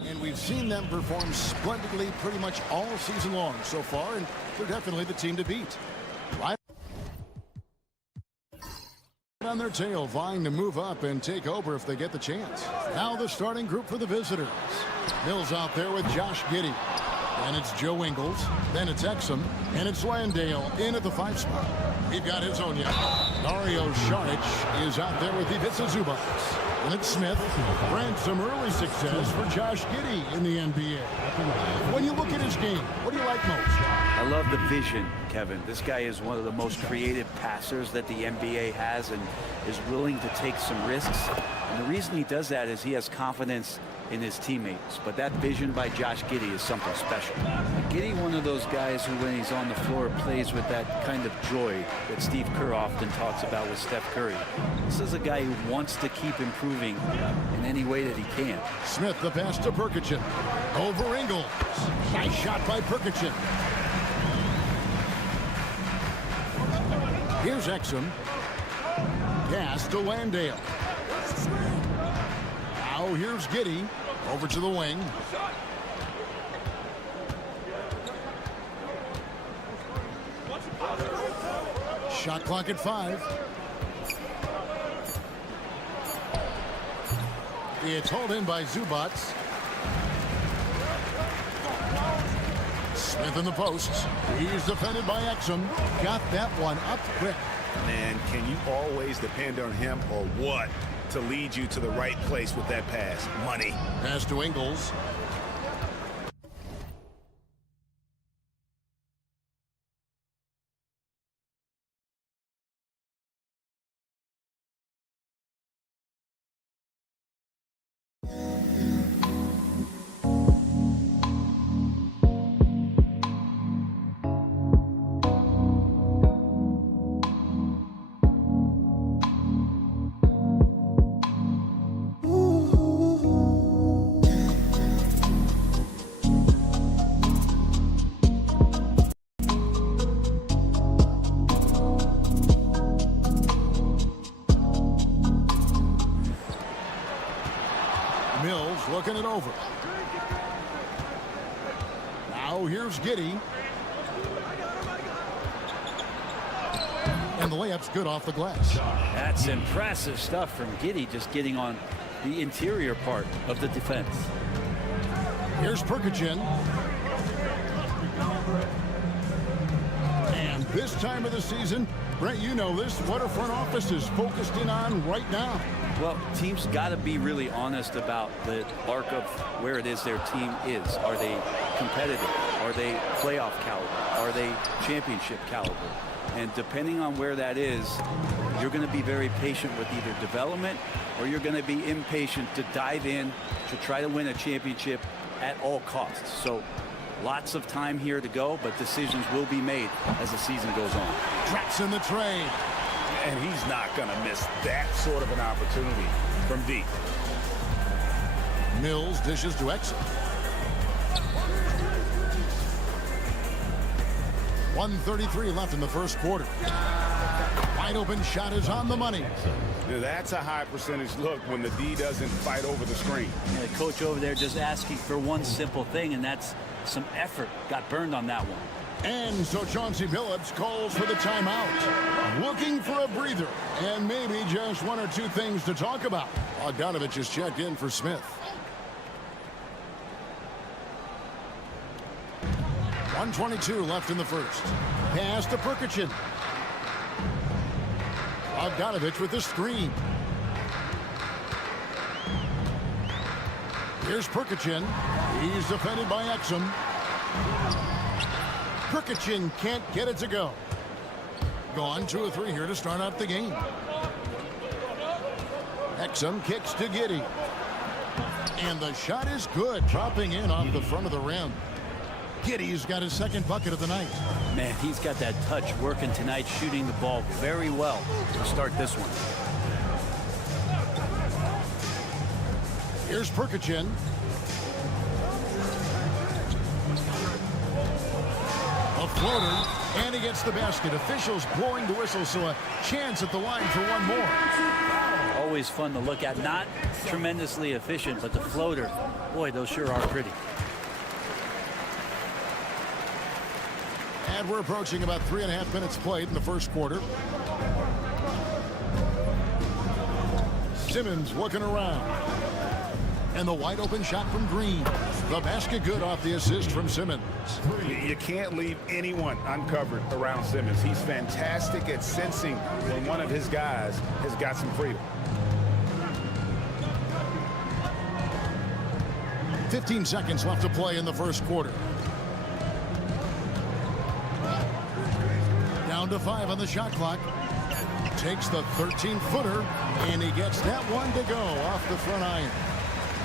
And we've seen them perform splendidly pretty much all season long so far, and they're definitely the team to beat. Right on their tail, vying to move up and take over if they get the chance. Now the starting group for the visitors. Mills out there with Josh Giddey. And it's Joe Ingles. Then it's Exum. And it's Landale in at the 5 spot. We've got his own yet. Dario Saric is out there with Ivica Zubats. And it's Smith. Grant some early success for Josh Giddey in the NBA. When you look at his game, what do you like most? I love the vision, Kevin. This guy is one of the most creative passers that the NBA has and is willing to take some risks. And the reason he does that is he has confidence in his teammates. But that vision by Josh Giddey is something special. Giddey, one of those guys who, when he's on the floor, plays with that kind of joy that Steve Kerr often talks about with Steph Curry. This is a guy who wants to keep improving in any way that he can. Smith, the pass to Perkichin. Over Ingles. Nice shot by Perkichin. Here's Exum. Pass to Landale. Now here's Giddey. Over to the wing. Shot clock at 5. It's hauled in by Zubats. Smith in the posts. He's defended by Exum. Got that one up quick. Man, can you always depend on him or what to lead you to the right place with that pass? Money. Pass to Ingles. Mills looking it over. Now here's Giddey. And the layup's good off the glass. That's impressive stuff from Giddey, just getting on the interior part of the defense. Here's Perkichin. And this time of the season, Brent, you know this, what our front office is focused in on right now. Well, teams got to be really honest about the arc of where it is their team is. Are they competitive? Are they playoff caliber? Are they championship caliber? And depending on where that is, you're going to be very patient with either development or you're going to be impatient to dive in to try to win a championship at all costs. So lots of time here to go, but decisions will be made as the season goes on. Traps in the trade. And he's not going to miss that sort of an opportunity from deep. Mills dishes to Exum. 1:33 left in the first quarter. Wide open shot is on the money. Now that's a high percentage look when the D doesn't fight over the screen. Yeah, the coach over there just asking for one simple thing, and that's some effort. Got burned on that one. And so Chauncey Billups calls for the timeout. Looking for a breather and maybe just one or two things to talk about. Bogdanovich is checked in for Smith. 1:22 left in the first. Pass to Perkichin. Bogdanovich with the screen. Here's Perkichin. He's defended by Exum. Perkichin can't get it to go. Gone 2 of 3 here to start out the game. Exum kicks to Giddey. And the shot is good, dropping in off the front of the rim. Giddey's got his second bucket of the night. Man, he's got that touch working tonight, shooting the ball very well to start this one. Here's Perkichin. A floater, and he gets the basket. Officials blowing the whistle, so a chance at the line for one more. Always fun to look at. Not tremendously efficient, but the floater Boy, those sure are pretty. And we're approaching about 3.5 minutes played in the first quarter. Simmons looking around. And the wide open shot from Green. The basket good off the assist from Simmons. You can't leave anyone uncovered around Simmons. He's fantastic at sensing when one of his guys has got some freedom. 15 seconds left to play in the first quarter. Down to 5 on the shot clock. Takes the 13-footer, and he gets that one to go off the front iron.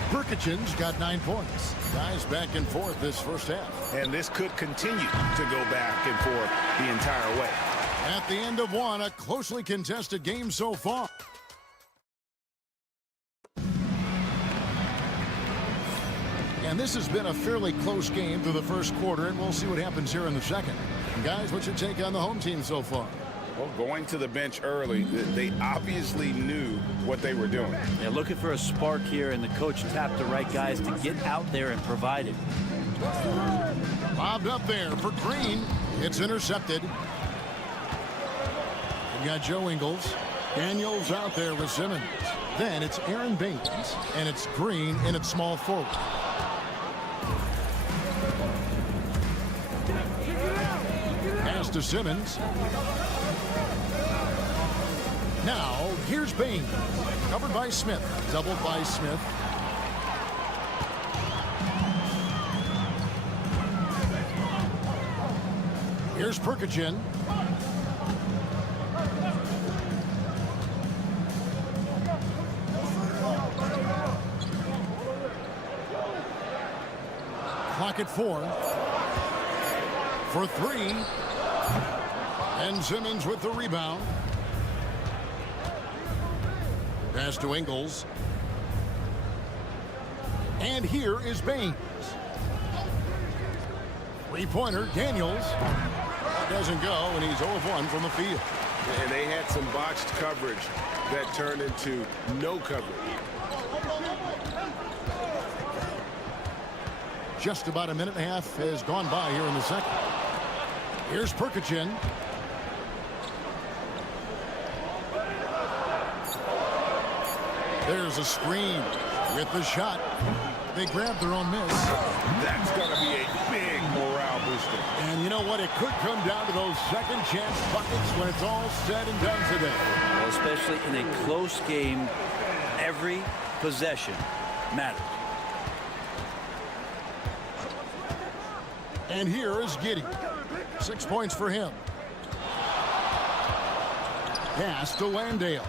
Perkichin's got 9 points. Guys back and forth this first half. And this could continue to go back and forth the entire way. At the end of one, a closely contested game so far. And this has been a fairly close game through the first quarter, and we'll see what happens here in the second. Guys, what's your take on the home team so far? Well, going to the bench early, they obviously knew what they were doing. Yeah, looking for a spark here, and the coach tapped the right guys to get out there and provide it. Bobbed up there for Green. It's intercepted. We got Joe Ingles. Daniels out there with Simmons. Then it's Aaron Baines, and it's Green in its small forward. Pass to Simmons. Now, here's Baines. Covered by Smith. Doubled by Smith. Here's Perkichin. Clock at 4. For 3. And Simmons with the rebound. Pass to Ingles. And here is Baines. Three-pointer, Daniels. That doesn't go, and he's 0 of 1 from the field. And they had some botched coverage that turned into no coverage. Just about a minute and a half has gone by here in the second. Here's Perkichin. There's a screen with the shot. They grabbed their own miss. That's going to be a big morale booster. And you know what? It could come down to those second chance buckets when it's all said and done today. Well, especially in a close game, every possession matters. And here is Giddey. 6 points for him. Pass to Landale.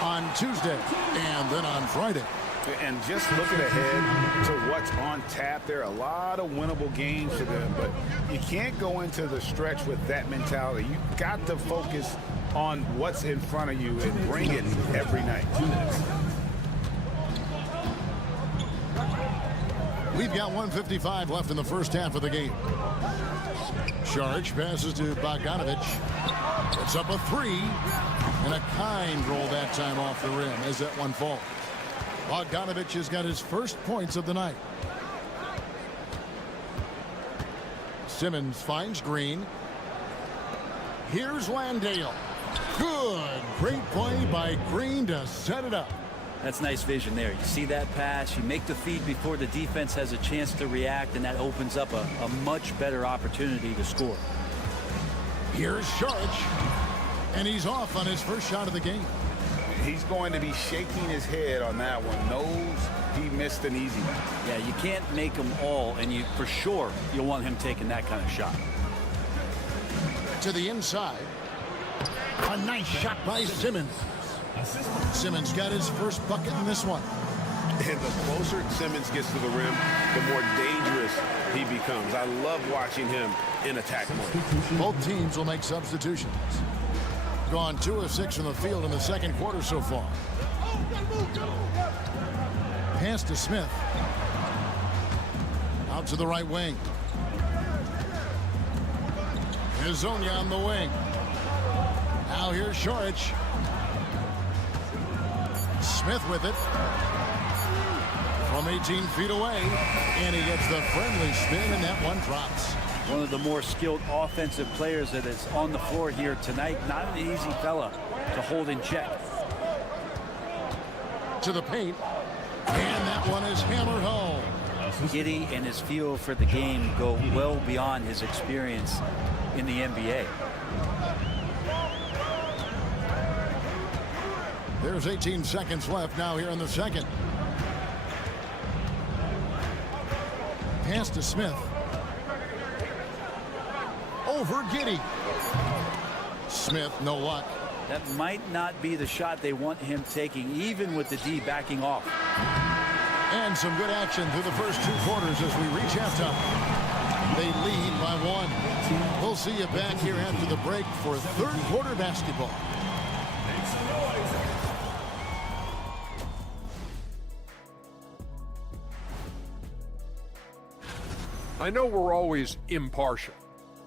On Tuesday and then on Friday. And just looking ahead to what's on tap, there are a lot of winnable games for them, but you can't go into the stretch with that mentality. You've got to focus on what's in front of you and bring it every night. We've got 1:55 left in the first half of the game. Saric passes to Bogdanovic. It's up a 3. And a kind roll that time off the rim as that one falls. Bogdanovic has got his first points of the night. Simmons finds Green. Here's Landale. Good. Great play by Green to set it up. That's nice vision there. You see that pass, you make the feed before the defense has a chance to react, and that opens up a much better opportunity to score. Here's Saric. And he's off on his first shot of the game. He's going to be shaking his head on that one. Knows he missed an easy one. Yeah, you can't make them all, and for sure you'll want him taking that kind of shot. To the inside. A nice shot by Simmons. Simmons got his first bucket in this one. And the closer Simmons gets to the rim, the more dangerous he becomes. I love watching him in attack mode. Both teams will make substitutions. Gone 2 of 6 from the field in the second quarter so far. Pass to Smith. Out to the right wing. Hazonia on the wing. Now here's Saric. Smith with it. from 18 feet away. And he gets the friendly spin, and that one drops. One of the more skilled offensive players that is on the floor here tonight. Not an easy fella to hold in check. To the paint. And that one is hammered home. Giddey and his feel for the game go well beyond his experience in the NBA. There's 18 seconds left now here in the second. Pass to Smith. Over Giddey. Smith, no luck. That might not be the shot they want him taking, even with the D backing off. And some good action through the first 2 quarters as we reach halftime. They lead by 1. We'll see you back here after the break for third quarter basketball. I know we're always impartial,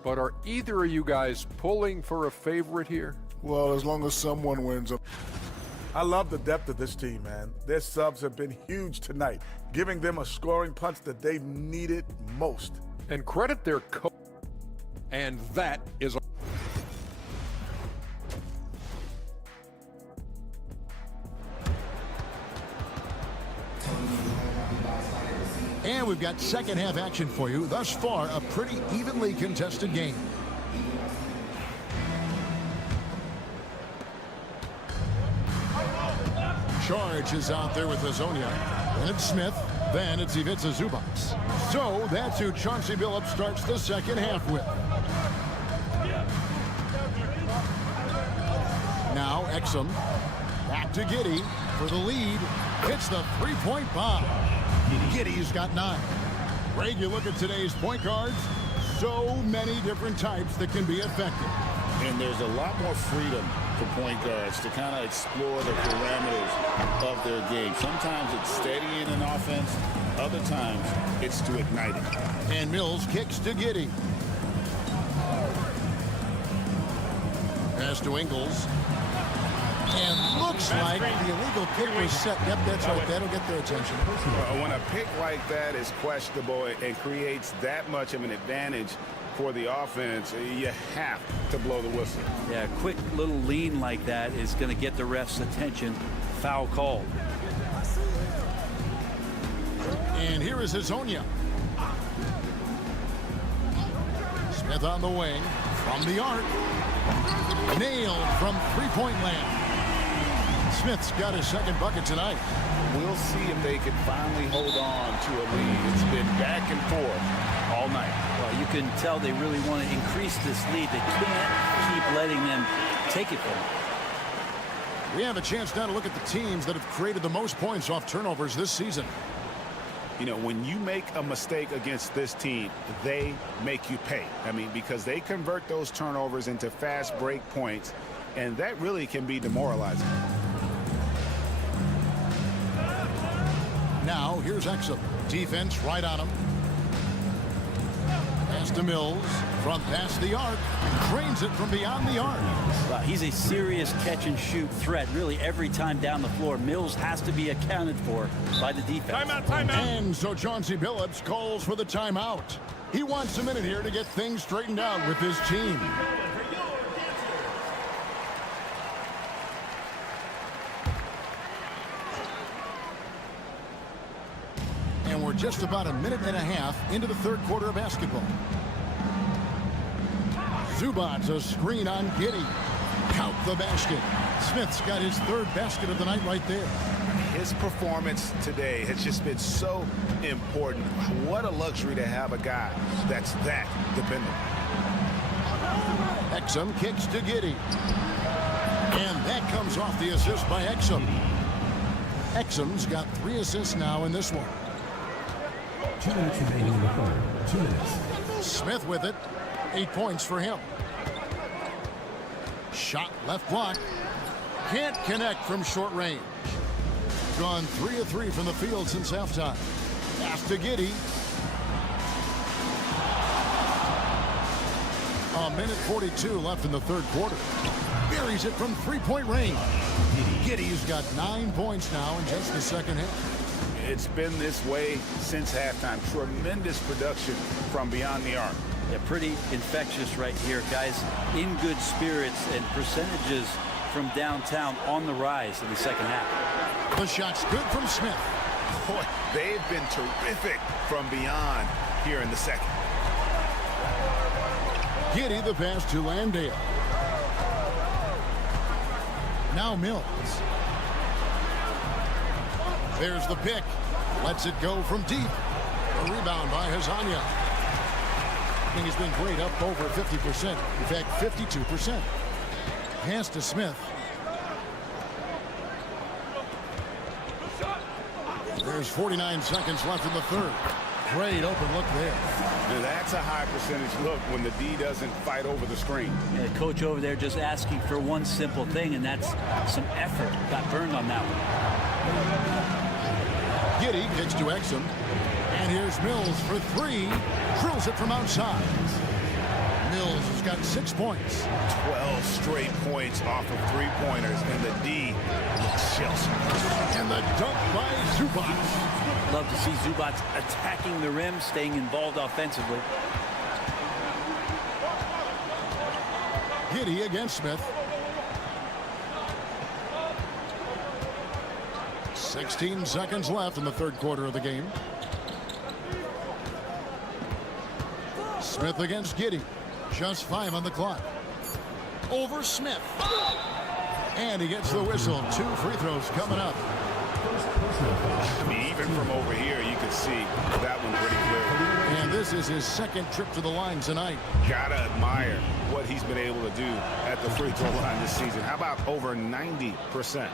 but are either of you guys pulling for a favorite here? Well, as long as someone wins. I love the depth of this team, man. Their subs have been huge tonight, giving them a scoring punch that they've needed most. And credit their coach. And that is And we've got second half action for you. Thus far, a pretty evenly contested game. Charge is out there with Hazonia. Then it's Smith. Then it's Ivica Zubac. So that's who Chauncey Billups starts the second half with. Now Exum. Back to Giddey for the lead. Hits the three-point bomb. Giddey's got 9. Greg, you look at today's point guards. So many different types that can be effective. And there's a lot more freedom for point guards to kind of explore the parameters of their game. Sometimes it's steadying an offense. Other times it's to ignite it. And Mills kicks to Giddey. Pass to Ingles. And looks like the illegal kick was set. Yep, that's right. That'll get their attention. When a pick like that is questionable and creates that much of an advantage for the offense, you have to blow the whistle. Yeah, a quick little lean like that is going to get the ref's attention. Foul called. And here is Hazonia. Smith on the wing. From the arc. Nailed from three-point land. Smith's got his second bucket tonight. We'll see if they can finally hold on to a lead. It's been back and forth all night. Well, you can tell they really want to increase this lead. They can't keep letting them take it from them. We have a chance now to look at the teams that have created the most points off turnovers this season. You know, when you make a mistake against this team, they make you pay. I mean, because they convert those turnovers into fast break points, and that really can be demoralizing. Now, here's Exum. Defense right on him. Pass to Mills. From past the arc. Cranes it from beyond the arc. Wow, he's a serious catch-and-shoot threat, really, every time down the floor. Mills has to be accounted for by the defense. Timeout. And so Chauncey Billups calls for the timeout. He wants a minute here to get things straightened out with his team. And we're just about a minute and a half into the third quarter of basketball. Zubac, a screen on Giddey. Count the basket. Smith's got his third basket of the night right there. His performance today has just been so important. What a luxury to have a guy that's that dependable. Exum kicks to Giddey. And that comes off the assist by Exum. Exum's got 3 assists now in this one. 2 minutes remaining in the third. 2 minutes. Smith with it. 8 points for him. Shot left block. Can't connect from short range. Gone 3 of 3 from the field since halftime. Pass to Giddey. A minute 42 left in the third quarter. Buries it from three-point range. Giddey's got 9 points now in just the second half. It's been this way since halftime. Tremendous production from beyond the arc. Yeah, pretty infectious right here, guys. In good spirits, and percentages from downtown on the rise in the second half. The shot's good from Smith. Boy, they've been terrific from beyond here in the second. Giddey the pass to Landale. Now Mills. There's the pick. Lets it go from deep. A rebound by Hazanya. I think he's been great, up over 50%. In fact, 52%. Pass to Smith. There's 49 seconds left in the third. Great open look there. Now that's a high percentage look when the D doesn't fight over the screen. Yeah, the coach over there just asking for one simple thing, and that's some effort. Got burned on that one. Giddey kicks to Exum. And here's Mills for three. Drills it from outside. Mills has got 6 points. 12 straight points off of three-pointers, and the D looks Chelsea. And the dunk by Zubac. Love to see Zubac attacking the rim, staying involved offensively. Giddey against Smith. 16 seconds left in the third quarter of the game. Smith against Giddey. Just 5 on the clock. Over Smith. And he gets the whistle. 2 free throws coming up. I mean, even from over here, you can see that one pretty clear. And this is his second trip to the line tonight. Gotta admire what he's been able to do at the free throw line this season. How about over 90%?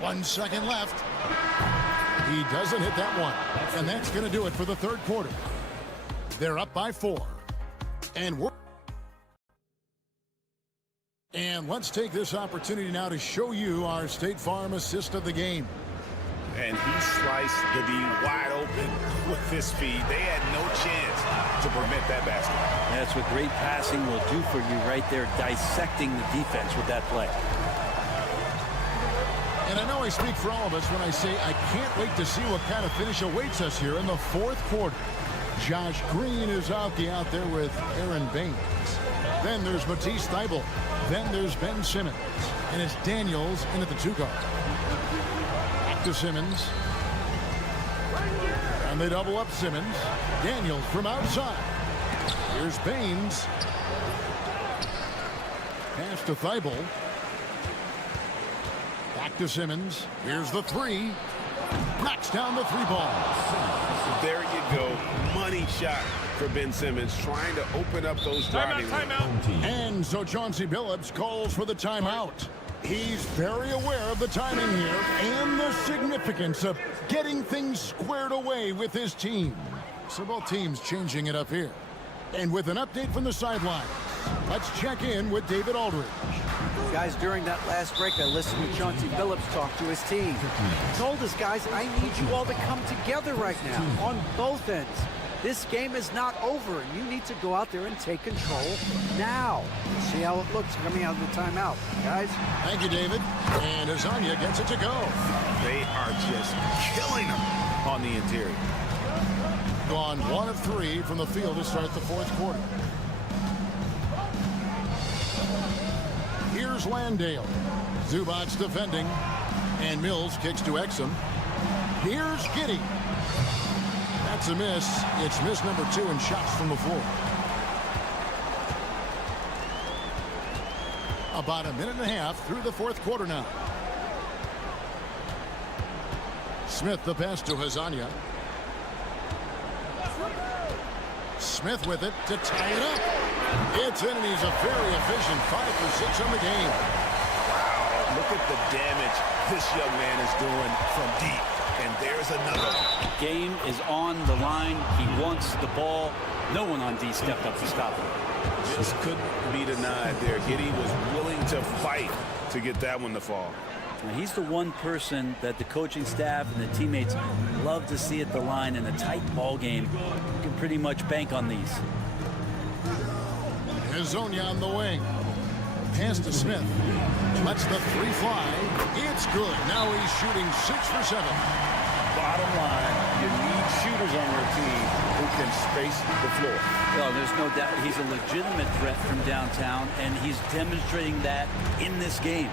1 second left. He doesn't hit that one. And that's going to do it for the third quarter. They're up by 4. And let's take this opportunity now to show you our State Farm assist of the game. And he sliced the D wide open with his speed. They had no chance to prevent that basket. That's what great passing will do for you right there, dissecting the defense with that play. And I know I speak for all of us when I say I can't wait to see what kind of finish awaits us here in the fourth quarter. Josh Green is out there with Aaron Baines. Then there's Matisse Thybulle. Then there's Ben Simmons. And it's Daniels in at the 2 guard. Back to Simmons. And they double up Simmons. Daniels from outside. Here's Baines. Pass to Thybulle. Back to Simmons. Here's the 3. Knocks down the 3 ball. There you go. Money shot for Ben Simmons, trying to open up those driving lanes. And so Chauncey Billups calls for the timeout. He's very aware of the timing here and the significance of getting things squared away with his team. So both teams changing it up here. And with an update from the sideline, let's check in with David Aldridge. Guys, during that last break, I listened to Chauncey Billups talk to his team. He told us, guys, I need you all to come together right now on both ends. This game is not over, and you need to go out there and take control now. See how it looks coming out of the timeout, guys. Thank you, David. And Hazanya gets it to go. They are just killing them on the interior. Gone 1 of 3 from the field to start the fourth quarter. Here's Landale. Zubac's defending. And Mills kicks to Exum. Here's Giddey. That's a miss. It's miss number 2 and shots from the floor. About a minute and a half through the fourth quarter now. Smith the pass to Hazanya. Smith with it to tie it up. It's in, and he's a very efficient 5 for 6 on the game. Wow, look at the damage this young man is doing from deep. And there's another. Game is on the line. He wants the ball. No one on D stepped up to stop him. Just couldn't be denied there. Giddey was willing to fight to get that one to fall. Now, he's the one person that the coaching staff and the teammates love to see at the line in a tight ball game. You can pretty much bank on these. Hazanya on the wing. Pass to Smith. Lets the three fly. It's good. Now he's shooting 6 for 7. Bottom line, you need shooters on your team who can space the floor. Well, there's no doubt he's a legitimate threat from downtown, and he's demonstrating that in this game.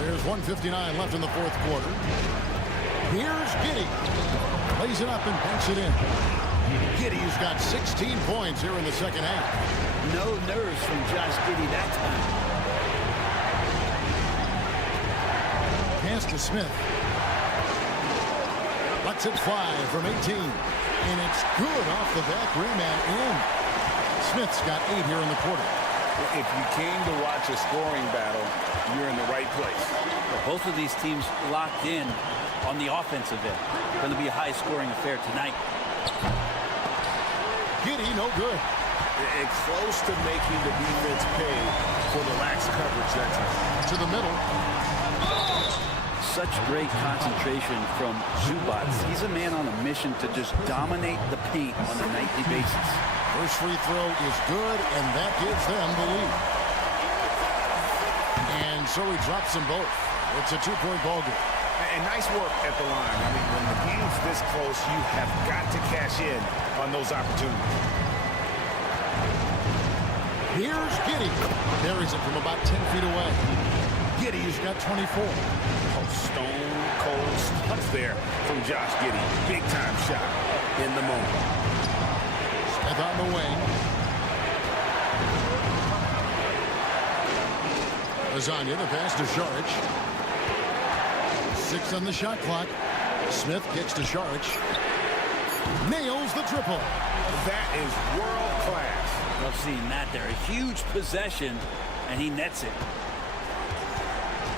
There's 1:59 left in the fourth quarter. Here's Giddey. Lays it up and banks it in. Giddey's got 16 points here in the second half. No nerves from Josh Giddey that time. Pass to Smith. Lets it fly from 18. And it's good off the back rim and in. Smith's got 8 here in the quarter. If you came to watch a scoring battle, you're in the right place. Both of these teams locked in on the offensive end. Going to be a high-scoring affair tonight. Giddey, no good. It's close to making the defense pay for the lax coverage that time. To the middle. Such great concentration from Zubac. He's a man on a mission to just dominate the paint on a nightly basis. First free throw is good, and that gives them the lead. And so he drops them both. It's a 2-point ball game. And nice work at the line. I mean, when the game's this close, you have got to cash in on those opportunities. Here's Giddey. Buries it from about 10 feet away. Giddey's got 24. Oh, stone cold stuff there from Josh Giddey. Big time shot in the moment. Smith on the wing. Lasagna, the pass to Šarić. 6 on the shot clock. Smith kicks to Šarić. Nails the triple. That is world class. Love seeing that there. A huge possession, and he nets it.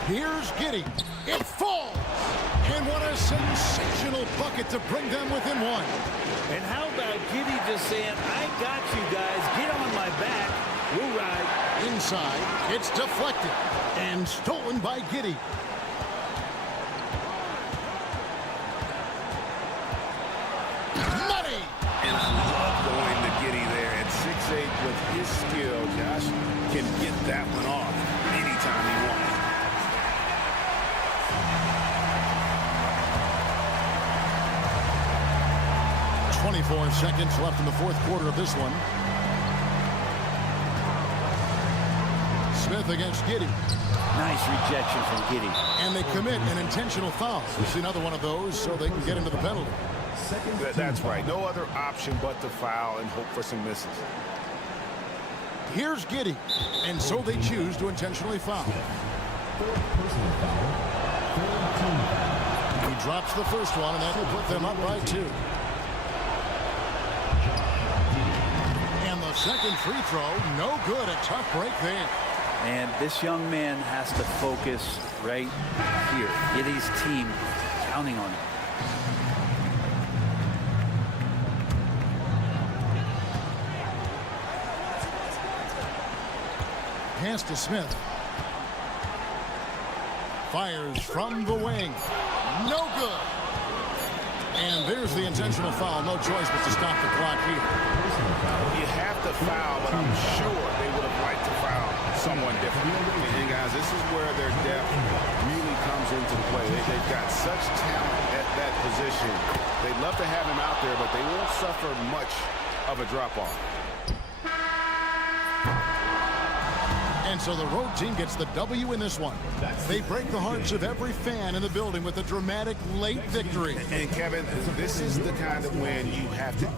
Here's Giddey. It falls. And what a sensational bucket to bring them within 1. And how about Giddey just saying, I got you guys. Get on my back. We'll ride. Inside, it's deflected and stolen by Giddey. Money! And I love going to Giddey there at 6'8" with his skill. Josh can get that one off anytime he wants. .24 seconds left in the fourth quarter of this one. Smith against Giddey. Nice rejection from Giddey. And they commit an intentional foul. We'll see another one of those so they can get into the penalty. That's right. No other option but to foul and hope for some misses. Here's Giddey. And so they choose to intentionally foul. He drops the first one, and that will put them up by 2. And the second free throw, no good. A tough break there. And this young man has to focus right here. Giddey's team counting on him. Pass to Smith. Fires from the wing. No good. And there's the intentional foul. No choice but to stop the clock here. You have to foul, but I'm sure they would have liked to foul someone different. And guys, this is where their depth really comes into play. They've got such talent at that position. They'd love to have him out there, but they won't suffer much of a drop-off. And so the road team gets the W in this one. They break the hearts of every fan in the building with a dramatic late victory. And Kevin, this is the kind of win you have to...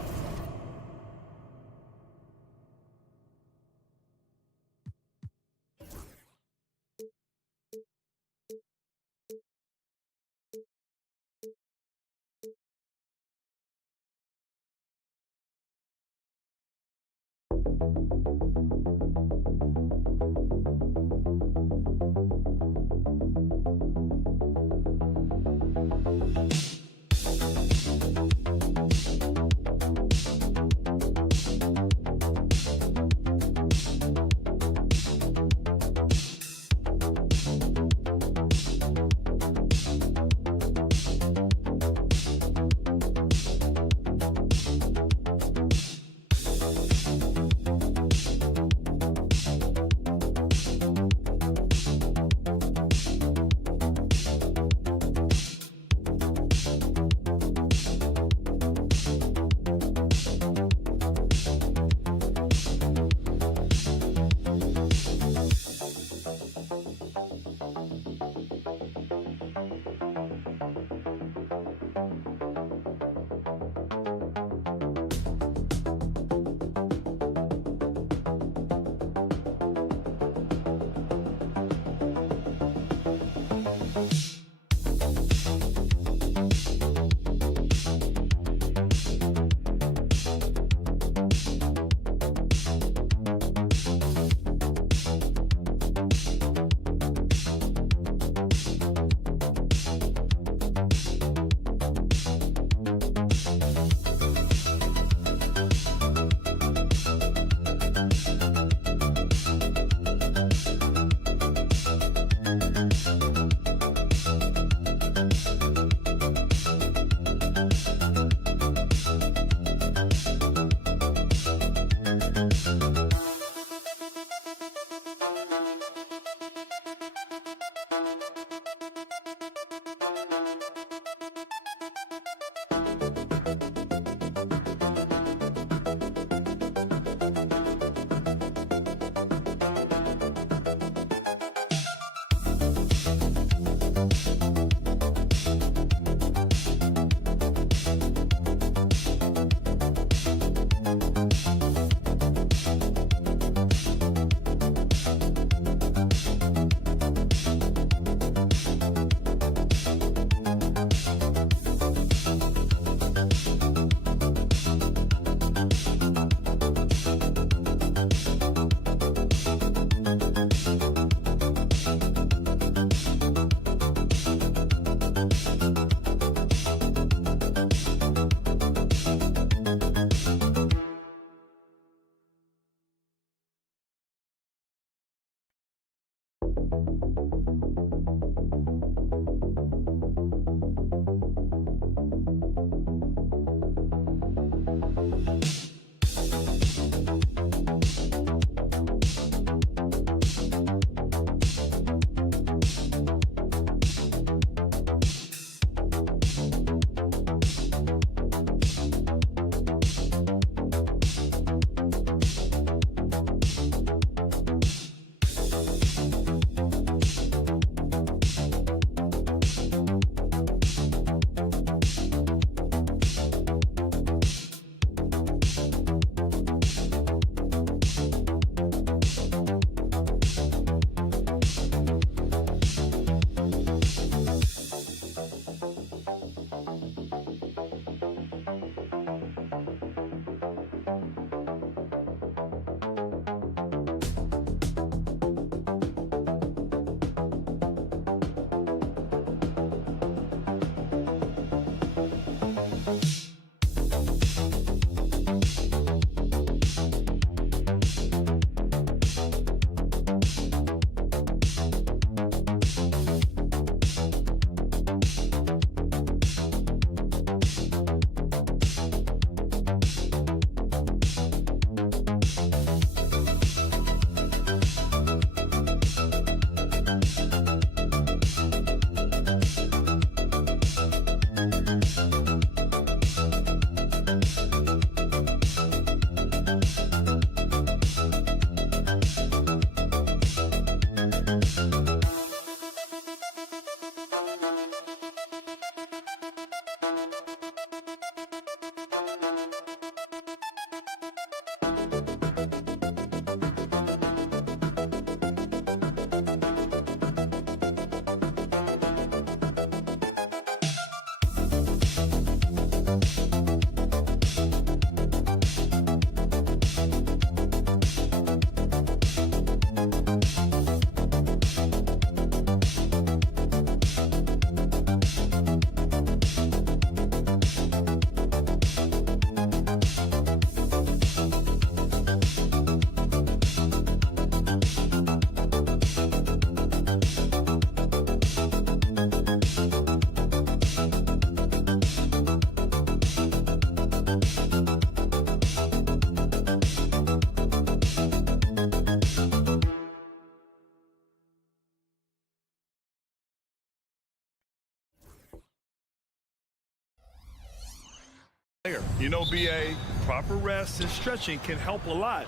You know, BA, proper rest and stretching can help a lot,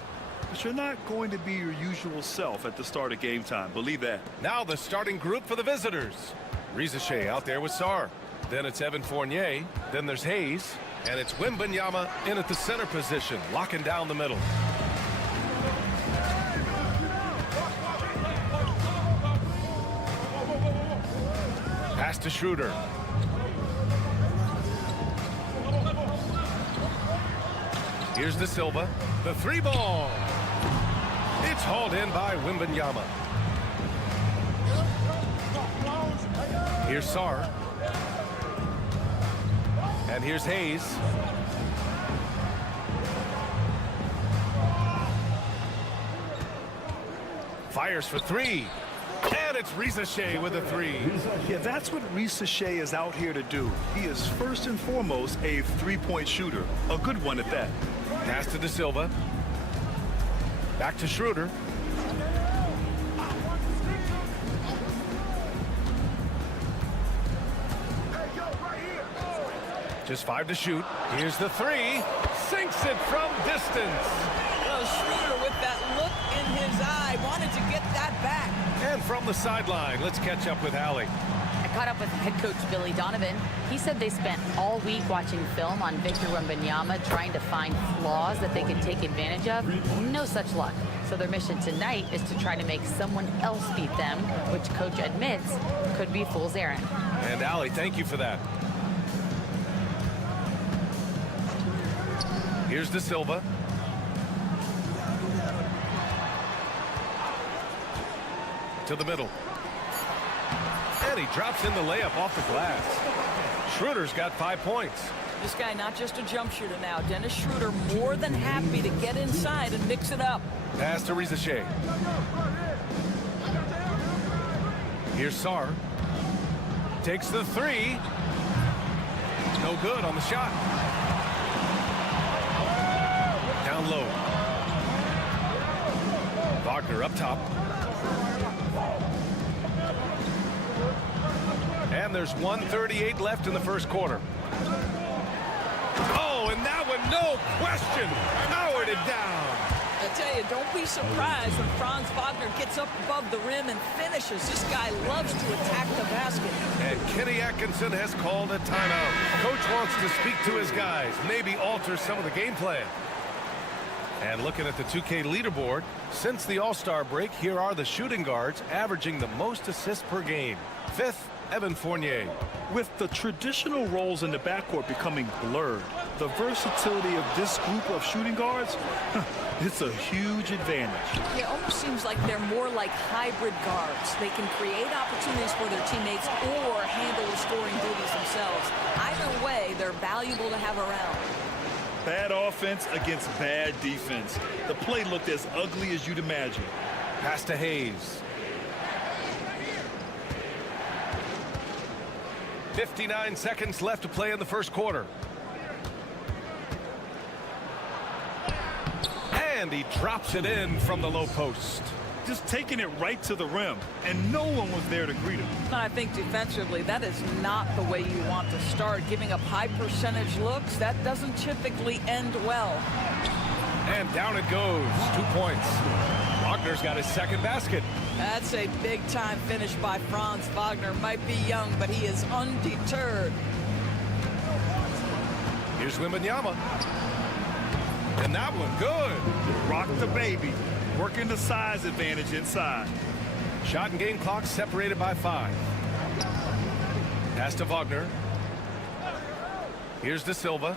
but you're not going to be your usual self at the start of game time. Believe that. Now the starting group for the visitors. Rizache out there with Sarr. Then it's Evan Fournier. Then there's Hayes. And it's Wembanyama in at the center position, locking down the middle. Pass to Schroeder. Here's De Silva. The three ball. It's hauled in by Wembanyama. Here's Sarr. And here's Hayes. Fires for three. And it's Risache with a three. Yeah, that's what Risache is out here to do. He is first and foremost a three-point shooter. A good one at that. Pass to De Silva. Back to Schroeder. Just 5 to shoot. Here's the three. Sinks it from distance. Well, Schroeder with that look in his eye wanted to get that back. And from the sideline, let's catch up with Allie. I caught up with head coach Billy Donovan. He said they spent all week watching film on Victor Wembanyama, trying to find flaws that they could take advantage of. No such luck. So their mission tonight is to try to make someone else beat them, which coach admits could be a fool's errand. And Allie, thank you for that. Here's De Silva. To the middle. And he drops in the layup off the glass. Schroeder's got 5 points. This guy not just a jump shooter now. Dennis Schroeder more than happy to get inside and mix it up. Pass to Risache. Here's Sarr. Takes the three. No good on the shot. Down low. Wagner up top. And there's 1:38 left in the first quarter. Oh, and that one, no question, powered it down. I tell you, don't be surprised when Franz Wagner gets up above the rim and finishes. This guy loves to attack the basket. And Kenny Atkinson has called a timeout. Coach wants to speak to his guys, maybe alter some of the game plan. And looking at the 2K leaderboard, since the All-Star break, here are the shooting guards averaging the most assists per game. 5th, Evan Fournier. With the traditional roles in the backcourt becoming blurred, the versatility of this group of shooting guards, it's a huge advantage. It almost seems like they're more like hybrid guards. They can create opportunities for their teammates or handle the scoring duties themselves. Either way, they're valuable to have around. Bad offense against bad defense. The play looked as ugly as you'd imagine. Pass to Hayes. 59 seconds left to play in the first quarter. And he drops it in from the low post. Just taking it right to the rim, and no one was there to greet him. I think defensively, that is not the way you want to start. Giving up high percentage looks, that doesn't typically end well. And down it goes. 2 points. Wagner's got his second basket. That's a big-time finish by Franz Wagner. Might be young, but he is undeterred. Here's Wembanyama. And that one good. Rock the baby. Working the size advantage inside. Shot and game clock separated by 5. Pass to Wagner. Here's De Silva.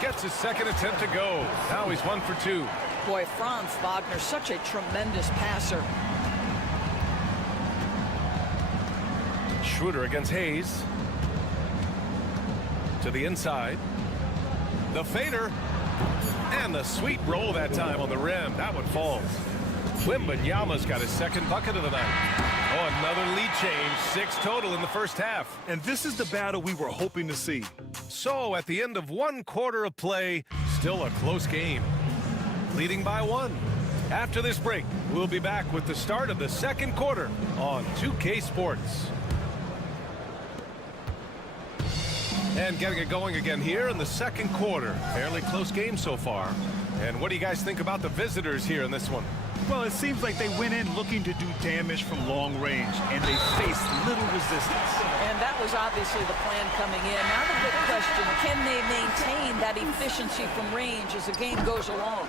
Gets his second attempt to go. Now he's 1 for 2. Boy, Franz Wagner, such a tremendous passer. Schroeder against Hayes. To the inside. The fader. And the sweet roll that time on the rim. That one falls. Wembanyama's got his second bucket of the night. Oh, another lead change. 6 total in the first half. And this is the battle we were hoping to see. So at the end of 1 quarter of play, still a close game. Leading by 1. After this break, we'll be back with the start of the second quarter on 2K Sports. And getting it going again here in the second quarter. Fairly close game so far. And what do you guys think about the visitors here in this one? Well, it seems like they went in looking to do damage from long range, and they faced little resistance. And that was obviously the plan coming in. Now the big question, can they maintain that efficiency from range as the game goes along?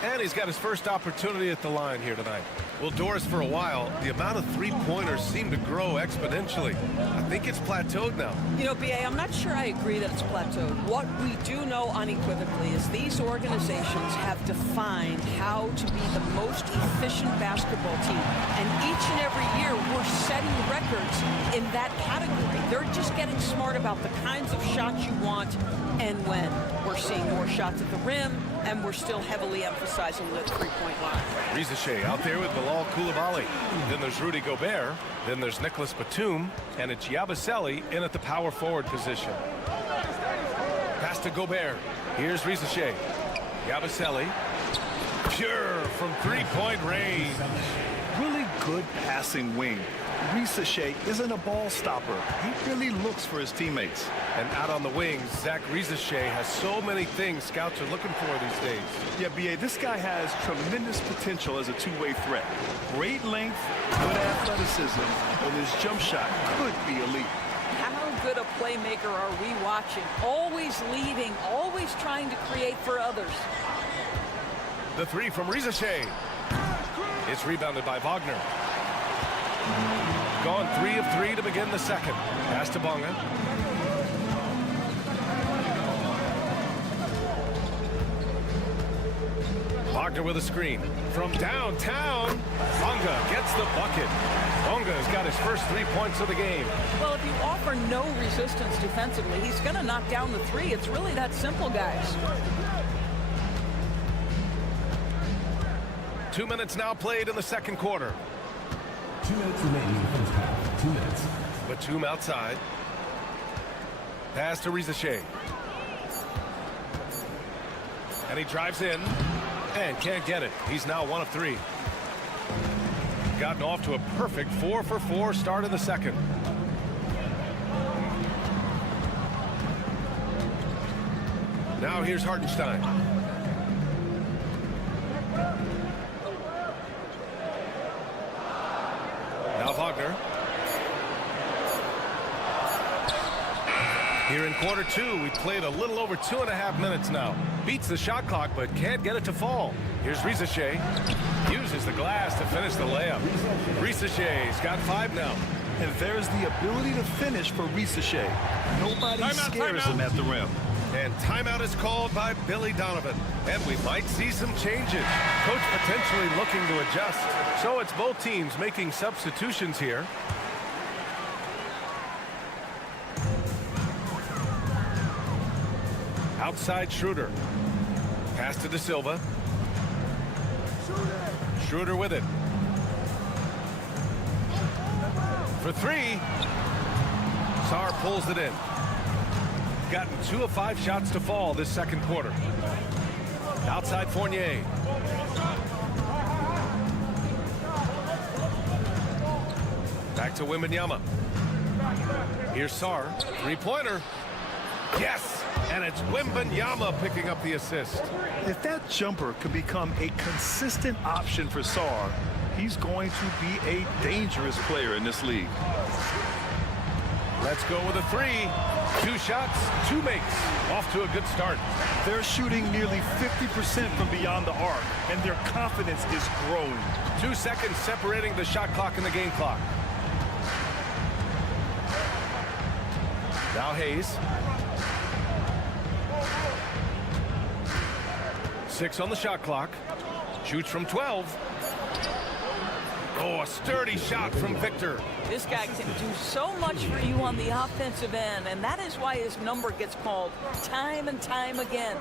And he's got his first opportunity at the line here tonight. Well, Doris, for a while, the amount of three-pointers seemed to grow exponentially. I think it's plateaued now. You know, B.A., I'm not sure I agree that it's plateaued. What we do know unequivocally is these organizations have defined how to be the most efficient basketball team. And each and every year, we're setting records in that category. They're just getting smart about the kinds of shots you want and when. We're seeing more shots at the rim, and we're still heavily emphasizing the three-point line. Rizachet out there with Bilal Coulibaly. Then there's Rudy Gobert. Then there's Nicholas Batum. And it's Yabusele in at the power forward position. Pass to Gobert. Here's Rizachet. Yabusele. Pure from three-point range. Really good passing wing. Rizachet isn't a ball stopper. He really looks for his teammates. And out on the wings, Zach Rizachet has so many things scouts are looking for these days. Yeah, B.A., this guy has tremendous potential as a two-way threat. Great length, good athleticism, and his jump shot could be elite. How good a playmaker are we watching? Always leading, always trying to create for others. The three from Rizachet. It's rebounded by Wagner. Gone 3 of 3 to begin the second. Pass to Bonga. Wagner with a screen. From downtown, Bonga gets the bucket. Bonga's got his first 3 points of the game. Well, if you offer no resistance defensively, he's going to knock down the three. It's really that simple, guys. 2 minutes now played in the second quarter. 2 minutes remaining in the first half. 2 minutes. Batum outside. Pass to Rizachet. And he drives in and can't get it. He's now 1 of 3. Gotten off to a perfect 4 for 4 start in the second. Now here's Hartenstein. Now Wagner. Here in quarter 2, we played a little over 2.5 minutes now. Beats the shot clock, but can't get it to fall. Here's Rizachet. Uses the glass to finish the layup. Rizachet's got 5 now. And there's the ability to finish for Rizachet. Nobody scares him at the rim. And timeout is called by Billy Donovan. And we might see some changes. Coach potentially looking to adjust. So it's both teams making substitutions here. Outside Schroeder. Pass to De Silva. Schroeder with it. For 3. Sarr pulls it in. Gotten 2 of 5 shots to fall this second quarter. Outside Fournier. Back to Wembanyama. Here's Sarr. 3-pointer. Yes! And it's Wembanyama picking up the assist. If that jumper can become a consistent option for Sarr, he's going to be a dangerous player in this league. Let's go with a 3. 2 shots, 2 makes. Off to a good start. They're shooting nearly 50% from beyond the arc, and their confidence is growing. 2 seconds separating the shot clock and the game clock. Now Hayes. 6 on the shot clock. Shoots from 12. Oh, a sturdy shot from Victor. This guy can do so much for you on the offensive end, and that is why his number gets called time and time again.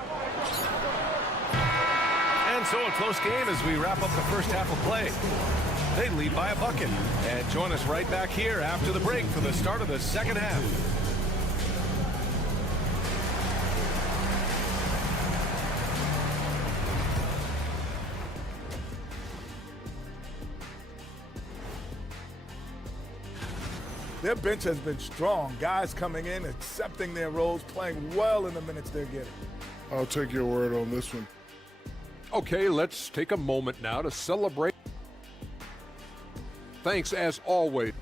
And so a close game as we wrap up the first half of play. They lead by a bucket. And join us right back here after the break for the start of the second half. Their bench has been strong. Guys coming in, accepting their roles, playing well in the minutes they're getting. I'll take your word on this one. Okay, let's take a moment now to celebrate. Thanks as always.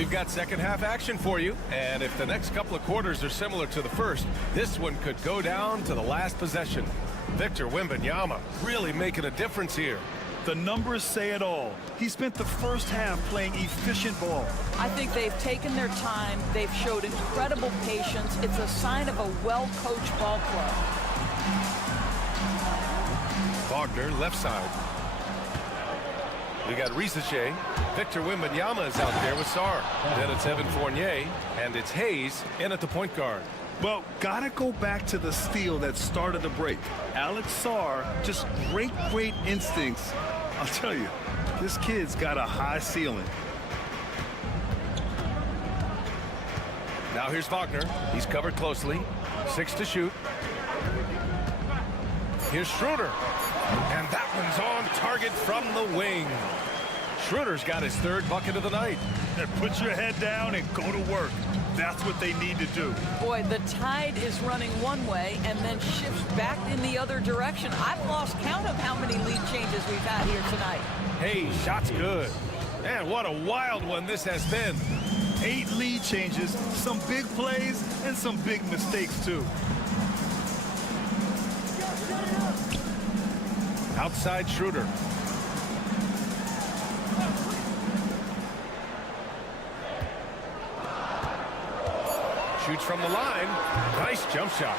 We've got second half action for you, and if the next couple of quarters are similar to the first, this one could go down to the last possession. Victor Wembanyama really making a difference here. The numbers say it all. He spent the first half playing efficient ball. I think they've taken their time. They've showed incredible patience. It's a sign of a well-coached ball club. Wagner, left side. We got Risache. Victor Wembanyama is out there with Sarr. Then it's Evan Fournier, and it's Hayes in at the point guard. Well, gotta go back to the steal that started the break. Alex Sarr, just great instincts. I'll tell you, this kid's got a high ceiling. Now here's Wagner. He's covered closely. 6 to shoot. Here's Schroeder. And that one's on target from the wing. Schroeder's got his 3rd bucket of the night. And put your head down and go to work. That's what they need to do. Boy, the tide is running one way and then shifts back in the other direction. I've lost count of how many lead changes we've had here tonight. Hey, shot's good. Man, what a wild one this has been. 8 lead changes, some big plays, and some big mistakes, too. Outside Schroeder. Shoots from the line. Nice jump shot.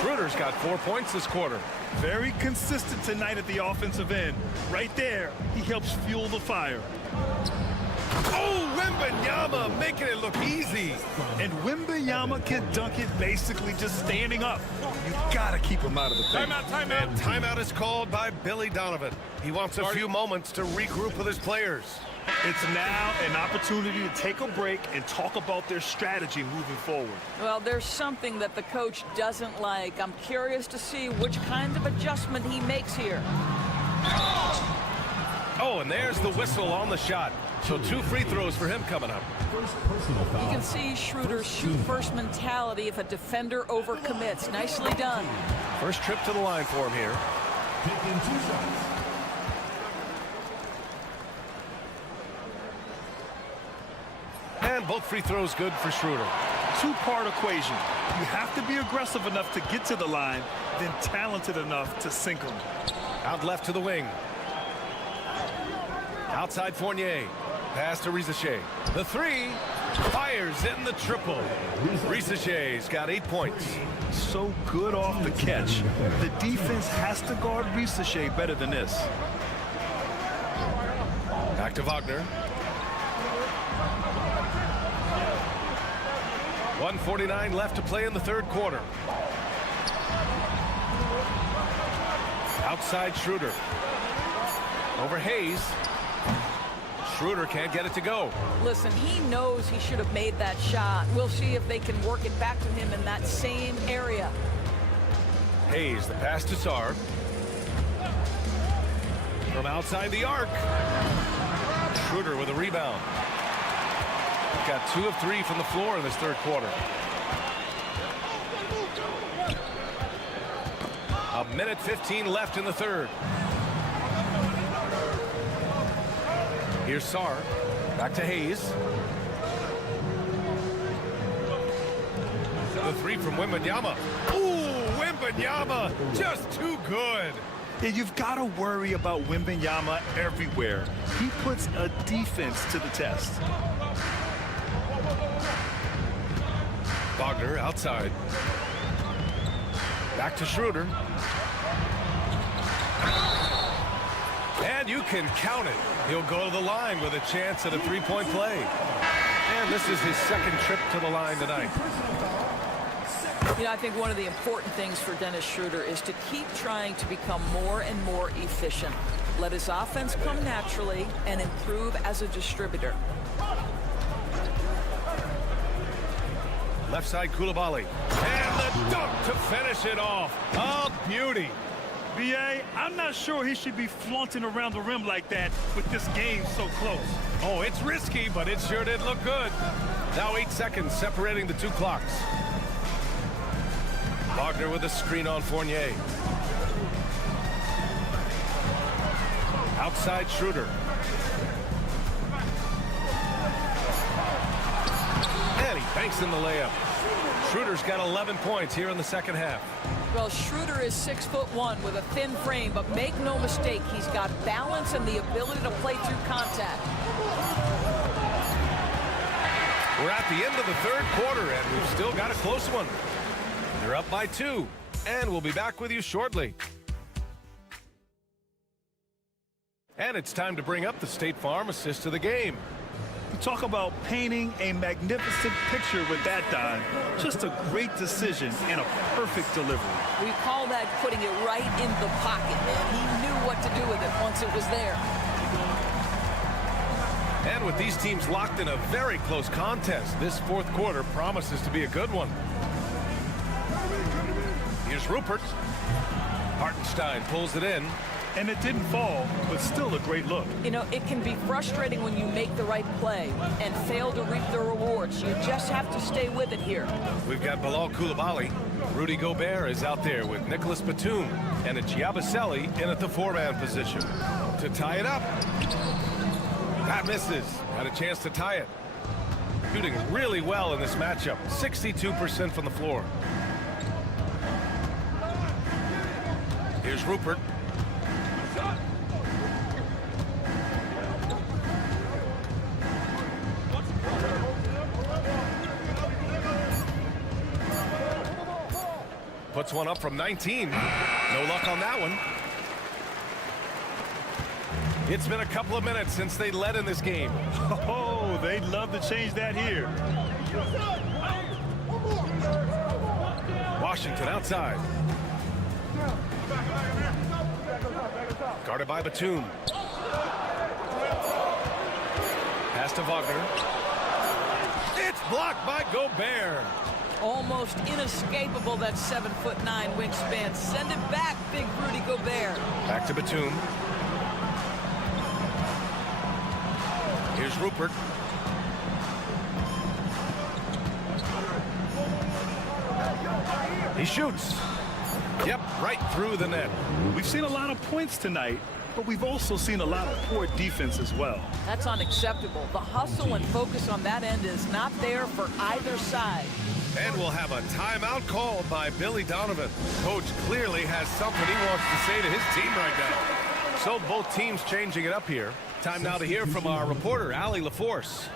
Schroeder's got 4 points this quarter. Very consistent tonight at the offensive end. Right there, he helps fuel the fire. Oh, Wembanyama making it look easy. And Wembanyama can dunk it basically just standing up. You gotta keep him out of the paint. Timeout. And timeout is called by Billy Donovan. He wants a few moments to regroup with his players. It's now an opportunity to take a break and talk about their strategy moving forward. Well, there's something that the coach doesn't like. I'm curious to see which kind of adjustment he makes here. Oh, and there's the whistle on the shot. So 2 free throws for him coming up. You can see Schroeder's shoot-first mentality if a defender overcommits. Nicely done. First trip to the line for him here. Taking 2 shots. And both free throws good for Schroeder. 2-part equation. You have to be aggressive enough to get to the line, then talented enough to sink them. Out left to the wing. Outside Fournier. Pass to Risache. The 3. Fires in the triple. Risache's got 8 points. So good off the catch. The defense has to guard Risache better than this. Back to Wagner. 1:49 left to play in the 3rd quarter. Outside Schroeder. Over Hayes. Schroeder can't get it to go. Listen, he knows he should have made that shot. We'll see if they can work it back to him in that same area. Hayes, the pass to Sarr. From outside the arc. Schroeder with a rebound. Got 2 of 3 from the floor in this 3rd quarter. 1:15 left in the 3rd. Here's Sarr. Back to Hayes. The 3 from Wembanyama. Ooh, Wembanyama just too good. Yeah, you've got to worry about Wembanyama everywhere. He puts a defense to the test. Wagner outside. Back to Schroeder. And you can count it. He'll go to the line with a chance at a 3-point play. And this is his 2nd trip to the line tonight. You know, I think one of the important things for Dennis Schroeder is to keep trying to become more and more efficient. Let his offense come naturally and improve as a distributor. Left side, Coulibaly. And the dunk to finish it off. Oh, beauty. B.A., I'm not sure he should be flaunting around the rim like that with this game so close. Oh, it's risky, but it sure did look good. Now 8 seconds separating the 2 clocks. Wagner with a screen on Fournier. Outside Schroeder. banks in the layup. Schroeder's got 11 points here in the second half. Well, Schroeder is 6'1" with a thin frame, but make no mistake, he's got balance and the ability to play through contact. We're at the end of the third quarter, and we've still got a close one. They're up by 2, and we'll be back with you shortly. And it's time to bring up the State Farm assist of the game. You talk about painting a magnificent picture with that, Don. Just a great decision and a perfect delivery. We call that putting it right in the pocket, and he knew what to do with it once it was there. And with these teams locked in a very close contest, this fourth quarter promises to be a good one. Here's Rupert. Hartenstein pulls it in. And it didn't fall, but still a great look. You know, it can be frustrating when you make the right play and fail to reap the rewards. You just have to stay with it here. We've got Bilal Coulibaly. Rudy Gobert is out there with Nicholas Batum. And it's Yabusele in at the 4-man position. To tie it up. That misses. Had a chance to tie it. Shooting really well in this matchup. 62% from the floor. Here's Rupert. Puts one up from 19. No luck on that one. It's been a couple of minutes since they led in this game. Oh, they'd love to change that here. Washington outside. Guarded by Batum. Pass to Wagner. It's blocked by Gobert. Almost inescapable, that 7'9" wingspan. Send it back, big Rudy Gobert. Back to Batum. Here's Rupert. He shoots. Yep, right through the net. We've seen a lot of points tonight, but we've also seen a lot of poor defense as well. That's unacceptable. The hustle and focus on that end is not there for either side. And we'll have a timeout called by Billy Donovan. Coach clearly has something he wants to say to his team right now. So both teams changing it up here. Time now to hear from our reporter, Allie LaForce.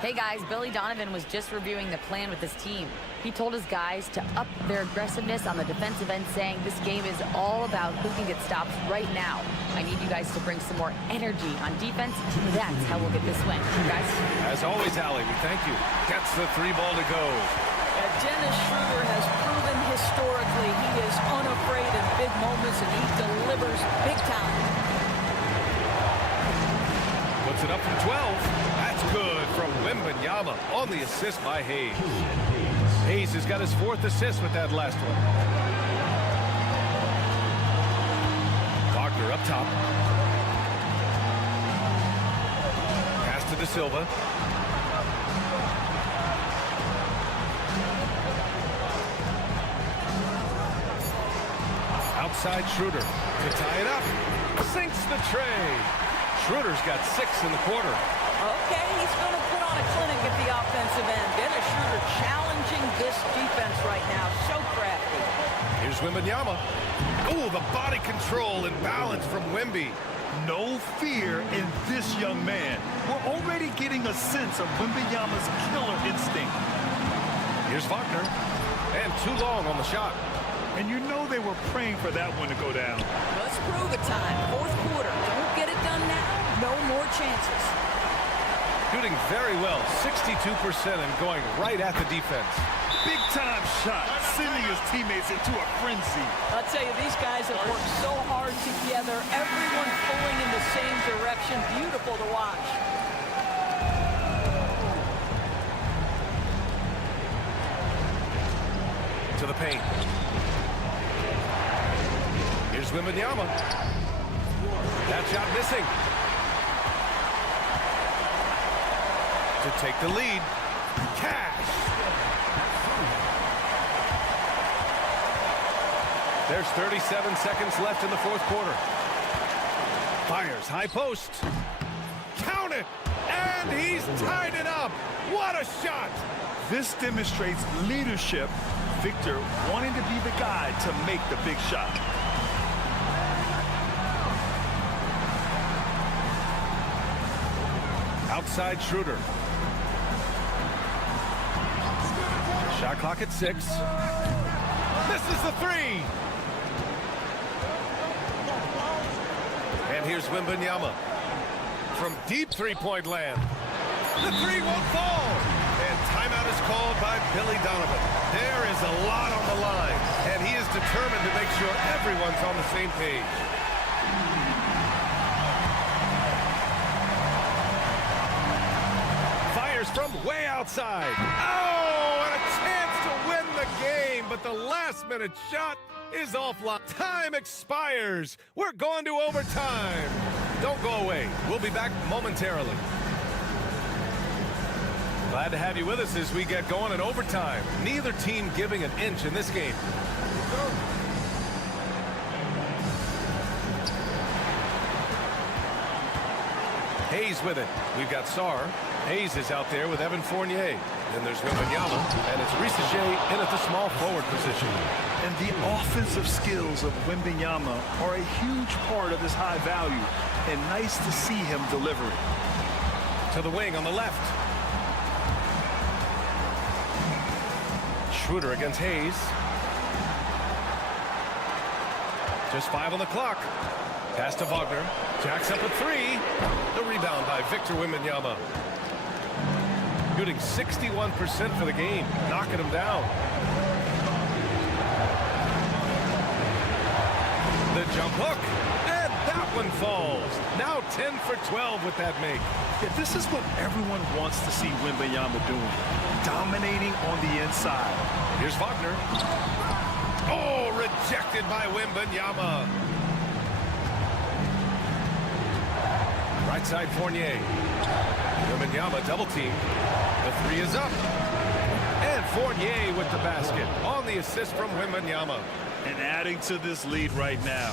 Hey guys, Billy Donovan was just reviewing the plan with his team. He told his guys to up their aggressiveness on the defensive end, saying this game is all about who can get stops right now. I need you guys to bring some more energy on defense. That's how we'll get this win. Guys? As always, Allie, we thank you. Gets the 3-ball to go. Dennis Schroeder has proven historically he is unafraid in big moments, and he delivers big time. Puts it up from 12. That's good from Wembanyama on the assist by Hayes. Hayes has got his 4th assist with that last one. Wagner up top. Pass to De Silva. Outside Schroeder to tie it up. Sinks the tray. Schroeder's got 6 in the quarter. Okay, he's going to put on a clinic at the offensive end. Dennis Schroeder challenging this defense right now. So crafty. Here's Wembanyama. Oh, the body control and balance from Wemby. No fear in this young man. We're already getting a sense of Wembanyama's killer instinct. Here's Wagner. And too long on the shot. And you know they were praying for that one to go down. Let's prove it time. Fourth quarter. Don't get it done now. No more chances. Shooting very well. 62% and going right at the defense. Big time shot. Sending his teammates into a frenzy. I'll tell you, these guys have worked so hard together. Everyone pulling in the same direction. Beautiful to watch. To the paint. Here's Wembanyama. That shot missing. To take the lead. Cash. There's 37 seconds left in the fourth quarter. Fires high post. Count it. And he's tied it up. What a shot! This demonstrates leadership. Victor wanting to be the guy to make the big shot. Outside Schroeder. Shot clock at 6. Misses the 3. And here's Wembanyama from deep three-point land. The 3 won't fall. And timeout is called by Billy Donovan. There is a lot on the line, and he is determined to make sure everyone's on the same page. Fires from way outside. Oh, and a chance to win the game, but the last-minute shot is offline. Time expires. We're going to overtime. Don't go away. We'll be back momentarily. Glad to have you with us as we get going in overtime. Neither team giving an inch in this game. Hayes with it. We've got Sarr. Hayes is out there with Evan Fournier. Then there's Wembanyama, and it's Ricochet in at the small forward position. And the offensive skills of Wembanyama are a huge part of his high value, and nice to see him deliver it. To the wing on the left. Schroeder against Hayes. Just 5 on the clock. Pass to Wagner. Jacks up a 3. The rebound by Victor Wembanyama. Shooting 61% for the game. Knocking him down. The jump hook. And that one falls. Now 10 for 12 with that make. Yeah, this is what everyone wants to see Wembanyama doing. Dominating on the inside. Here's Wagner. Oh, rejected by Wembanyama. Right side Fournier. Wembanyama double team. The 3 is up. And Fournier with the basket on the assist from Wembanyama. And adding to this lead right now.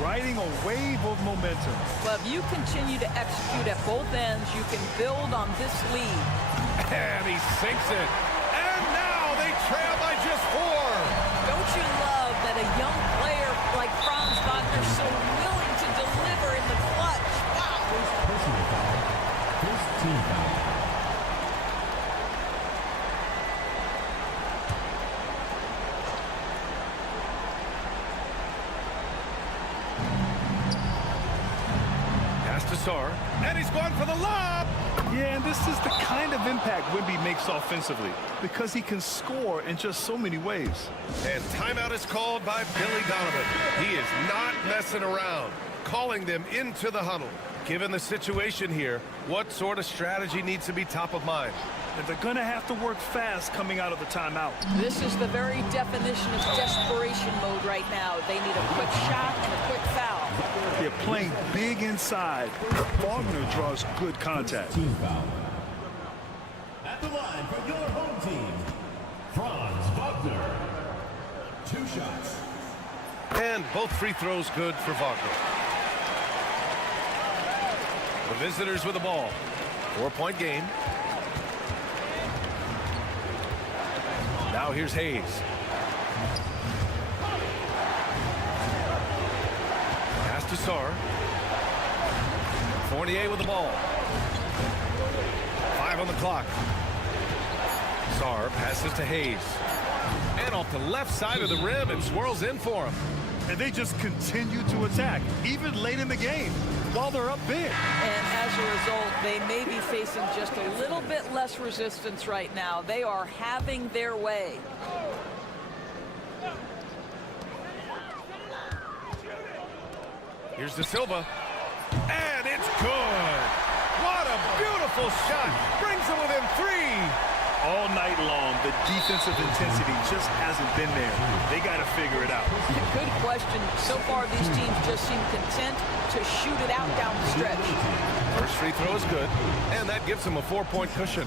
Riding a wave of momentum. Well, if you continue to execute at both ends, you can build on this lead. And he sinks it. And now they trail by just 4. Don't you love that a young player like Franz Wagner is so willing to deliver in the clutch? Wow. Personal foul. First team foul. Pass to Sarr. And he's going for the lob. Yeah, and this is the kind of impact Wemby makes offensively because he can score in just so many ways. And timeout is called by Billy Donovan. He is not messing around, calling them into the huddle. Given the situation here, what sort of strategy needs to be top of mind? And they're going to have to work fast coming out of the timeout. This is the very definition of desperation mode right now. They need a quick shot and a quick foul. They're playing big inside. Wagner draws good contact. Team foul. At the line for your home team, Franz Wagner. 2 shots. And both free throws good for Wagner. The visitors with the ball. 4-point game. Now here's Hayes. Pass to Sarr. Fournier with the ball. 5 on the clock. Sarr passes to Hayes. And off the left side of the rim and swirls in for him. And they just continue to attack, even late in the game, while they're up big. And as a result, they may be facing just a little bit less resistance right now. They are having their way. Here's De Silva. And it's good. What a beautiful shot. Brings them within 3. All night long, the defensive intensity just hasn't been there. They got to figure it out. Good question. So far, these teams just seem content to shoot it out down the stretch. First free throw is good, and that gives them a 4-point cushion.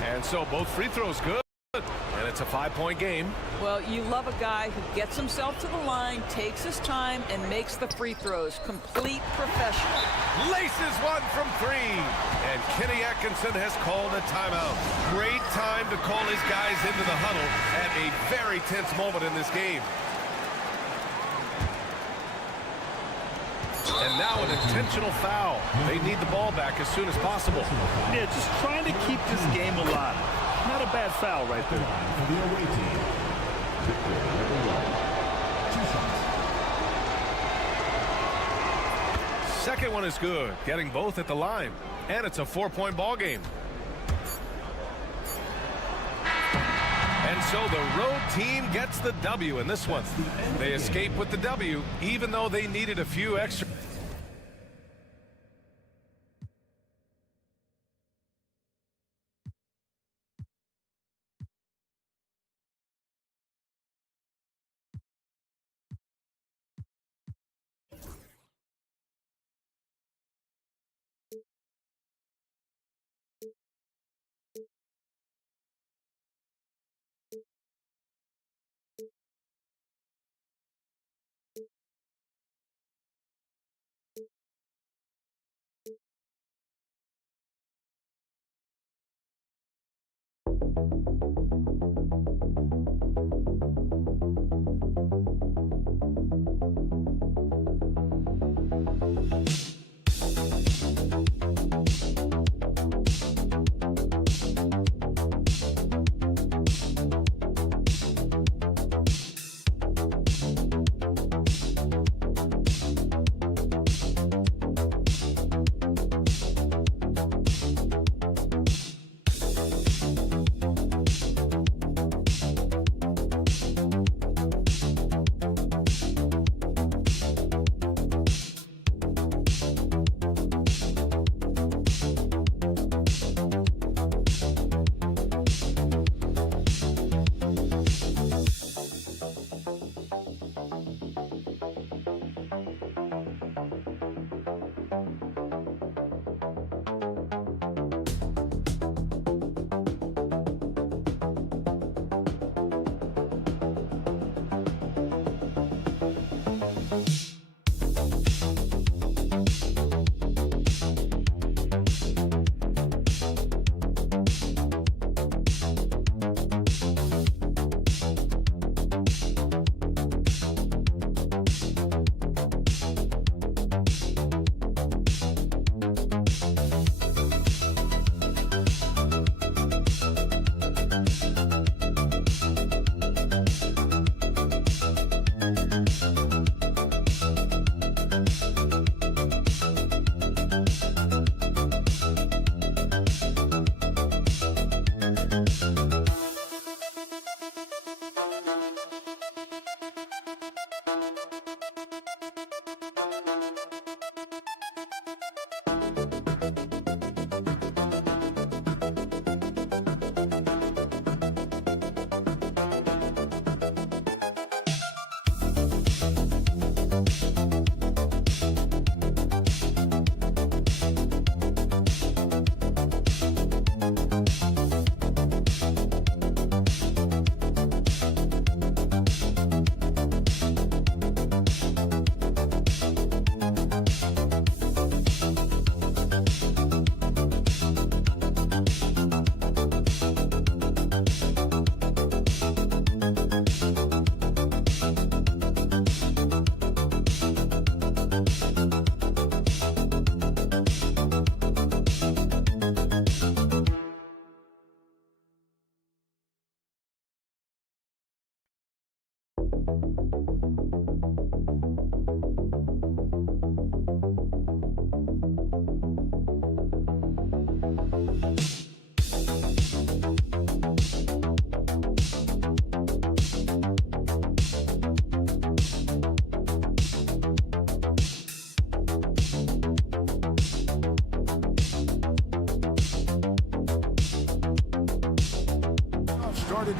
And so both free throws good. And it's a 5-point game. Well, you love a guy who gets himself to the line, takes his time, and makes the free throws. Complete professional. Laces one from 3. And Kenny Atkinson has called a timeout. Great time to call his guys into the huddle at a very tense moment in this game. And now an intentional foul. They need the ball back as soon as possible. Yeah, just trying to keep this game alive. Not a bad foul right there. For the away team, Victor, number 1. 2 shots. Second one is good. Getting both at the line. And it's a 4-point ball game. And so the road team gets the W in this one. They escape with the W, even though they needed a few extra.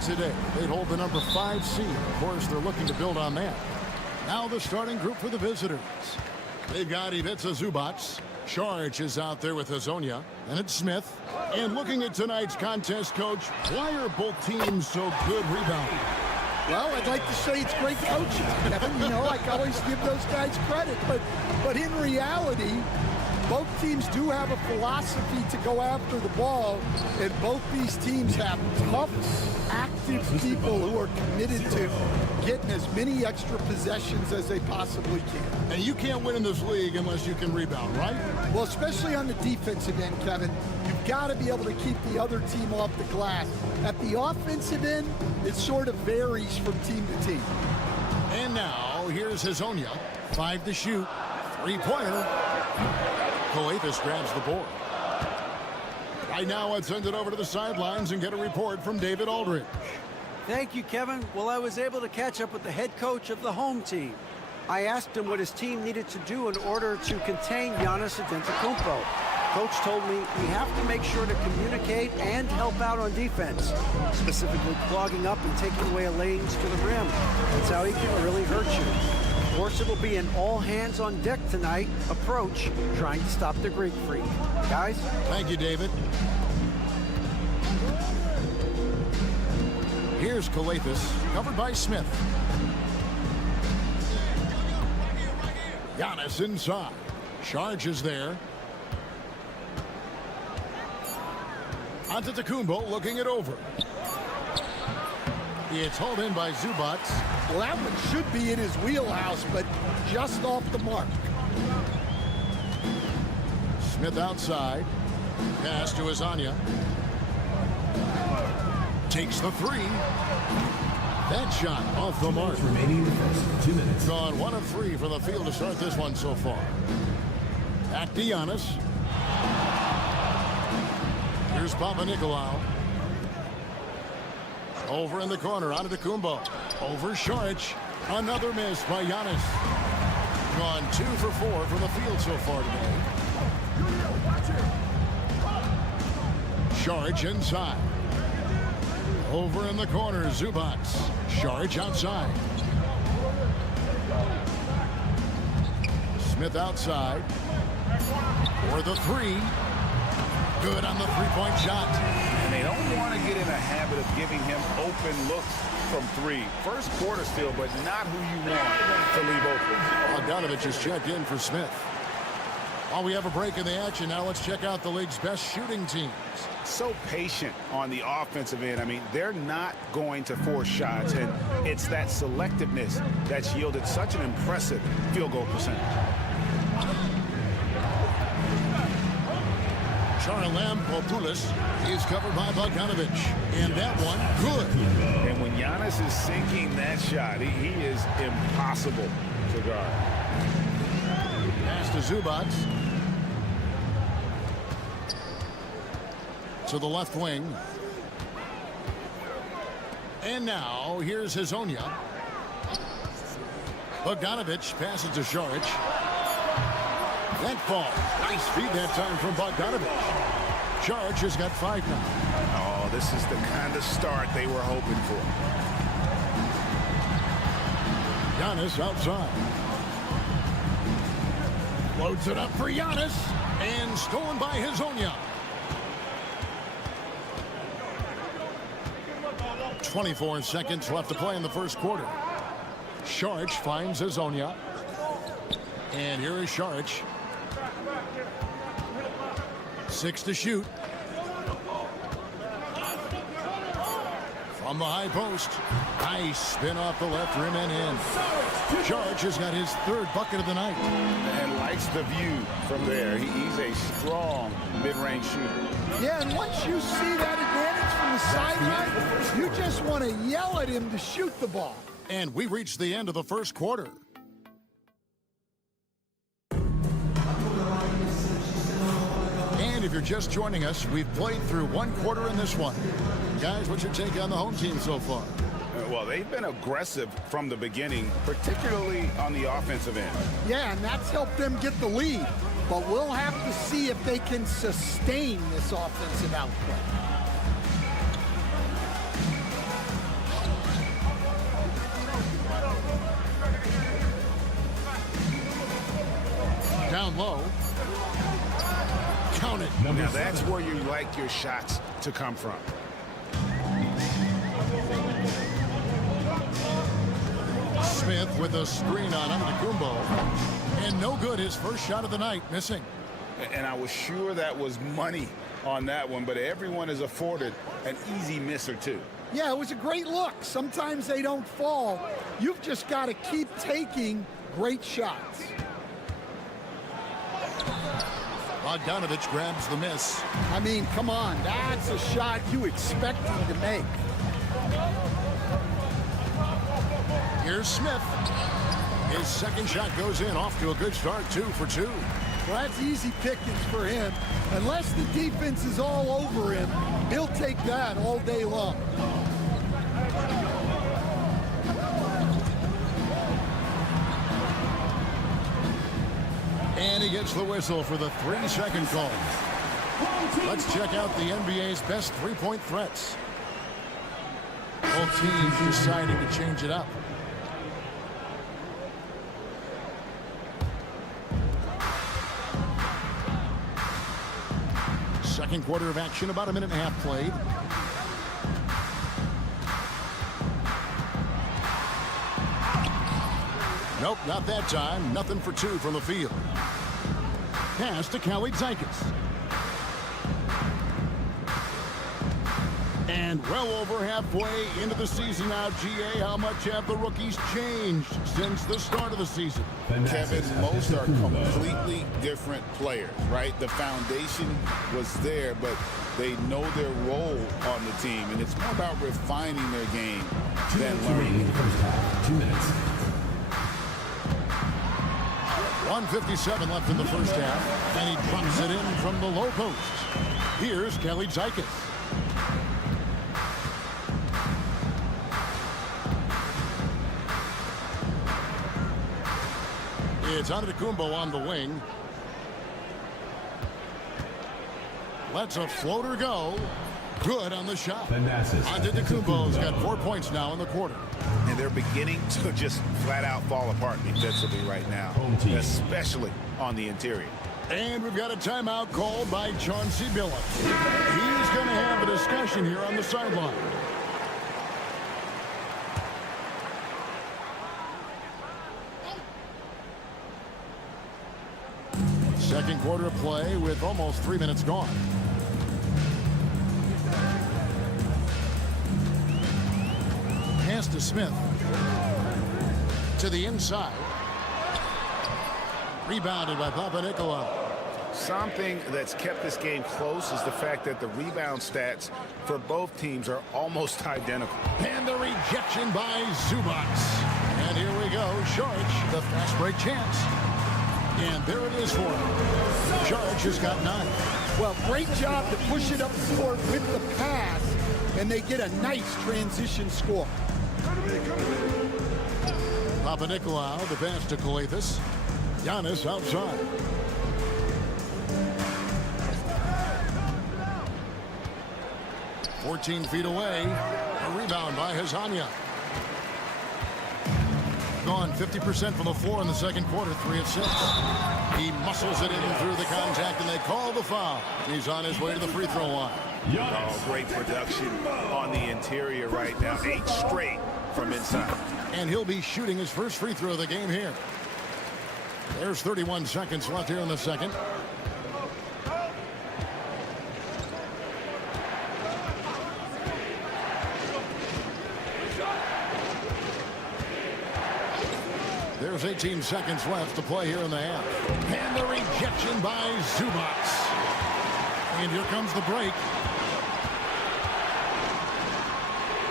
Today, they'd hold the number 5 seed. Of course, they're looking to build on that. Now the starting group for the visitors. They've got Ivica Zubac. Saric is out there with Hazonia. And it's Smith. And looking at tonight's contest, Coach, why are both teams so good rebounding? Well, I'd like to say it's great coaching, Kevin. You know, I always give those guys credit. But in reality, both teams do have a philosophy to go after the ball, and both these teams have tough, active people who are committed to getting as many extra possessions as they possibly can. And you can't win in this league unless you can rebound, right? Well, especially on the defensive end, Kevin. You've got to be able to keep the other team off the glass. At the offensive end, it sort of varies from team to team. And now, here's Hazonia. 5 to shoot. 3-pointer. Coathis grabs the board. Right now, let's send it over to the sidelines and get a report from David Aldridge. Thank you, Kevin. Well, I was able to catch up with the head coach of the home team. I asked him what his team needed to do in order to contain Giannis Antetokounmpo. Coach told me we have to make sure to communicate and help out on defense, specifically clogging up and taking away lanes to the rim. That's how he can really hurt you. Of course, it will be an all-hands-on-deck tonight approach, trying to stop the Greek Freak. Guys? Thank you, David. Here's Coathis, covered by Smith. Giannis inside. Saric is there. Antetokounmpo looking it over. It's hauled in by Zubac. Well, that one should be in his wheelhouse, but just off the mark. Smith outside. Pass to Hazonia. Takes the 3. That shot off the mark. Remaining in the first 2 minutes. Gone 1 of 3 from the field to start this one so far. Back to Giannis. Here's Papanikolaou. Over in the corner, Antetokounmpo. Over Saric. Another miss by Giannis. Gone 2 for 4 from the field so far today. Saric inside. Over in the corner, Zubac. Saric outside. Smith outside. For the 3. Good on the 3-point shot. And they don't want to get in a habit of giving him open looks from 3. First quarter still, but not who you want to leave open. Bogdanovich just checked in for Smith. While we have a break in the action, now let's check out the league's best shooting teams. So patient on the offensive end. I mean, they're not going to force shots, and it's that selectiveness that's yielded such an impressive field goal percentage. Charalampopoulos is covered by Bogdanovich. And that one, good. And when Giannis is sinking that shot, he is impossible to guard. Pass to Zubac. To the left wing. And now, here's Hazonia. Bogdanovich passes to Saric. That fall. Nice feed that time from Bogdanovich. Saric has got 5 now. Oh, this is the kind of start they were hoping for. Giannis outside. Loads it up for Giannis. And stolen by Hazonia. 24 seconds left to play in the first quarter. Saric finds Hazonia. And here is Saric. 6 to shoot. From the high post. Nice spin off the left rim and in. Saric has got his 3rd bucket of the night. And likes the view from there. He's a strong mid-range shooter. Yeah, and once you see that advantage from the sideline, you just want to yell at him to shoot the ball. And we reached the end of the first quarter. And if you're just joining us, we've played through 1 quarter in this one. Guys, what's your take on the home team so far? Well, they've been aggressive from the beginning, particularly on the offensive end. Yeah, and that's helped them get the lead. But we'll have to see if they can sustain this offensive output. Down low. Count it. Now that's where you like your shots to come from. Smith with a screen on Antetokounmpo. And no good, his first shot of the night, missing. And I was sure that was money on that one, but everyone is afforded an easy miss or two. Yeah, it was a great look. Sometimes they don't fall. You've just got to keep taking great shots. Bogdanovich grabs the miss. I mean, come on, that's a shot you expect him to make. Here's Smith. His second shot goes in, off to a good start, 2 for 2. Well, that's easy pickings for him. Unless the defense is all over him, he'll take that all day long. And he gets the whistle for the 3-second call. Let's check out the NBA's best three-point threats. Both teams deciding to change it up. Second quarter of action, about a minute and a half played. Nope, not that time. Nothing for 2 from the field. Pass to Kalaitzakis. And well over halfway into the season now, GA, how much have the rookies changed since the start of the season? Kevin, most are completely different players, right? The foundation was there, but they know their role on the team, and it's more about refining their game than learning. 2 minutes. 1:57 left in the first half, and he drops it in from the low post. Here's Kalaitzakis. It's Antetokounmpo on the wing. Lets a floater go. Good on the shot. Antetokounmpo's got 4 points now in the quarter. And they're beginning to just flat out fall apart defensively right now, especially on the interior. And we've got a timeout called by Chauncey Billups. He's going to have a discussion here on the sideline. Second quarter of play with almost 3 minutes gone. Pass to Smith. To the inside. Rebounded by Papanikolaou. Something that's kept this game close is the fact that the rebound stats for both teams are almost identical. And the rejection by Zubac. And here we go. Saric, the fast break chance. And there it is for him. Saric has got 9. Well, great job to push it up court with the pass, and they get a nice transition score. Papanikolaou, the pass to Kalaitzakis. Giannis outside. "14 feet away. A rebound by Hazanya. Gone 50% from the floor in the second quarter, 3 of 6. He muscles it in through the contact, and they call the foul. He's on his way to the free throw line. Oh, great production on the interior right now. 8 straight from inside. And he'll be shooting his first free throw of the game here. There's 31 seconds left here in the second. There's 18 seconds left to play here in the half. And the rejection by Zubac. And here comes the break.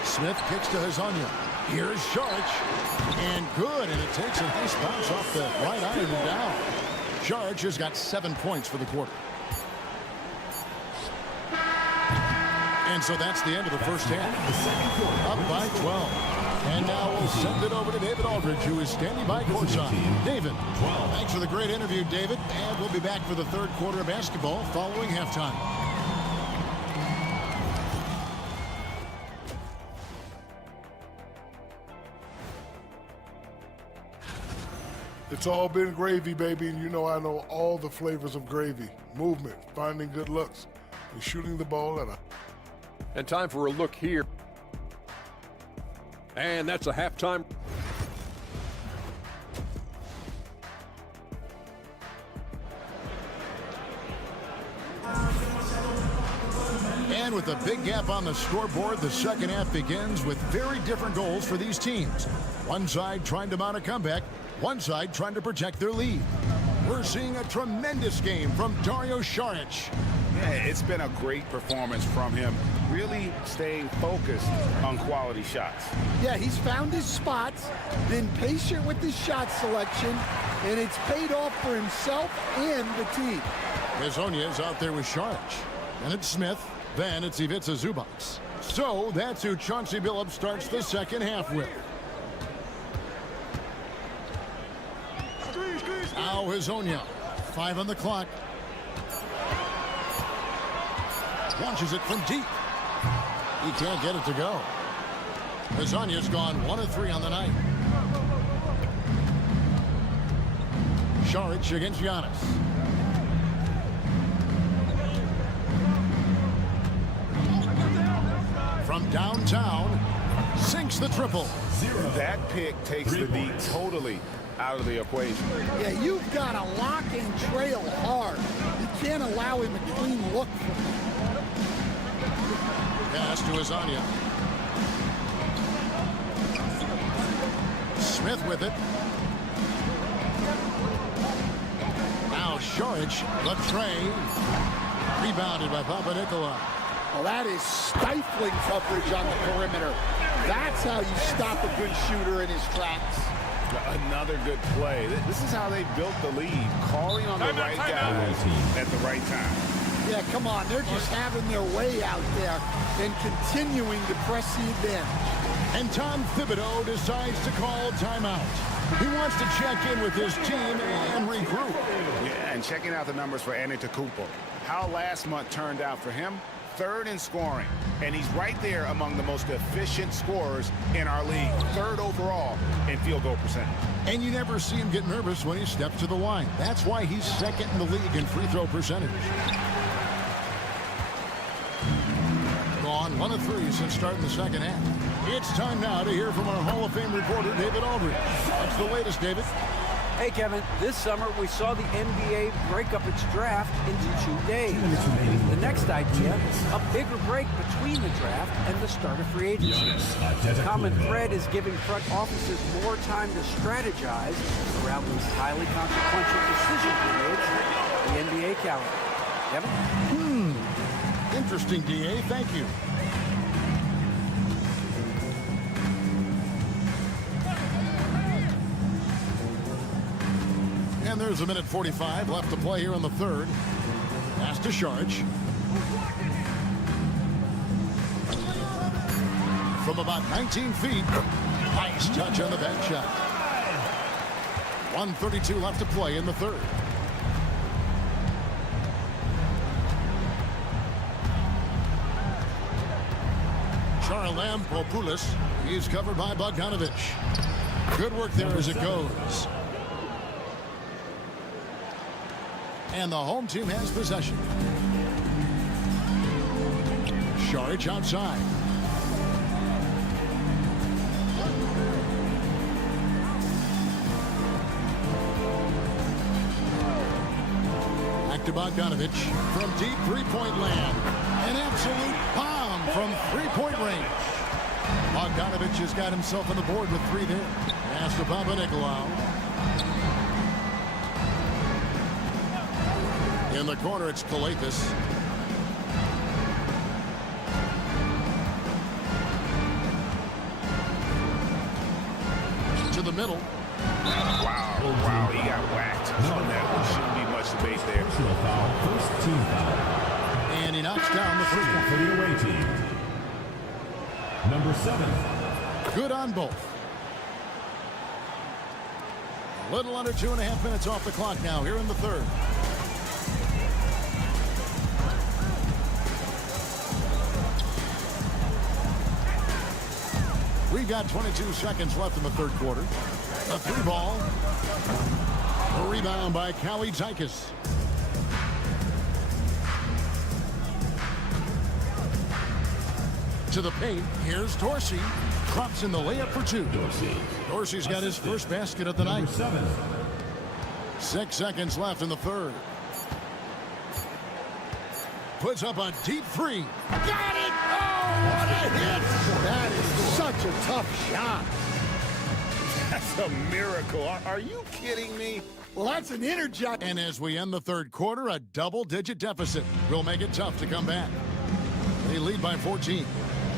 Smith kicks to Hazanya. Here's Saric. And good, and it takes a nice bounce off the right iron and down. Saric has got 7 points for the quarter. And so that's the end of the first half. Up by 12. And now we'll send it over to David Aldridge, who is standing by courtside. David, thanks for the great interview, David. And we'll be back for the third quarter of basketball following halftime. It's all been gravy, baby, and you know I know all the flavors of gravy. Movement, finding good looks, and shooting the ball at a... And time for a look here. And that's a halftime. And with a big gap on the scoreboard, the second half begins with very different goals for these teams. One side trying to mount a comeback, one side trying to protect their lead. We're seeing a tremendous game from Dario Saric. Yeah, it's been a great performance from him, really staying focused on quality shots. Yeah, he's found his spots, been patient with his shot selection, and it's paid off for himself and the team. Hazonia is out there with Saric. Then it's Smith. Then it's Ivica Zubac. So that's who Chauncey Billups starts the second half with. Now Hazonia. 5 on the clock. Launches it from deep. He can't get it to go. Hazonia's gone 1 of 3 on the night. Saric against Giannis. From downtown, sinks the triple. That pick takes the D totally out of the equation. Yeah, you've got to lock and trail hard. You can't allow him a clean look from him. Pass to Hazonia. Smith with it. Now Saric, the tray. Rebounded by Papanikolaou. Well, that is stifling coverage on the perimeter. That's how you stop a good shooter in his tracks. Another good play. This is how they built the lead, calling on the right guys at the right time. Yeah, come on. They're just having their way out there and continuing to press the advantage. And Tom Thibodeau decides to call timeout. He wants to check in with his team and regroup. Yeah, and checking out the numbers for Antetokounmpo. How last month turned out for him. 3rd in scoring, and he's right there among the most efficient scorers in our league. 3rd overall in field goal percentage. And you never see him get nervous when he steps to the line. That's why he's 2nd in the league in free throw percentage. Gone 1 of 3 since starting the second half. It's time now to hear from our Hall of Fame reporter, David Aldridge. What's the latest, David? Hey, Kevin, this summer we saw the NBA break up its draft into 2 days. The next idea, a bigger break between the draft and the start of free agency. The common thread is giving front offices more time to strategize around these highly consequential decision periods, the NBA calendar. Kevin? Interesting, DA. Thank you. And there's 1:45 left to play here in the third. Pass to Saric. From about 19 feet. Nice touch on the back shot. 1:32 left to play in the third. Charalampopoulos. He's covered by Bogdanovich. Good work there as it goes. And the home team has possession. Saric outside. Back to Bogdanovich from deep three-point land. An absolute bomb from three-point range. Bogdanovich has got himself on the board with 3 there. Pass to Papanikolaou. In the corner, it's Kalaitis. To the middle. Wow, he got whacked on that one. Shouldn't be much debate there. First team foul. And he knocks down the three. For the away team. Number 7. Good on both. A little under 2.5 minutes off the clock now here in the third. We've got 22 seconds left in the third quarter. A 3-ball. A rebound by Cowie Tykus. To the paint. Here's Dorsey. Drops in the layup for 2. Dorsey's got his first basket of the night. 6 seconds left in the third. Puts up a deep 3. Got it! Oh, what a hit! That is such a tough shot. That's a miracle. Are you kidding me? Well, that's an energizer. And as we end the third quarter, a double-digit deficit will make it tough to come back. They lead by 14.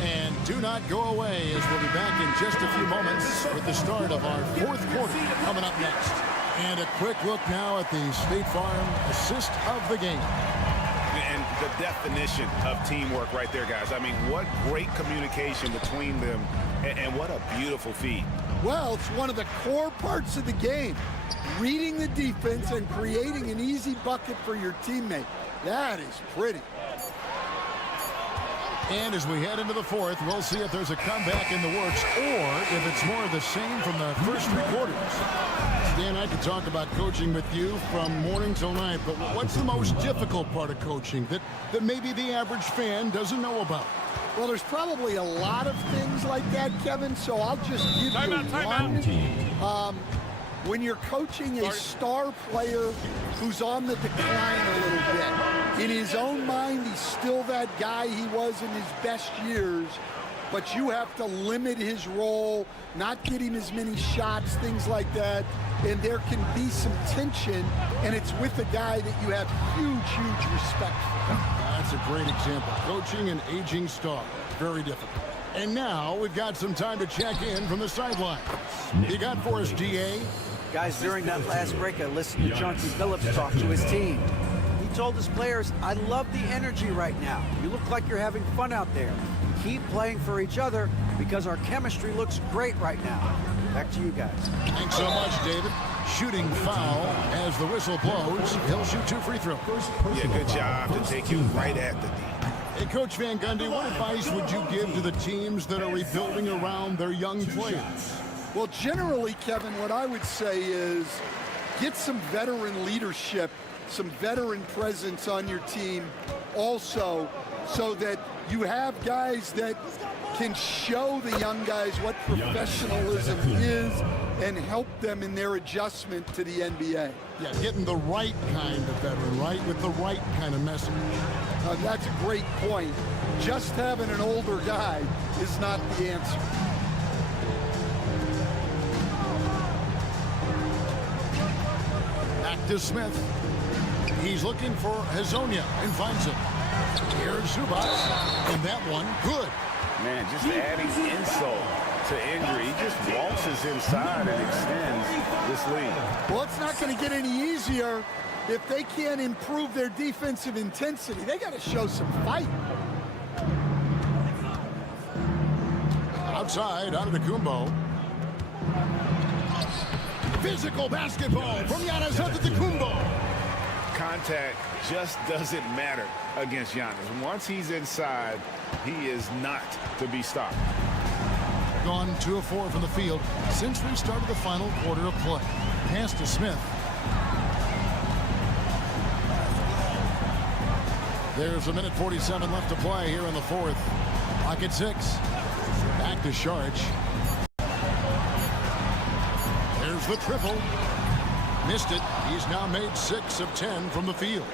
And do not go away, as we'll be back in just a few moments with the start of our fourth quarter coming up next. And a quick look now at the State Farm assist of the game. And the definition of teamwork right there, guys. I mean, what great communication between them, and what a beautiful feed. Well, it's one of the core parts of the game. Reading the defense and creating an easy bucket for your teammate. That is pretty. And as we head into the fourth, we'll see if there's a comeback in the works or if it's more of the same from the first 3 quarters. Dan, I could talk about coaching with you from morning till night, but what's the most difficult part of coaching that maybe the average fan doesn't know about? Well, there's probably a lot of things like that, Kevin, so I'll just give you one. When you're coaching a star player who's on the decline a little bit, in his own mind, he's still that guy he was in his best years, but you have to limit his role, not get him as many shots, things like that, and there can be some tension, and it's with a guy that you have huge respect for. That's a great example. Coaching an aging star. Very difficult. And now we've got some time to check in from the sidelines. You got for us, DA? Guys, during that last break, I listened to Chauncey Billups talk to his team. He told his players, I love the energy right now. You look like you're having fun out there. Keep playing for each other because our chemistry looks great right now. Back to you guys. Thanks so much, David. Shooting foul as the whistle blows. He'll shoot 2 free throws. Yeah, good job to take him right at the D. Hey, Coach Van Gundy, what advice would you give to the teams that are rebuilding around their young players? Well, generally, Kevin, what I would say is get some veteran leadership, some veteran presence on your team also, so that you have guys that can show the young guys what professionalism is and help them in their adjustment to the NBA. Yeah, getting the right kind of veteran, right, with the right kind of message. That's a great point. Just having an older guy is not the answer. Back to Smith. He's looking for Hazonia and finds him. Here's Zubac, and that one, good. Man, just adding insult to injury. He just waltzes inside and extends this lead. Well, it's not going to get any easier if they can't improve their defensive intensity. They got to show some fight. Outside, Antetokounmpo. Physical basketball from Giannis Antetokounmpo. Contact just doesn't matter against Giannis. Once he's inside, he is not to be stopped. Gone 2 of 4 from the field since we started the final quarter of play. Pass to Smith. There's a minute 47 left to play here in the fourth. Clock at 6. Back to Sharch. There's the triple. Missed it. He's now made 6 of 10 from the field.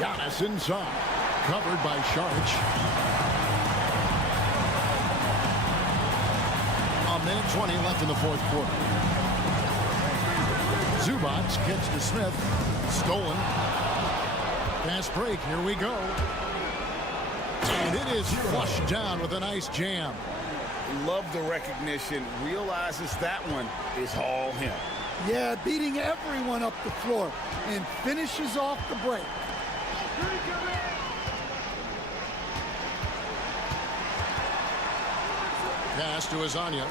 Giannis inside. Covered by Sharch. A minute 20 left in the fourth quarter. Zubac gets to Smith. Stolen. Fast break. Here we go. And it is flushed down with a nice jam. Love the recognition. Realizes that one is all him. Yeah, beating everyone up the floor and finishes off the break. Pass to Hazonia.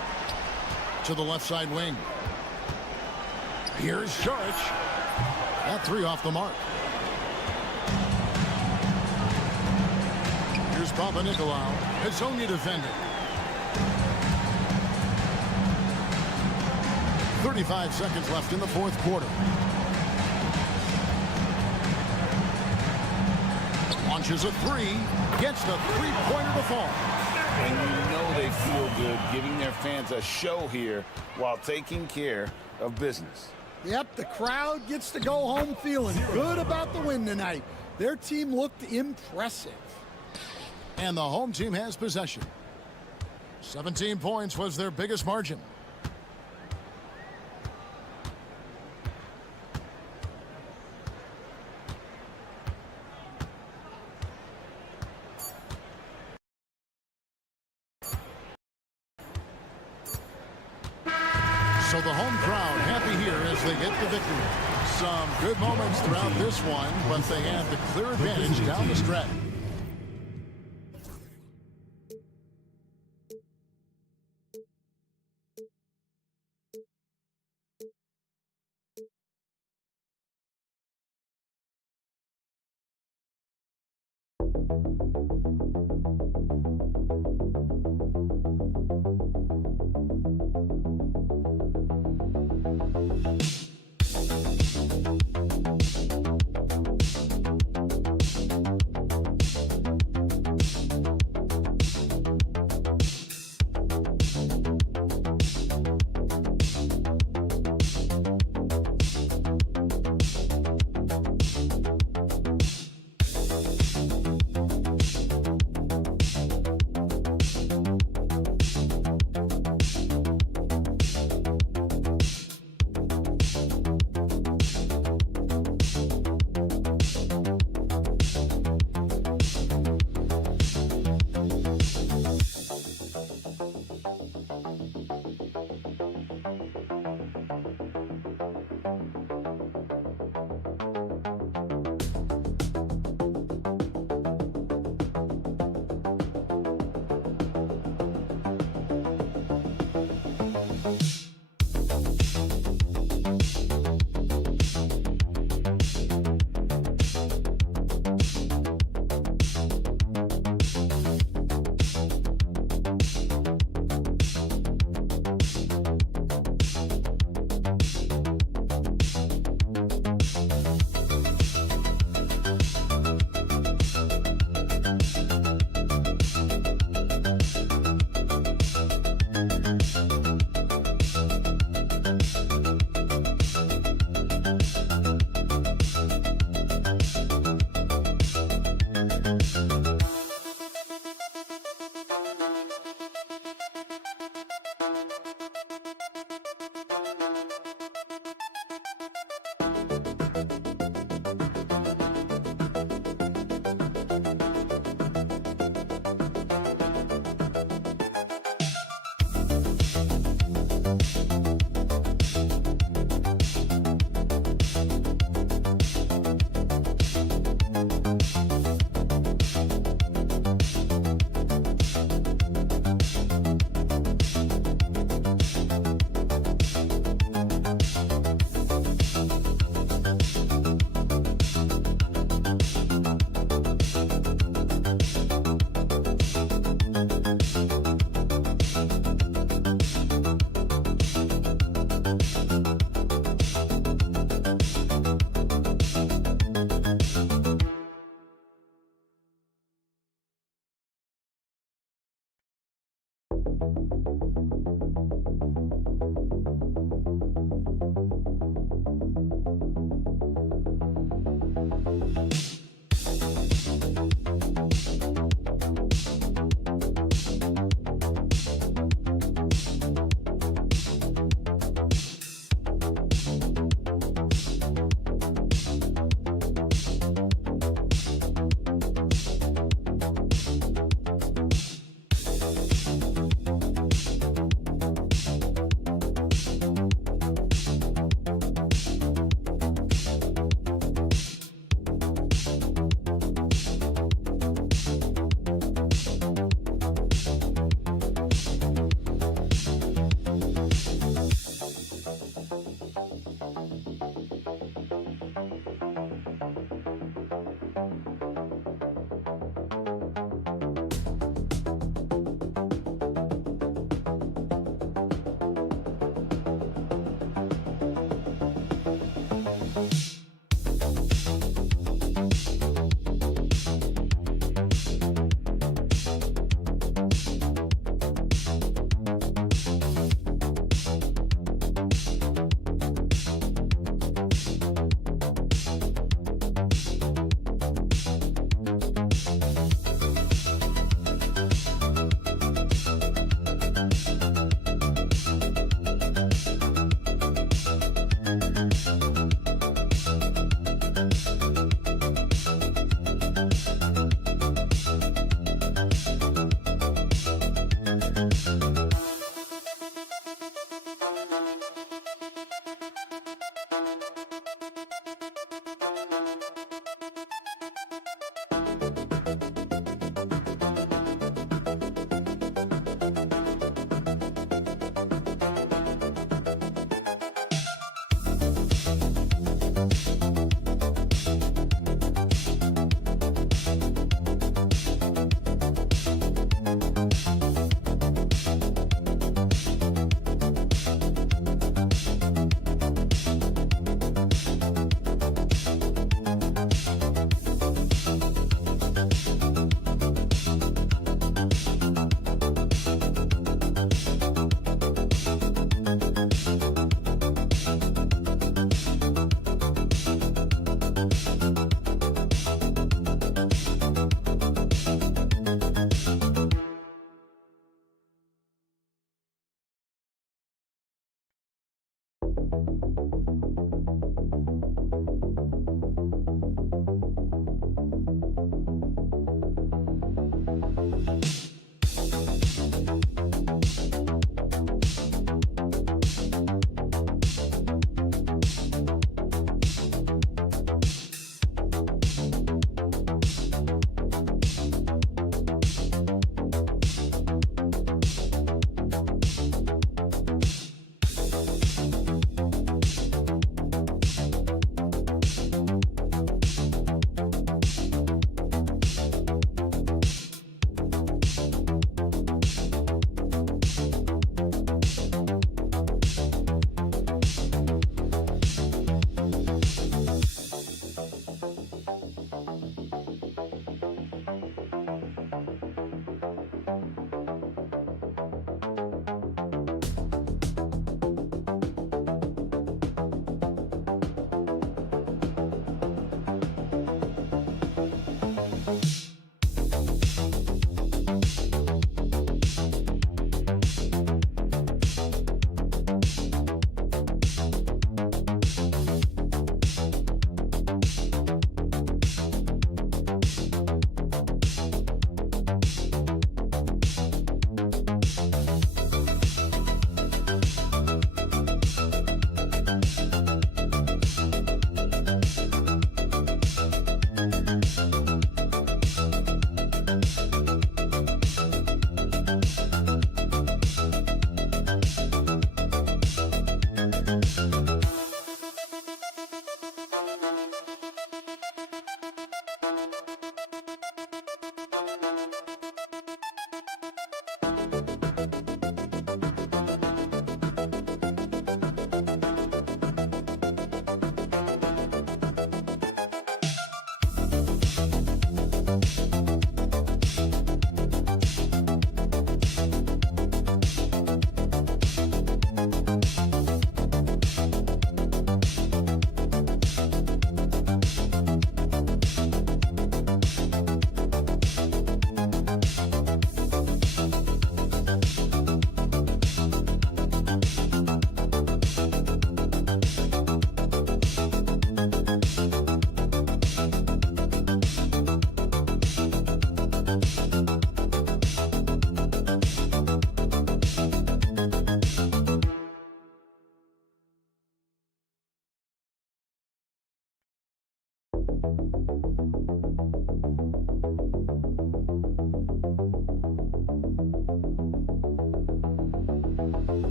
To the left side wing. Here's Sharch. That 3 off the mark. Here's Here's Papa Nicolau. It's only defending. 35 seconds left in the fourth quarter. Launches a three. Gets the three-pointer to fall. And you know they feel good giving their fans a show here while taking care of business. Yep, the crowd gets to go home feeling good about the win tonight. Their team looked impressive. And the home team has possession. 17 points was their biggest margin. So the home crowd happy here as they get the victory. Some good moments throughout this one, but they had the clear advantage down the stretch.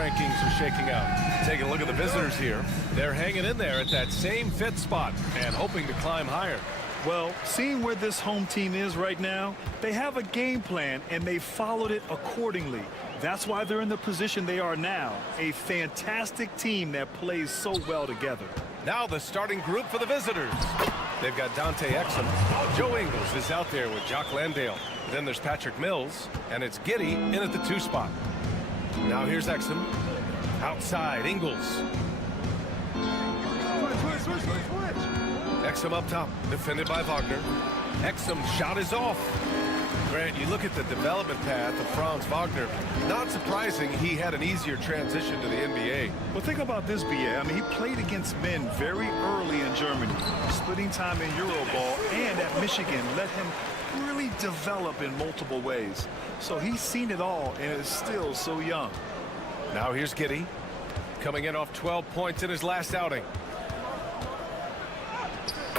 rankings are shaking out. Taking a look at the visitors here. They're hanging in there at that same 5th spot and hoping to climb higher. Well, seeing where this home team is right now, they have a game plan and they followed it accordingly. That's why they're in the position they are now. A fantastic team that plays so well together. Now the starting group for the visitors. They've got Dante Exum. Joe Ingles is out there with Jock Landale. Then there's Patrick Mills, and it's Giddy in at the 2 spot. Now here's Exum. Outside, Ingles. Exum up top, defended by Wagner. Exum's shot is off. Grant, you look at the development path of Franz Wagner. Not surprising he had an easier transition to the NBA. Well, think about this, B.A. I mean, he played against men very early in Germany, splitting time in Euroball, and at Michigan let him really develop in multiple ways. So he's seen it all and is still so young. Now here's Giddy, coming in off 12 points in his last outing.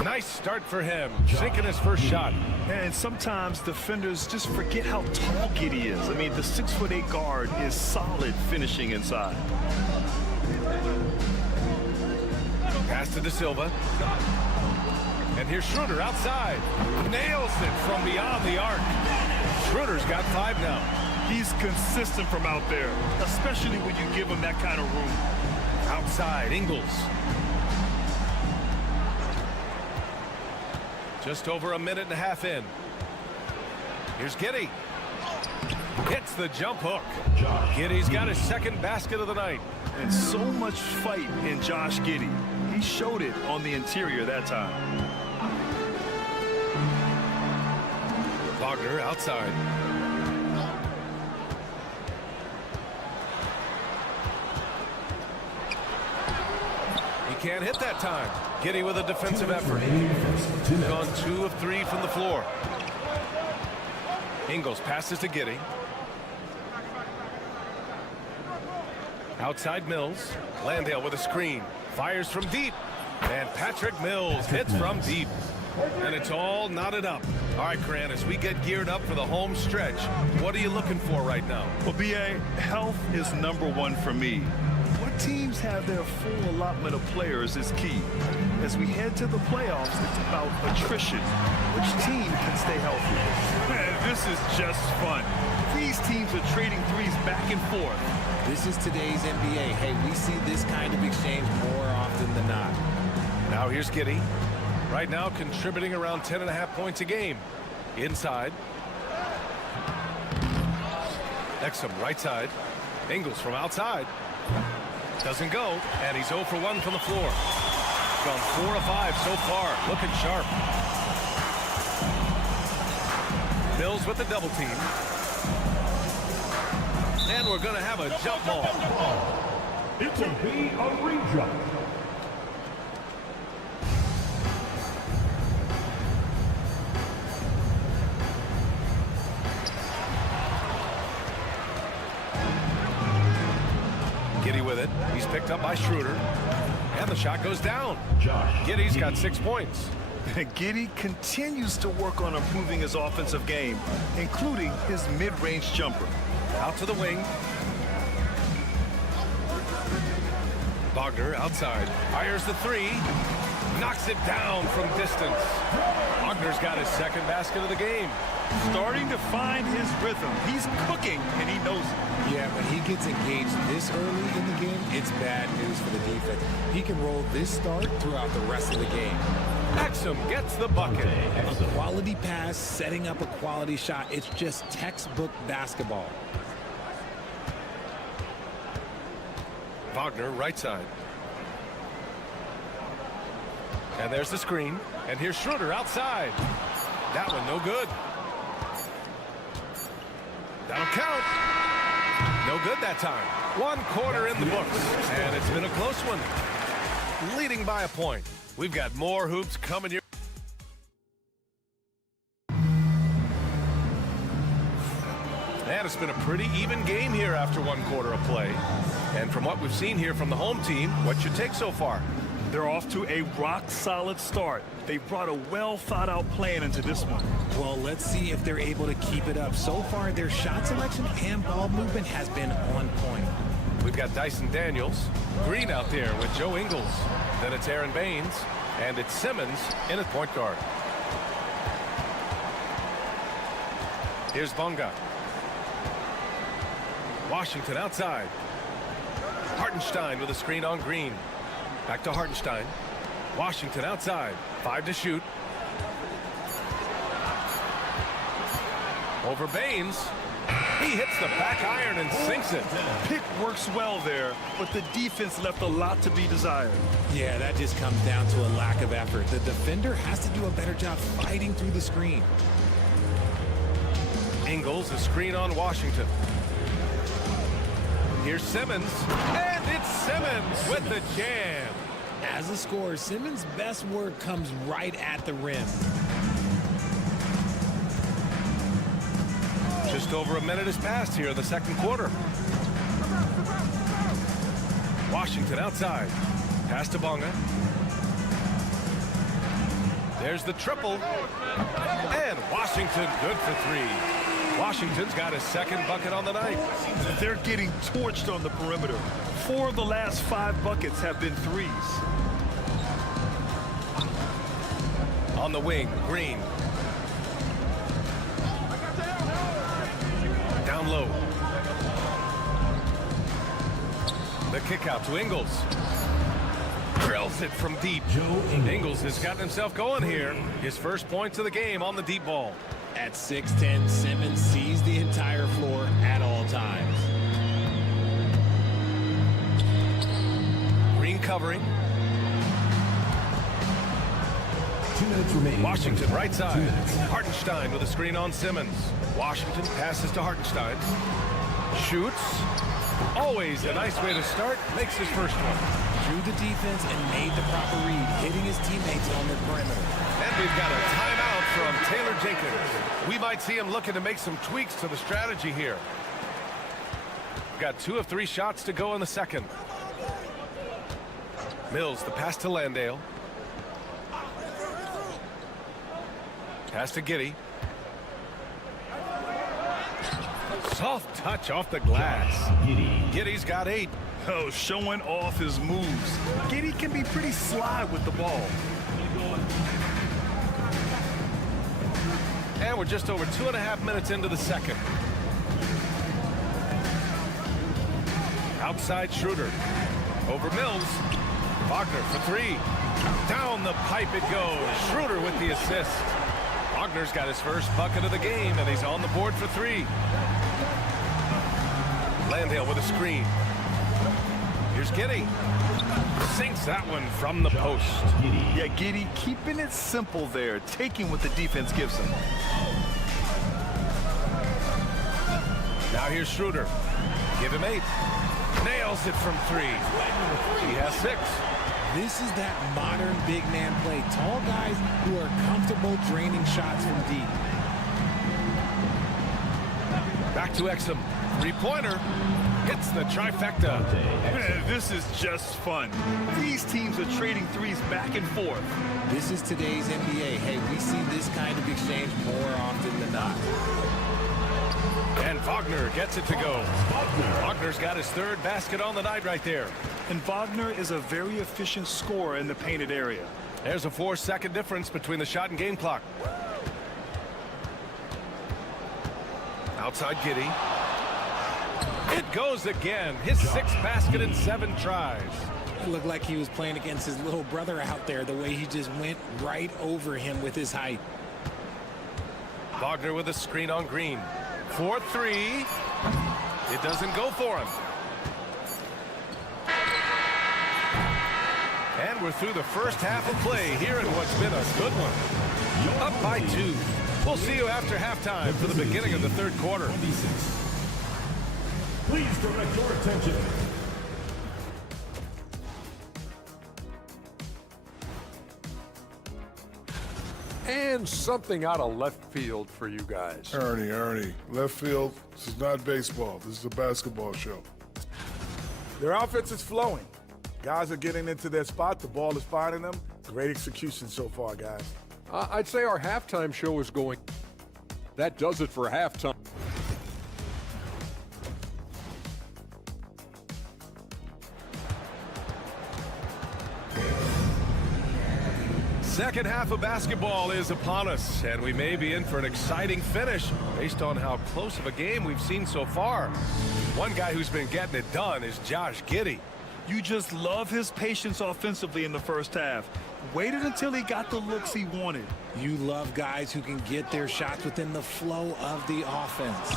Nice start for him, sinking his first shot. And sometimes defenders just forget how tall Giddy is. I mean, the 6'8" guard is solid finishing inside. Pass to De Silva. And here's Schroeder outside. Nails it from beyond the arc. Schroeder's got 5 now. He's consistent from out there, especially when you give him that kind of room. Outside, Ingles. Just over a minute and a half in. Here's Giddy. Hits the jump hook. Giddy's got his second basket of the night. And so much fight in Josh Giddy. He showed it on the interior that time. Wagner outside. He can't hit that time. Giddey with a defensive effort. Gone 2 of 3 from the floor. Ingles passes to Giddey. Outside Mills. Landale with a screen. Fires from deep. And Patrick Mills hits from deep. And it's all knotted up. All right, Grant, as we get geared up for the home stretch, what are you looking for right now? Well, B.A., health is #1 for me. What teams have their full allotment of players is key. As we head to the playoffs, it's about attrition. Which team can stay healthy? Man, this is just fun. These teams are trading threes back and forth. This is today's NBA. Hey, we see this kind of exchange more often than not. Now here's Giddey. Right now contributing around 10.5 points a game. Inside. Exum right side. Ingles from outside. Doesn't go. And he's 0 for 1 from the floor. Gone 4 of 5 so far. Looking sharp. Mills with the double team. And we're going to have a jump ball. It'll be a re-jump. Giddey with it. He's picked up by Schroeder. And the shot goes down. Giddey's got 6 points. Giddey continues to work on improving his offensive game, including his mid-range jumper. Out to the wing. Wagner outside. Fires the 3. Knocks it down from distance. Wagner's got his second basket of the game. Starting to find his rhythm. He's cooking, and he knows it. Yeah, when he gets engaged this early in the game, it's bad news for the defense. He can roll this start throughout the rest of the game. Exum gets the bucket. A quality pass, setting up a quality shot. It's just textbook basketball. Wagner right side. And there's the screen. And here's Schroeder outside. That one no good. That'll count. No good that time. 1 quarter in the books. And it's been a close one. Leading by a point. We've got more hoops coming your And it's been a pretty even game here after 1 quarter of play. And from what we've seen here from the home team, what's your take so far? They're off to a rock-solid start. They brought a well-thought-out plan into this one. Well, let's see if they're able to keep it up. So far, their shot selection and ball movement has been on point. We've got Dyson Daniels. Green out there with Joe Ingles. Then it's Aaron Baines. And it's Simmons in at point guard. Here's Bonga. Washington outside. Hartenstein with a screen on Green. Back to Hartenstein. Washington outside. 5 to shoot. Over Baines. He hits the back iron and sinks it. Pick works well there, but the defense left a lot to be desired. Yeah, that just comes down to a lack of effort. The defender has to do a better job fighting through the screen. Ingles, a screen on Washington. Here's Simmons, and it's Simmons with the jam. As a scorer, Simmons' best work comes right at the rim. Just over a minute has passed here in the second quarter. Washington outside. Pass to Bonga. There's the triple. And Washington good for 3. Washington's got his second bucket on the night. They're getting torched on the perimeter. 4 of the last 5 buckets have been threes. On the wing, Green. Down low. The kick out to Ingles. Drills it from deep. Ingles has gotten himself going here. His first points of the game on the deep ball. At 6'10", Simmons sees the entire floor at all times. Green covering. 2 minutes remaining. Washington right side. Hartenstein with a screen on Simmons. Washington passes to Hartenstein. Shoots. Always a nice way to start. Makes his first one. Drew the defense and made the proper read, hitting his teammates on the perimeter. And we've got a timeout from Taylor Jenkins. We might see him looking to make some tweaks to the strategy here. Got 2 of 3 shots to go in the second. Mills, the pass to Landale. Pass to Giddey. Soft touch off the glass. Giddey's got 8. Oh, showing off his moves. Giddey can be pretty sly with the ball. And we're just over 2.5 minutes into the second. Outside Schroeder. Over Mills. Wagner for 3. Down the pipe it goes. Schroeder with the assist. Wagner's got his first bucket of the game, and he's on the board for 3. Landale with a screen. Here's Giddey. Sinks that one from the post. Yeah, Giddey keeping it simple there, taking what the defense gives him. Now here's Schroeder. Give him 8. Nails it from 3. He has 6. This is that modern big man play. Tall guys who are comfortable draining shots from deep. Back to Exum. 3-pointer. Hits the trifecta. Man, this is just fun. These teams are trading threes back and forth. This is today's NBA. Hey, we see this kind of exchange more often than not. And Wagner gets it to go. Wagner's got his 3rd basket on the night right there. And Wagner is a very efficient scorer in the painted area. There's a 4-second difference between the shot and game clock. Outside Giddey. It goes again. His 6th basket in 7 tries. It looked like he was playing against his little brother out there, the way he just went right over him with his height. Wagner with a screen on Green. 4-3. It doesn't go for him. And we're through the first half of play here in what's been a good one. Up by 2. We'll see you after halftime for the beginning of the 3rd quarter. Please direct your attention. And something out of left field for you guys. Ernie, left field, this is not baseball. This is a basketball show. Their offense is flowing. Guys are getting into their spot. The ball is finding them. Great execution so far, guys. I'd say our halftime show is going. That does it for halftime. Second half of basketball is upon us, and we may be in for an exciting finish based on how close of a game we've seen so far. One guy who's been getting it done is Josh Giddey. You just love his patience offensively in the first half. Waited until he got the looks he wanted. You love guys who can get their shots within the flow of the offense.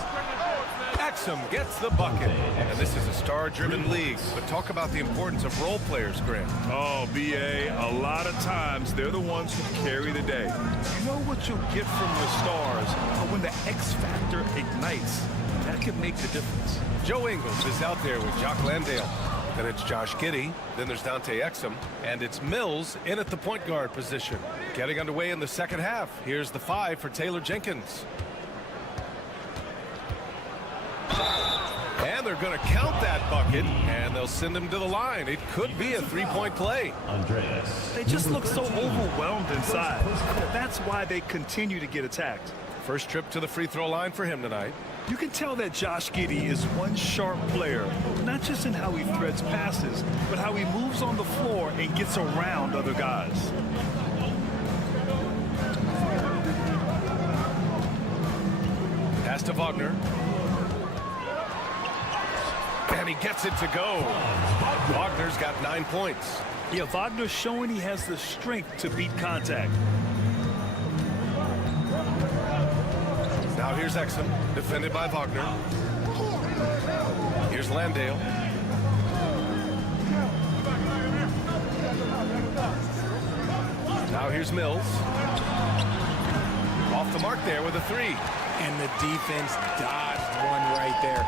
Exum gets the bucket. And this is a star-driven league. But talk about the importance of role players, Grant. Oh, B.A., a lot of times they're the ones who carry the day. You know what you'll get from your stars, but when the X factor ignites, that can make the difference. Joe Ingles is out there with Jock Landale. Then it's Josh Giddey. Then there's Dante Exum. And it's Mills in at the point guard position. Getting underway in the second half. Here's the 5 for Taylor Jenkins. And they're going to count that bucket, and they'll send him to the line. It could be a 3-point play. They just look so overwhelmed inside. That's why they continue to get attacked. First trip to the free throw line for him tonight. You can tell that Josh Giddey is one sharp player, not just in how he threads passes, but how he moves on the floor and gets around other guys. Pass to Wagner. And he gets it to go. Wagner's got 9 points. Yeah, Wagner's showing he has the strength to beat contact. Now here's Exum, defended by Wagner. Here's Landale. Now Now here's Mills. Off the mark there with a three. And the defense dodged one right there.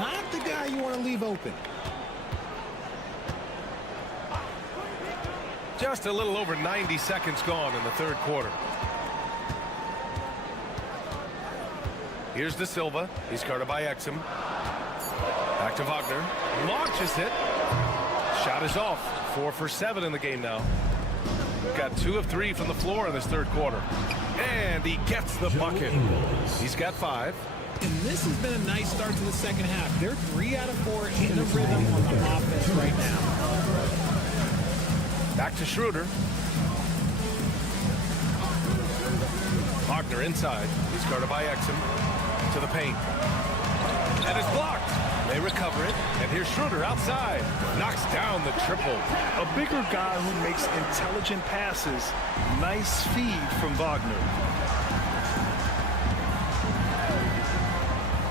Not the guy you want to leave open. Just a little over 90 seconds gone in the third quarter. Here's De Silva. He's guarded by Exum. Back to Wagner. Launches it. Shot is off. 4 for 7 in the game now. Got 2 of 3 from the floor in this third quarter. And he gets the bucket. He's got 5. And this has been a nice start to the second half. They're 3 out of 4 in the rhythm on the offense right now. Back to Schroeder. Wagner inside. He's guarded by Exum. To the paint. And it's blocked. They recover it. And here's Schroeder outside. Knocks down the triple. A bigger guy who makes intelligent passes. Nice feed from Wagner.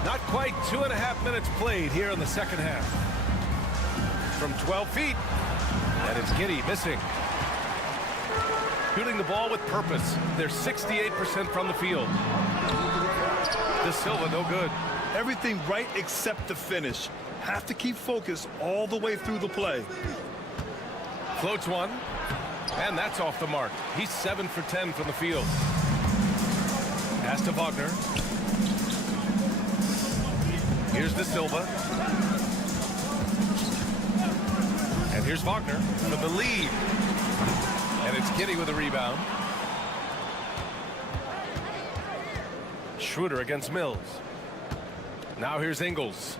Not quite 2.5 minutes played here in the second half. From 12 feet. And it's Giddey missing. Shooting the ball with purpose. They're 68% from the field. De Silva, no good. Everything right except the finish. Have to keep focused all the way through the play. Floats one. And that's off the mark. He's 7 for 10 from the field. Pass to Wagner. Here's De Silva. And here's Wagner for the lead. And it's Giddey with a rebound. Schroeder against Mills. Now here's Ingles.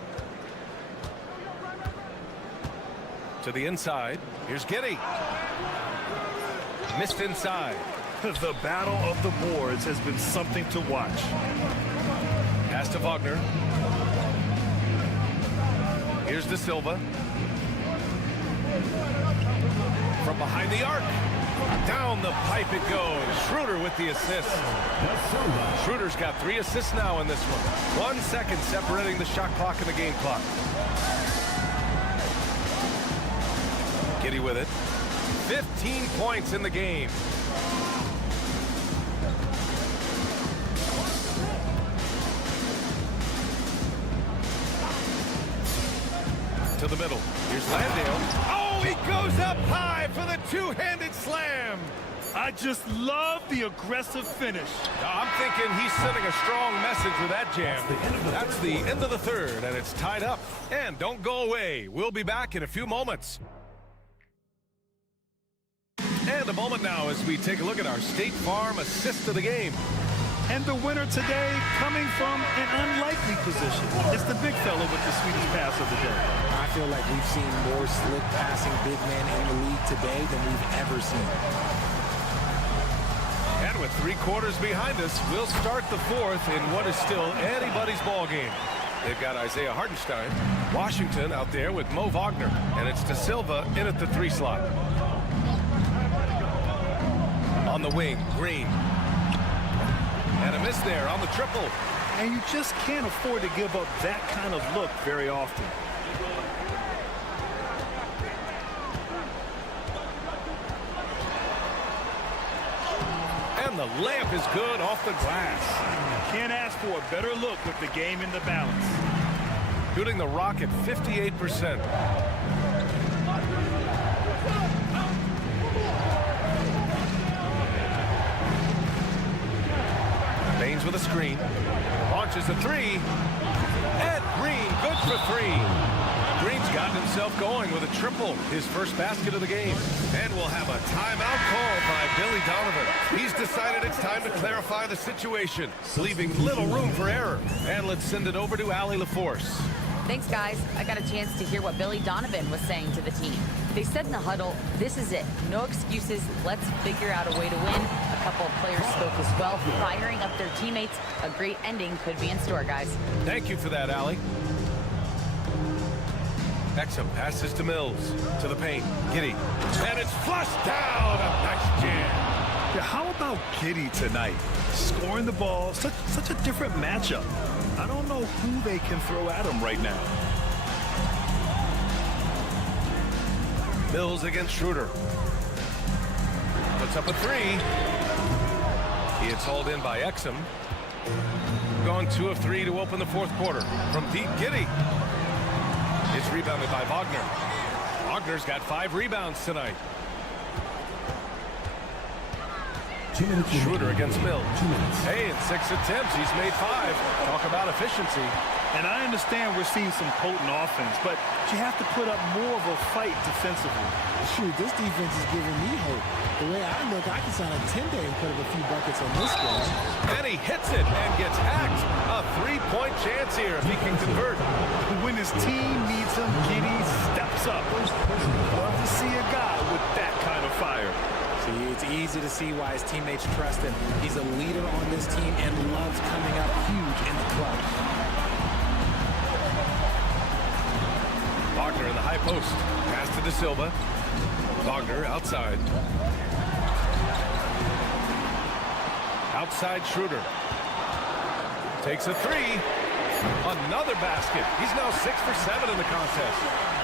To the inside. Here's Giddey. Missed inside. The battle of the boards has been something to watch. Pass to Wagner. Here's De Silva. From behind the arc. Down the pipe it goes. Schroeder with the assist. Schroeder's got 3 assists now in this one. 1 second separating the shot clock and the game clock. Giddey with it. 15 points in the game. To the middle. Here's Landale. Oh, he goes up high for the two-handed slam. I just love the aggressive finish. I'm thinking he's sending a strong message with that jam. That's the end of the third, and it's tied up. And don't go away. We'll be back in a few moments. And a moment now as we take a look at our State Farm assist of the game. And the winner today coming from an unlikely position. It's the big fella with the sweetest pass of the day. I feel like we've seen more slick passing big men in the league today than we've ever seen. And with 3 quarters behind us, we'll start the fourth in what is still anybody's ball game. They've got Isaiah Hartenstein, Washington out there with Mo Wagner, and it's De Silva in at the 3 slot. On the wing, Green. And a miss there on the triple. And you just can't afford to give up that kind of look very often. And the layup is good off the glass. Can't ask for a better look with the game in the balance. Shooting the Rocket 58%. Baines with a screen. Launches a 3. And Green, good for 3. Green's gotten himself going with a triple, his first basket of the game. And we'll have a timeout called by Billy Donovan. He's decided it's time to clarify the situation, leaving little room for error. And let's send it over to Allie LaForce. Thanks, guys. I got a chance to hear what Billy Donovan was saying to the team. They said in the huddle, this is it. No excuses. Let's figure out a way to win. A couple of players spoke as well, firing up their teammates. A great ending could be in store, guys. Thank you for that, Allie. Exum passes to Mills. To the paint. Giddey. And it's flushed down. A nice jam. Yeah, how about Giddey tonight? Scoring the ball. Such a different matchup. I don't know who they can throw at him right now. Mills against Schroeder. Puts up a three. He is hauled in by Exum. Gone 2 of 3 to open the fourth quarter. From deep, Giddey. It's rebounded by Wagner. Wagner's got 5 rebounds tonight. Schroeder against Mills. Hey, in 6 attempts, he's made 5. Talk about efficiency. And I understand we're seeing some potent offense, but you have to put up more of a fight defensively. Shoot, this defense is giving me hope. The way I look, I can sign a 10-day and put up a few buckets on this squad. And he hits it and gets hacked. A 3-point chance here if he can convert. When his team needs him, Giddey steps up. Love to see a guy with that kind of fire. See, it's easy to see why his teammates trust him. He's a leader on this team and loves coming up huge in the clutch. Wagner in the high post. Pass to De Silva. Wagner outside. Outside Schroeder. Takes a 3. Another basket. He's now 6 for 7 in the contest.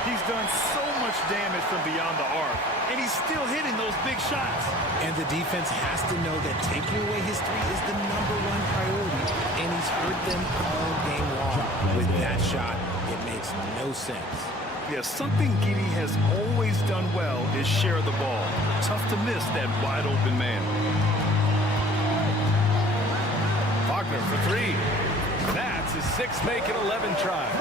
He's done so much damage from beyond the arc, and he's still hitting those big shots. And the defense has to know that taking away his 3 is the #1 priority, and he's hurt them all game long. With that shot, it makes no sense. Yeah, something Giddey has always done well is share the ball. Tough to miss that wide open man. Wagner for 3. That's his 6th make in 11 tries.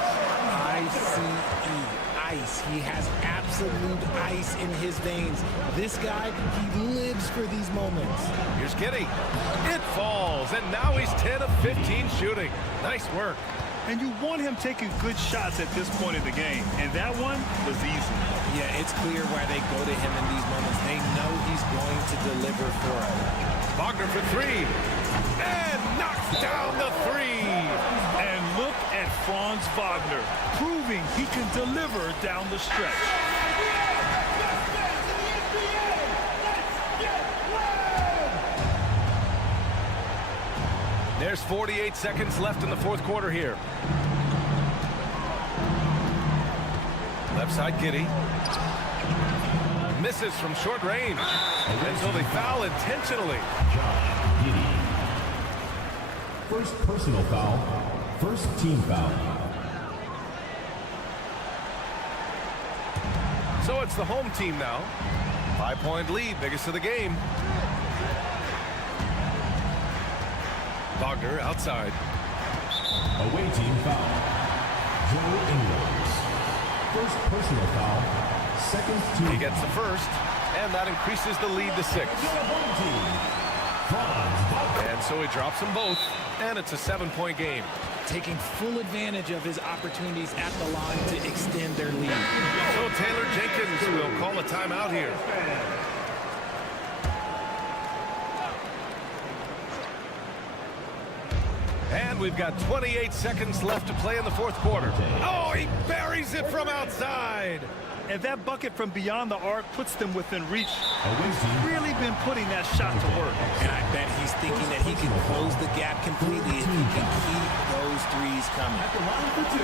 Ice. He has absolute ice in his veins. This guy, he lives for these moments. Here's Giddey. It falls, and now he's 10 of 15 shooting. Nice work. And you want him taking good shots at this point in the game, and that one was easy. Yeah, it's clear why they go to him in these moments. They know he's going to deliver for them. Wagner for 3. And knocks down the 3. And look at Franz Wagner, proving he can deliver down the stretch. There's 48 seconds left in the fourth quarter here. Left side, Giddey. Misses from short range. And so they foul intentionally. First personal foul. First team foul. So it's the home team now. 5-point lead, biggest of the game. Wagner outside. Away team foul. Joe Ingles. First personal foul. Second team. He gets the first, and that increases the lead to 6. And so he drops them both, and it's a 7-point game. Taking full advantage of his opportunities at the line to extend their lead. So Taylor Jenkins will call a timeout here. And we've got 28 seconds left to play in the fourth quarter. Oh, he buries it from outside. And that bucket from beyond the arc puts them within reach. He's really been putting that shot to work. And I bet he's thinking that he can close the gap completely if he can keep those threes coming. At the line for 2,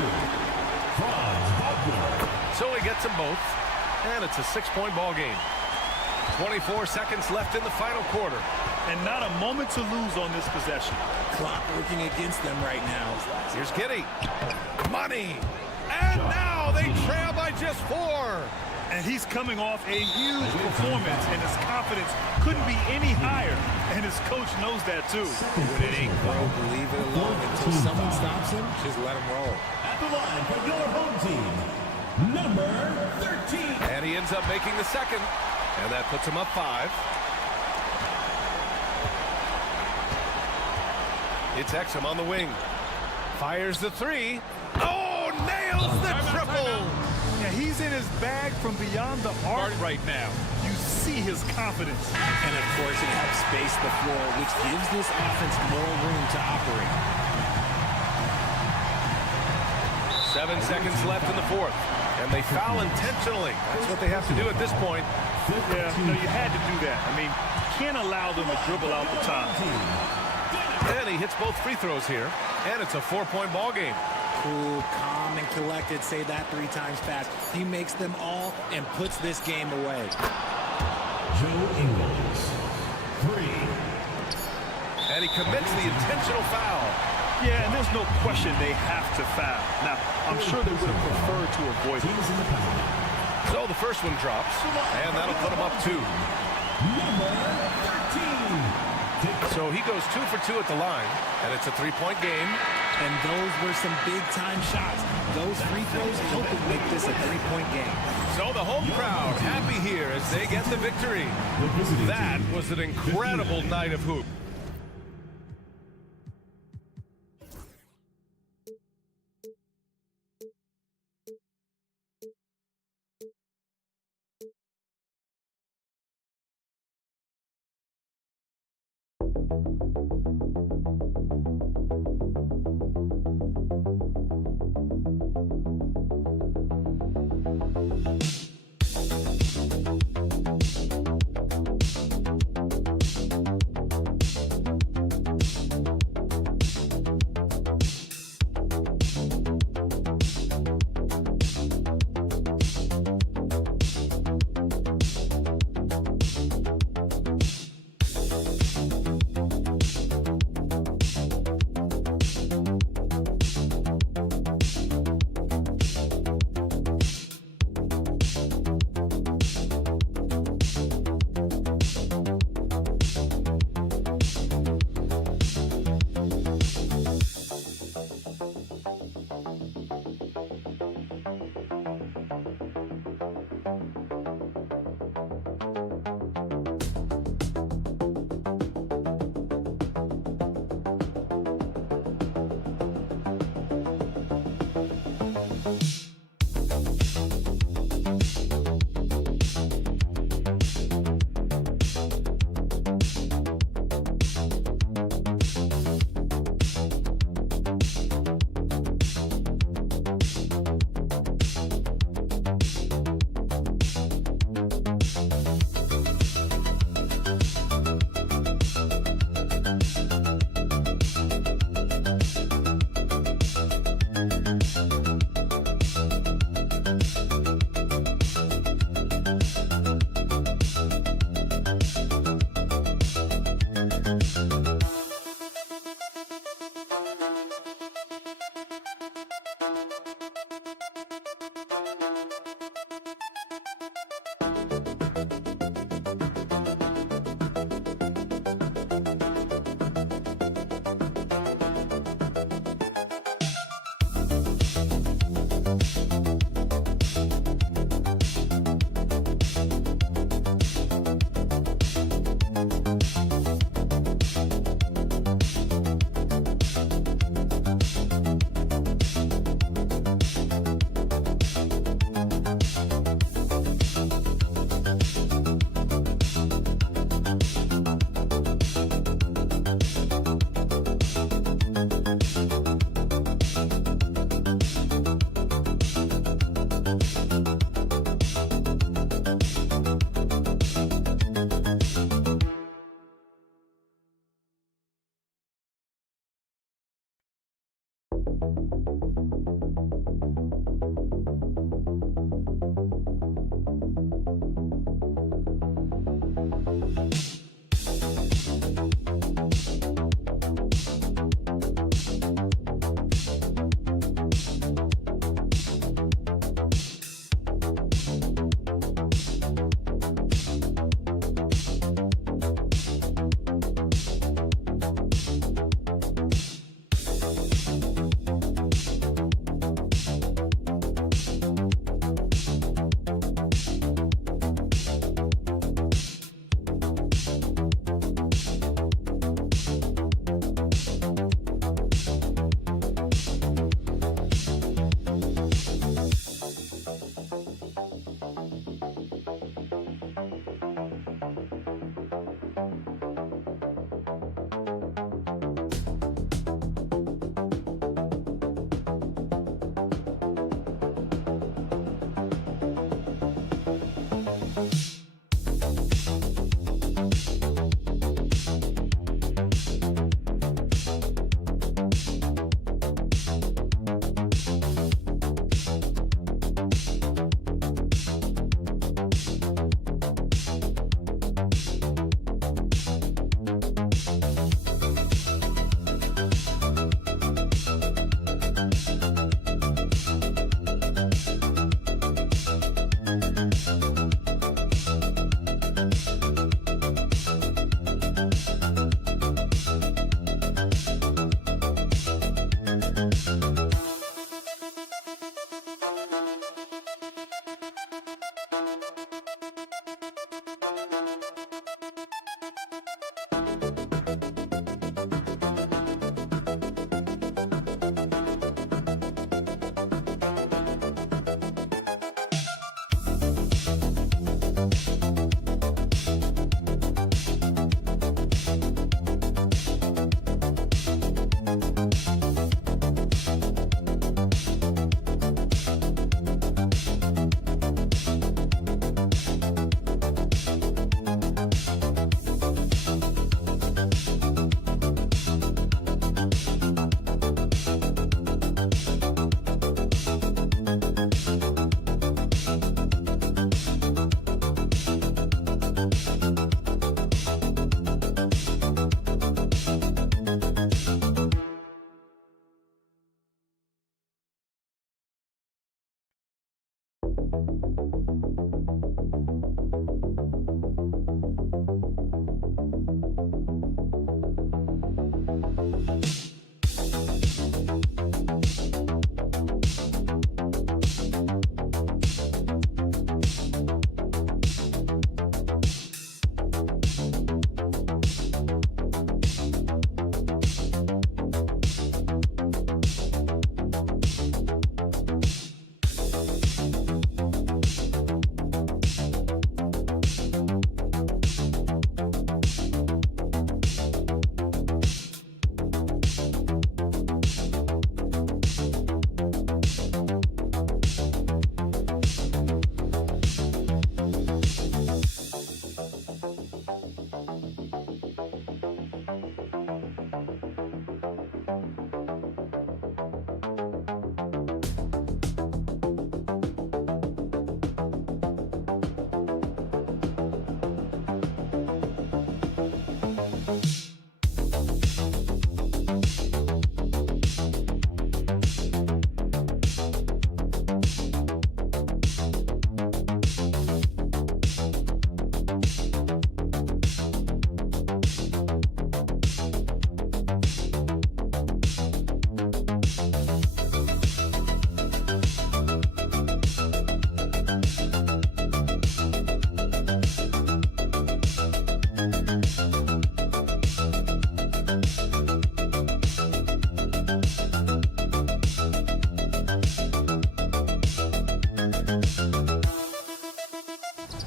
Franz Wagner. So he gets them both, and it's a 6-point ball game. 24 seconds left in the final quarter. And not a moment to lose on this possession. Clock working against them right now. Here's Giddey. Money. And now they trail by just 4. And he's coming off a huge performance, and his confidence couldn't be any higher. And his coach knows that too. When it ain't broke, leave it alone. Until someone stops him, just let him roll. At the line for your home team, number 13. And he ends up making the second. And that puts him up 5. It's Exum on the wing. Fires the 3. Oh, nails the triple. Yeah, he's in his bag from beyond the arc right now. You see his confidence. And of course, it helps space the floor, which gives this offense more room to operate. 7 seconds left in the fourth. And they foul intentionally. That's what they have to do at this point. Yeah, no, you had to do that. I mean, can't allow them to dribble out the time. And he hits both free throws here. And it's a 4-point ball game. Cool, calm, and collected. Say that 3 times fast. He makes them all and puts this game away. Joe Ingles. And he commits the intentional foul. Yeah, and there's no question they have to foul. Now, I'm sure they would have preferred to avoid it. So the first one drops, and that'll put him up 2. So he goes 2 for 2 at the line, and it's a 3-point game. And those were some big-time shots. Those free throws help them make this a 3-point game. So the home crowd happy here as they get the victory. That was an incredible night of hoop.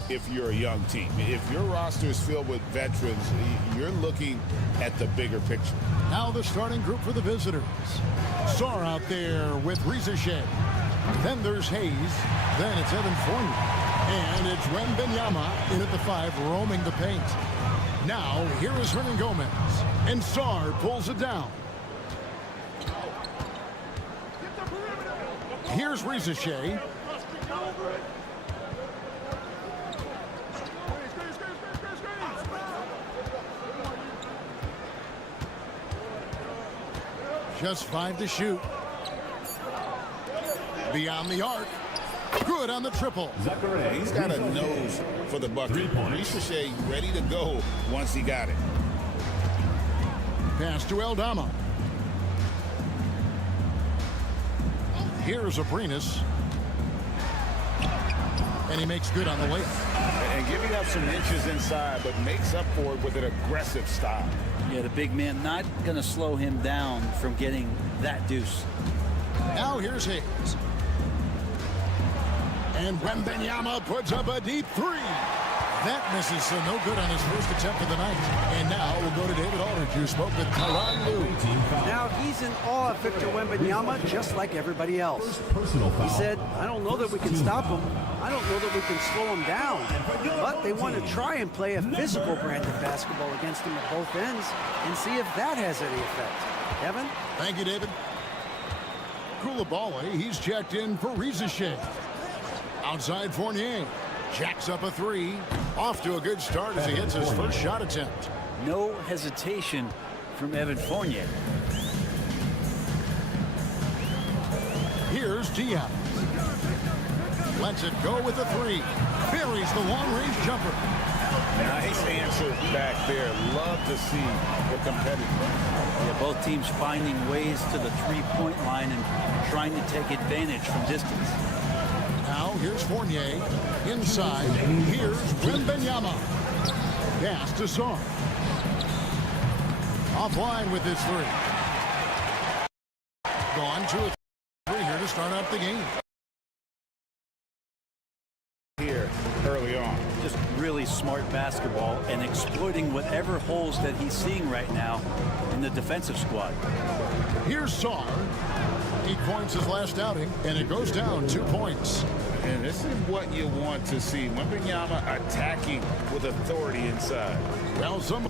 If you're a young team, if your roster is filled with veterans, you're looking at the bigger picture. Now the starting group for the visitors. Sarr out there with Rizichet. Then there's Hayes. Then it's Evan Fournier. And it's Wembanyama in at the 5, roaming the paint. Now here is Hernan Gomez. And Sarr pulls it down. Here's Rizichet. Just 5 to shoot. Beyond the arc. Good on the triple. He's got a nose for the bucket. Rizichet ready to go once he got it. Pass to Aldama. Here's Abrinas. And he makes good on the layup. And giving up some inches inside, but makes up for it with an aggressive style. Yeah, the big man not going to slow him down from getting that deuce. Now here's Hayes. And Wembanyama puts up a deep 3. That misses, so no good on his first attempt of the night. And now we'll go to David Aldridge, who spoke with Tyronn Lue. Now he's in awe of Victor Wembanyama, just like everybody else. He said, I don't know that we can stop him. I don't know that we can slow him down. But they want to try and play a physical brand of basketball against him at both ends and see if that has any effect. Evan? Thank you, David. Koulibaly, he's checked in for Rizichet. Outside Fournier. Jacks up a 3. Off to a good start as he hits his first shot attempt. No hesitation from Evan Fournier. Here's Diaz. Lets it go with a 3. Buries the long-range jumper. Nice answer back there. Love to see the competitive. Yeah, both teams finding ways to the three-point line and trying to take advantage from distance. Now here's Fournier. Inside, here's Wembanyama. Pass to Sarr. Offline with his 3. Gone to a 3 here to start out the game. Here early on. Just really smart basketball and exploiting whatever holes that he's seeing right now in the defensive squad. Here's Sarr. 8 points his last outing, and it goes down 2 points. And this is what you want to see. Wembanyama attacking with authority inside. Well, some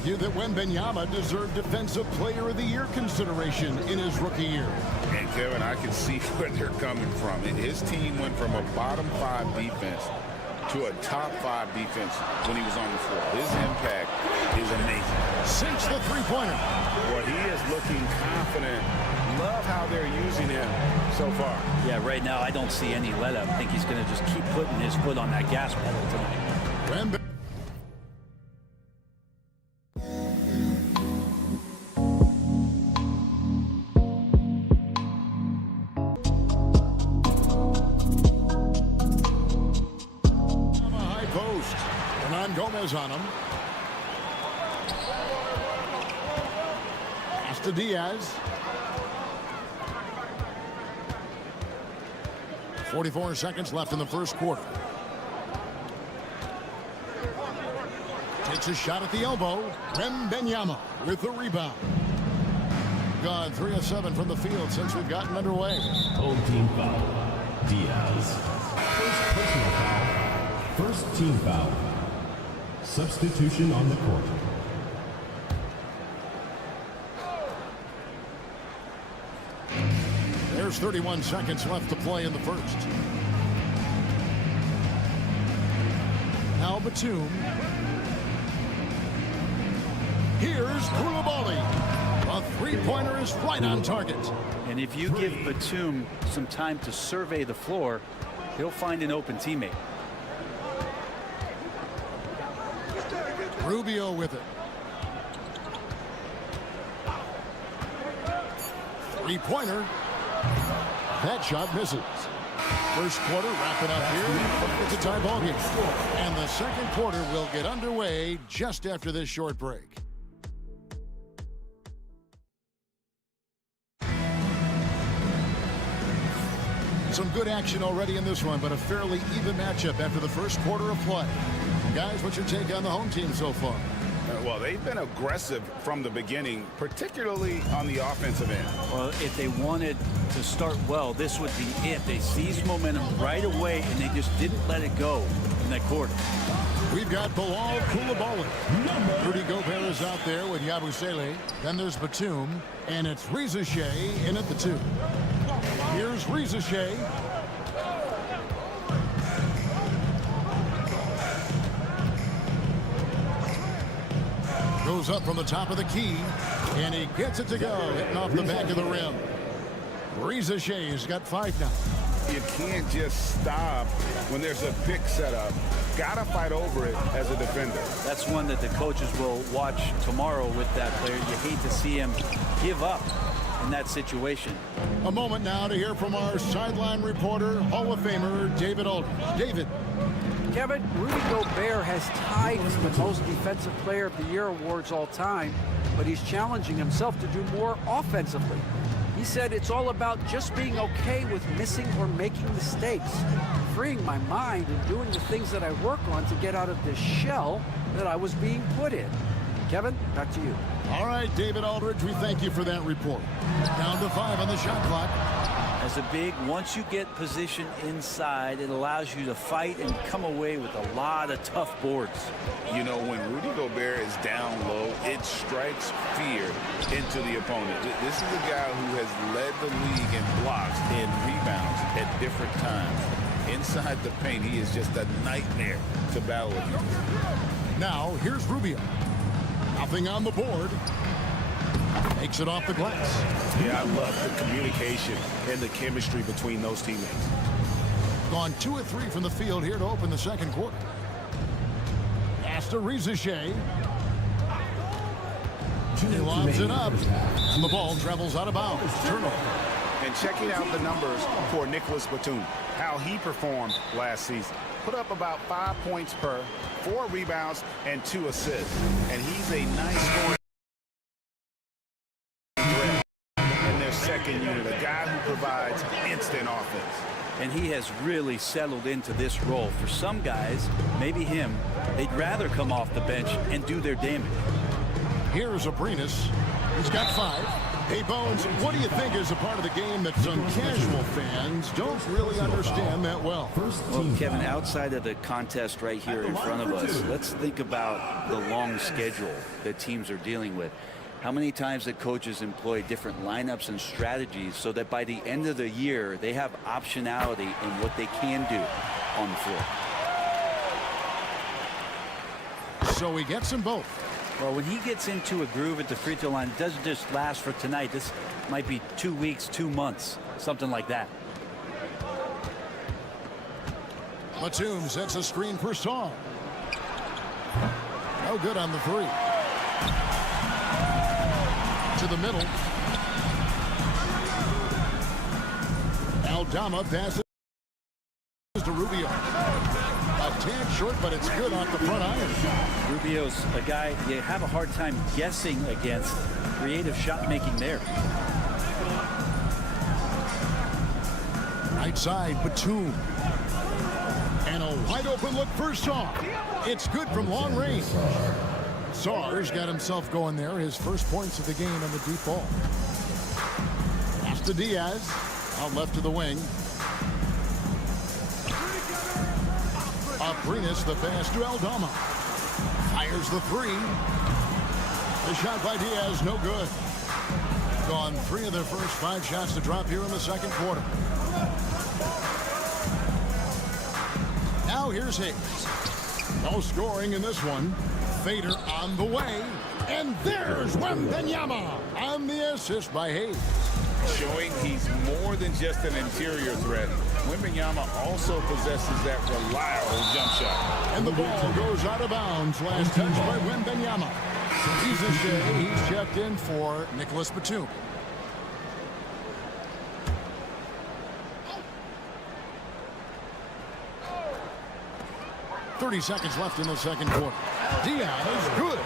argue that Wembanyama deserved Defensive Player of the Year consideration in his rookie year. And Kevin, I can see where they're coming from. His team went from a bottom 5 defense to a top 5 defense when he was on the floor. His impact is amazing. Sinks the three-pointer. Well, he is looking confident. Love how they're using him so far. Yeah, right now I don't see any let up. I think he's going to just keep putting his foot on that gas pedal tonight. High post. Hernan Gomez on him. Pass to Diaz. 44 seconds left in the first quarter. Takes a shot at the elbow. Wembanyama with the rebound. Gone 3 of 7 from the field since we've gotten underway. Home team foul. Diaz. First personal foul. First team foul. Substitution on the court. There's 31 seconds left to play in the first. Now Batum. Here's Koulibaly. A three-pointer is right on target. And if you give Batum some time to survey the floor, he'll find an open teammate. Rubio with it. Three-pointer. That shot misses. First quarter wrapping up here. It's a tie ball game. And the second quarter will get underway just after this short break. Some good action already in this one, but a fairly even matchup after the first quarter of play. Guys, what's your take on the home team so far? Well, they've been aggressive from the beginning, particularly on the offensive end. Well, if they wanted to start well, this would be it. They seized momentum right away, and they just didn't let it go in that quarter. We've got Bilal Koulibaly. Rudy Gobert is out there with Yabusele. Then there's Batum, and it's Reza Shea in at the 2. Here's Reza Shea. Goes up from the top of the key, and he gets it to go, hitting off the back of the rim. Reza Shea's got 5 now. You can't just stop when there's a pick set up. Gotta fight over it as a defender. That's one that the coaches will watch tomorrow with that player. You hate to see him give up in that situation. A moment now to hear from our sideline reporter, Hall of Famer David Aldridge. David. Kevin, Rudy Gobert has tied for the most defensive player of the year awards all time, but he's challenging himself to do more offensively. He said it's all about just being okay with missing or making mistakes, freeing my mind and doing the things that I work on to get out of this shell that I was being put in. Kevin, back to you. All right, David Aldridge, we thank you for that report. Down to 5 on the shot clock. As a big, once you get position inside, it allows you to fight and come away with a lot of tough boards. You know, when Rudy Gobert is down low, it strikes fear into the opponent. This is a guy who has led the league in blocks and rebounds at different times. Inside the paint, he is just a nightmare to battle against. Now, here's Rubio. Nothing on the board. Takes it off the glass. Yeah, I love the communication and the chemistry between those teammates. Gone 2 of 3 from the field here to open the second quarter. Pass to Reza Shea. He lobs it up, and the ball travels out of bounds. Turnover. And checking out the numbers for Nicholas Batum, how he performed last season. Put up about 5 points per, 4 rebounds, and 2 assists. And he's a nice scorer in their second unit, a guy who provides instant offense. And he has really settled into this role. For some guys, maybe him, they'd rather come off the bench and do their damage. Here's Abrinas. He's got 5. Hey, Bones, what do you think is a part of the game that some casual fans don't really understand that well? Well, Kevin, outside of the contest right here in front of us, let's think about the long schedule that teams are dealing with. How many times that coaches employ different lineups and strategies so that by the end of the year, they have optionality in what they can do on the floor. So he gets them both. Well, when he gets into a groove at the free throw line, it doesn't just last for tonight. This might be 2 weeks, 2 months, something like that. Batum sets a screen for Saw. No good on the three. To the middle. Aldama passes to Rubio. A tad short, but it's good off the front iron. Rubio's a guy you have a hard time guessing against. Creative shot making there. Right side, Batum. And a wide open look for Saw. It's good from long range. Saw's got himself going there. His first points of the game on the deep ball. Pass to Diaz. Out left to the wing. Aprinas the pass to Aldama. Fires the three. The shot by Diaz, no good. Gone 3 of their first 5 shots to drop here in the second quarter. Now here's Hayes. No scoring in this one. Fader on the way. And there's Wembanyama on the assist by Hayes. Showing he's more than just an interior threat. Wembanyama also possesses that reliable jump shot. And the ball goes out of bounds. Last touch by Wembanyama. He's checked in for Nicholas Batum. .30 seconds left in the second quarter. Diaz, good.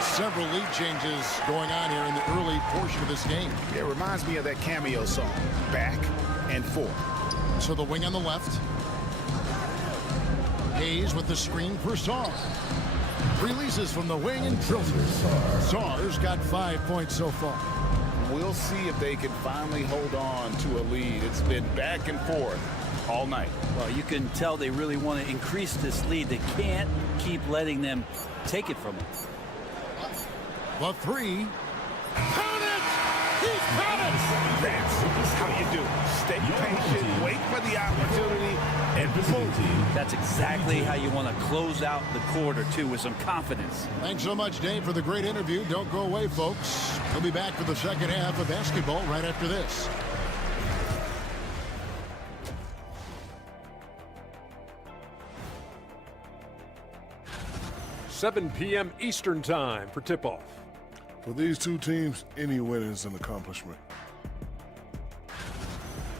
Several lead changes going on here in the early portion of this game. It reminds me of that cameo song, Back and Forth. To the wing on the left. Hayes with the screen for Saw. Releases from the wing and drills it. Saw's got 5 points so far. We'll see if they can finally hold on to a lead. It's been back and forth all night. Well, you can tell they really want to increase this lead. They can't keep letting them take it from them. The three. Count it! He's got it! That's how you do it. Stay patient, wait for the opportunity, and boom. That's exactly how you want to close out the quarter, too, with some confidence. Thanks so much, Dave, for the great interview. Don't go away, folks. We'll be back for the second half of basketball right after this. $7 p.m. Eastern Time for tip-off. For these two teams, any win is an accomplishment.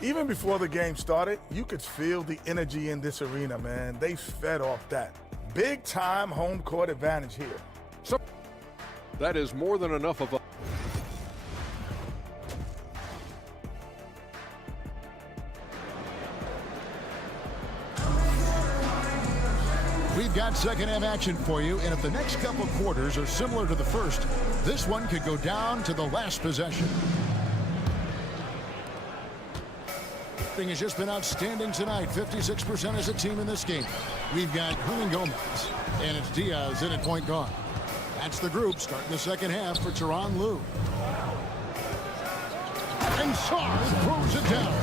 Even before the game started, you could feel the energy in this arena, man. They fed off that. Big-time home court advantage here. So that is more than enough of a... We've got second half action for you, and if the next couple quarters are similar to the first, this one could go down to the last possession. Thing has just been outstanding tonight. 56% as a team in this game. We've got Hernan Gomez, and it's Diaz in at point guard. That's the group starting the second half for Tyronn Lue. And Sarr throws it down.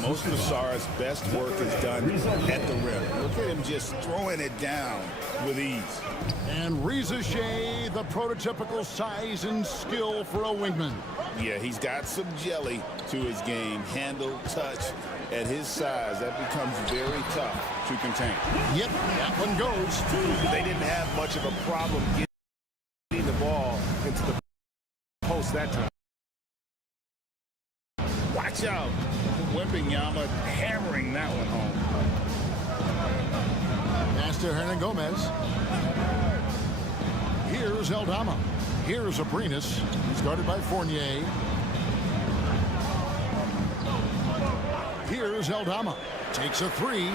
Most of Sarr's best work is done at the rim. Look at him just throwing it down with ease. And Reza Shea, the prototypical size and skill for a wingman. Yeah, he's got some jelly to his game. Handle, touch. At his size, that becomes very tough to contain. Yep, that one goes. They didn't have much of a problem getting the ball into the post that time. Watch out. Wembanyama hammering that one home. Pass to Hernan Gomez. Here's Aldama. Here's Aprinas. He's guarded by Fournier. Here's Aldama. Takes a three.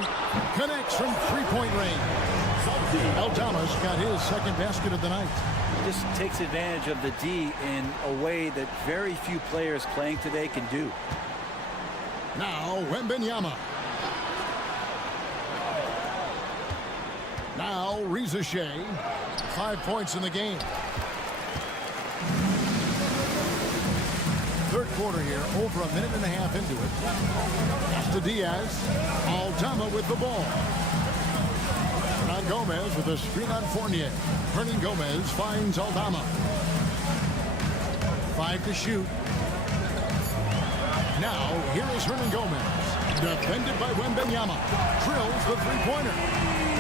Connects from three-point range. Aldama's got his second basket of the night. Just takes advantage of the D in a way that very few players playing today can do. Now Wembanyama. Now Reza Shea. 5 points in the game. Third quarter here, over a minute and a half into it. Pass to Diaz. Aldama with the ball. On Gomez with a screen on Fournier. Hernan Gomez finds Aldama. 5 to shoot. Now, here is Hernan Gomez. Defended by Wembanyama. Drills the three-pointer.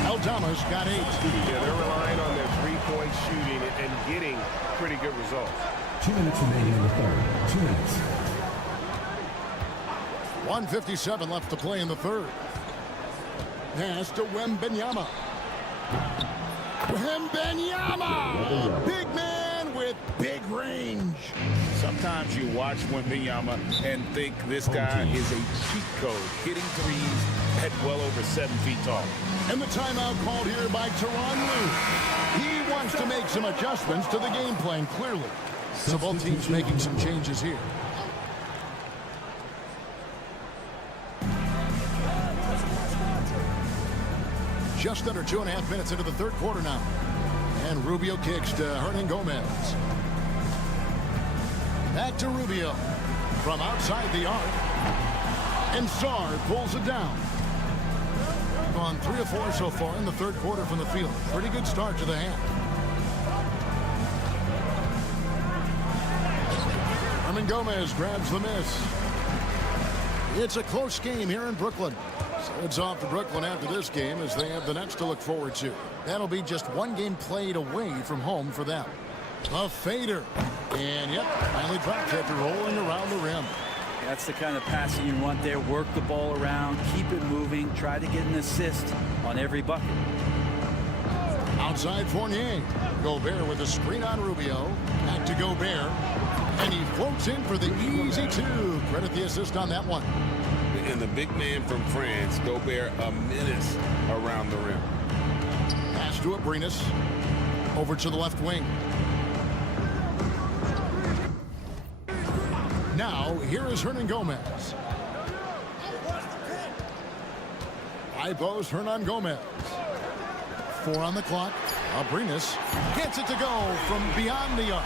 Aldama's got 8. Yeah, they're relying on their three-point shooting and getting pretty good results. 2 minutes remaining in the third. 2 minutes. 1:57 left to play in the third. Pass to Wembanyama. Wembanyama! Big man with big range. Sometimes you watch Wembanyama and think this guy is a cheat code, hitting threes at well over 7 feet tall. And the timeout called here by Tyronn Lue. He wants to make some adjustments to the game plan, clearly. So both teams making some changes here. Just under 2.5 minutes into the third quarter now. And Rubio kicks to Hernan Gomez. Back to Rubio from outside the arc. And Sarr pulls it down. Gone 3 of 4 so far in the third quarter from the field. Pretty good start to the half. Hernan Gomez grabs the miss. It's a close game here in Brooklyn. So it's off to Brooklyn after this game as they have the Nets to look forward to. That'll be just one game played away from home for them. A fader. And yep, finally drops after rolling around the rim. That's the kind of passing you want there. Work the ball around, keep it moving, try to get an assist on every bucket. Outside Fournier. Gobert with a screen on Rubio. Back to Gobert. And he floats in for the easy 2. Credit the assist on that one. And the big man from France, Gobert, a menace around the rim. Pass to Abrinas. Over to the left wing. Now, here is Hernan Gomez. High post, Hernan Gomez. 4 on the clock. Abrinas gets it to go from beyond the arc.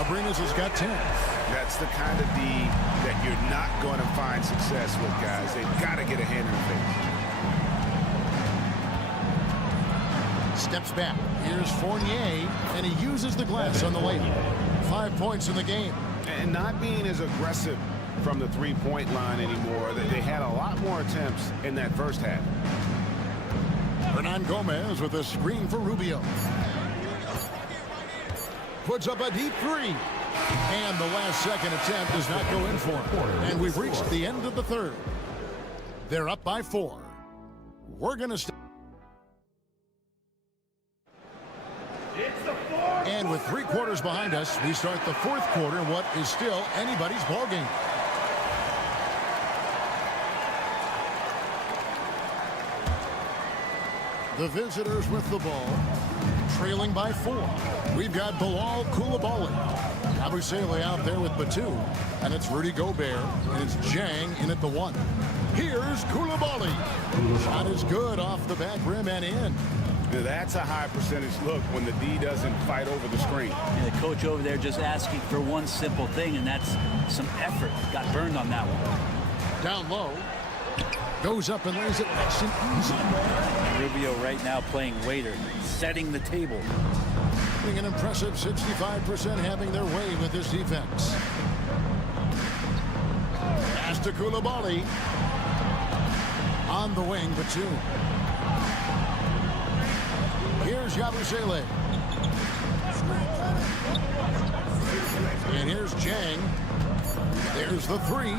Abrinas has got 10. That's the kind of D that you're not going to find success with, guys. They've got to get a hand in the face. Steps back. Here's Fournier, and he uses the glass on the layup. 5 points in the game. And not being as aggressive from the three-point line anymore. They had a lot more attempts in that first half. Hernan Gomez with a screen for Rubio. Puts up a deep 3. And the last second attempt does not go in for him. And we've reached the end of the third. They're up by 4. We're going to stay. And with 3 quarters behind us, we start the fourth quarter in what is still anybody's ball game. The visitors with the ball, trailing by 4. We've got Bilal Coulibaly. Abusele out there with Batum, and it's Rudy Gobert, and it's Jang in at the 1. Here's Coulibaly. Shot is good off the back rim and in. That's a high percentage look when the D doesn't fight over the screen. And the coach over there just asking for one simple thing, and that's some effort. Got burned on that one. Down low. Goes up and lays it nice and easy. Rubio right now playing waiter, setting the table. Being an impressive 65% having their way with this defense. Pass to Coulibaly. On the wing, Batum. Here's Yabusele. And here's Jang. There's the 3.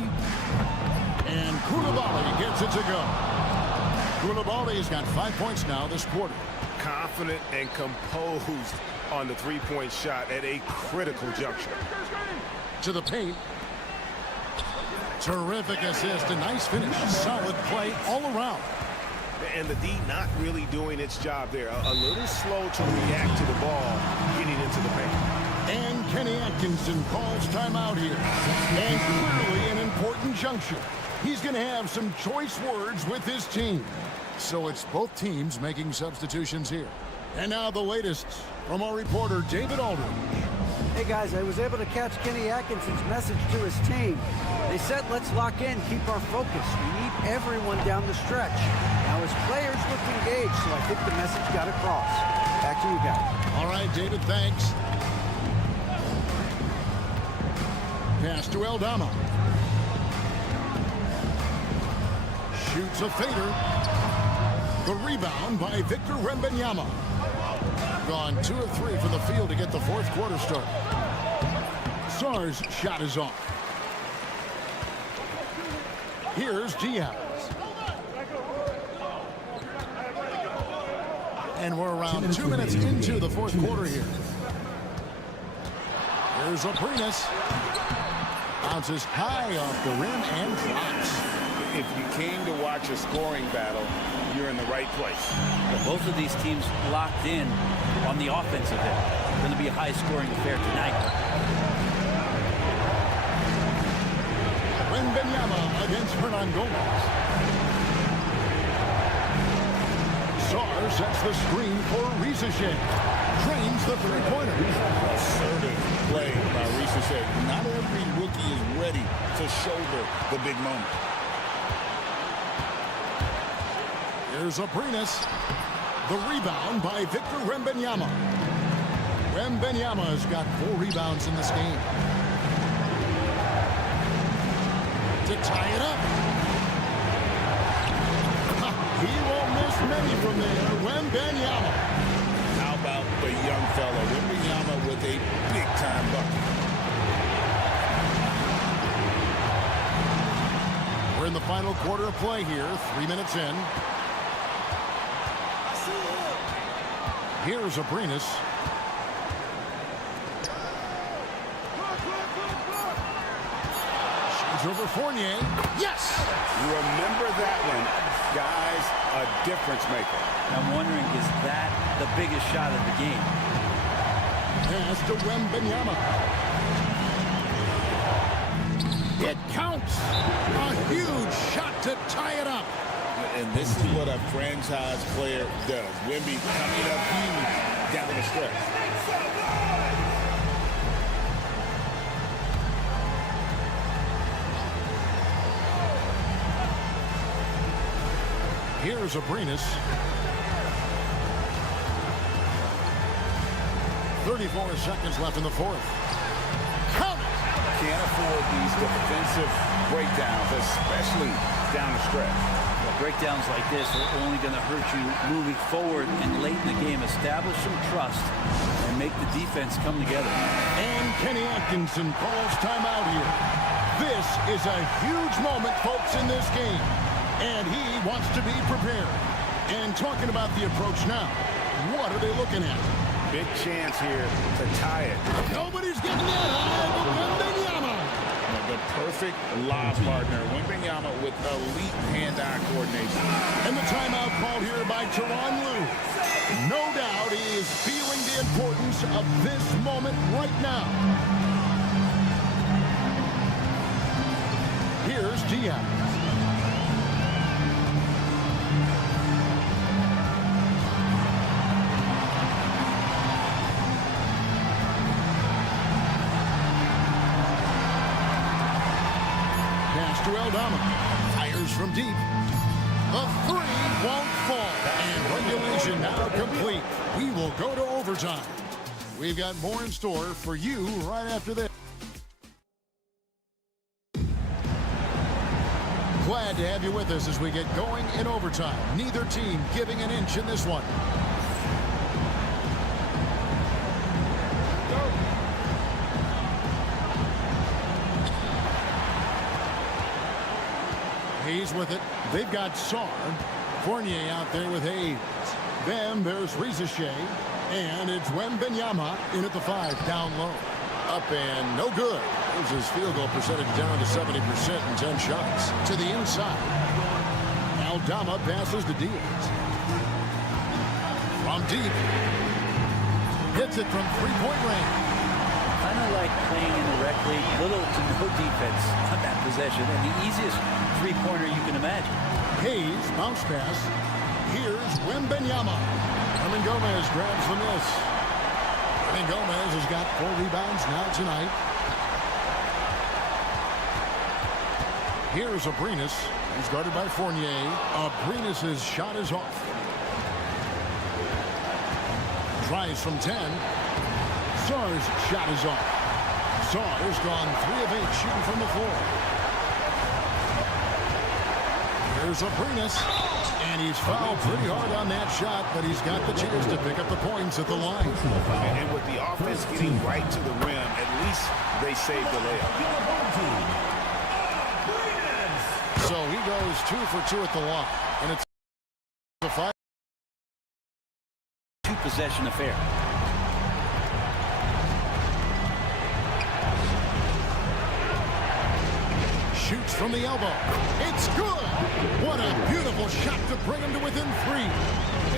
And Coulibaly gets it to go. Coulibaly's got 5 points now this quarter. Confident and composed on the three-point shot at a critical juncture. To the paint. Terrific assist, a nice finish. Solid play all around. And the D not really doing its job there. A little slow to react to the ball getting into the paint. And Kenny Atkinson calls timeout here. And clearly an important juncture. He's going to have some choice words with his team. So it's both teams making substitutions here. And now the latest from our reporter, David Aldridge. Hey guys, I was able to catch Kenny Atkinson's message to his team. They said, let's lock in, keep our focus. We need everyone down the stretch. Now his players look engaged, so I think the message got across. Back to you guys. All right, David, thanks. Pass to Aldama. Shoots a fader. The rebound by Victor Wembanyama. Gone 2 of 3 from the field to get the fourth quarter start. Sarr's shot is off. Here's Diaz. And we're around 2 minutes into the fourth quarter here. Here's Aprinas. Bounces high off the rim and drops. If you came to watch a scoring battle, you're in the right place. Well, both of these teams locked in on the offensive end. It's going to be a high-scoring affair tonight. Wembanyama against Hernan Gomez. Sarr sets the screen for Risache. Drains the three-pointer. Assertive play by Risache. Not every rookie is ready to shoulder the big moment. Here's Aprinas. The rebound by Victor Wembanyama. Wembanyama has got 4 rebounds in this game. To tie it up. He won't miss many from there. Wembanyama. How about the young fella? Wembanyama with a big-time bucket. We're in the final quarter of play here. 3 minutes in. Here's Aprinas. Shoots over Fournier. Yes! Remember that one. Guys, a difference maker. I'm wondering, is that the biggest shot of the game? Pass to Wembanyama. It counts. A huge shot to tie it up. And this is what a franchise player does. Wemby coming up huge down the stretch. Here's Aprinas. 34 seconds left in the fourth. Count it! Can't afford these defensive breakdowns, especially down the stretch. Breakdowns like this are only going to hurt you moving forward and late in the game. Establish some trust and make the defense come together. And Kenny Atkinson calls timeout here. This is a huge moment, folks, in this game. And he wants to be prepared. And talking about the approach now, what are they looking at? Big chance here to tie it. Nobody's getting that high, but Wembanyama. The perfect lob partner. Wembanyama with elite hand-eye coordination. And the timeout called here by Tyronn Lue. No doubt he is feeling the importance of this moment right now. Here's Diaz. To Aldama. Fires from deep. The three won't fall. And regulation now complete. We will go to overtime. We've got more in store for you right after this. Glad to have you with us as we get going in overtime. Neither team giving an inch in this one. Hayes with it. They've got Sarr. Fournier out there with Hayes. Then there's Risache. And it's Wembanyama in at the 5, down low. Up and no good. There's his field goal percentage down to 70% in 10 shots. To the inside. Aldama passes to Diaz. From deep. Hits it from three-point range. Kind of like playing in the rec league, little to no defense on that possession, and the easiest three-pointer you can imagine. Hayes, bounce pass. Here's Wembanyama. Hernan Gomez grabs the miss. And Gomez has got 4 rebounds now tonight. Here's Abrinas. He's guarded by Fournier. Abrinas' shot is off. Tries from 10. Sarr's shot is off. Sarr's gone 3 of 8 shooting from the floor. Here's Abrinas. And he's fouled pretty hard on that shot, but he's got the chance to pick up the points at the line. And with the offense getting right to the rim, at least they saved the layup. So he goes 2 for 2 at the line. And it's a 5. 2-possession affair. Shoots from the elbow. It's good. What a beautiful shot to bring him to within 3.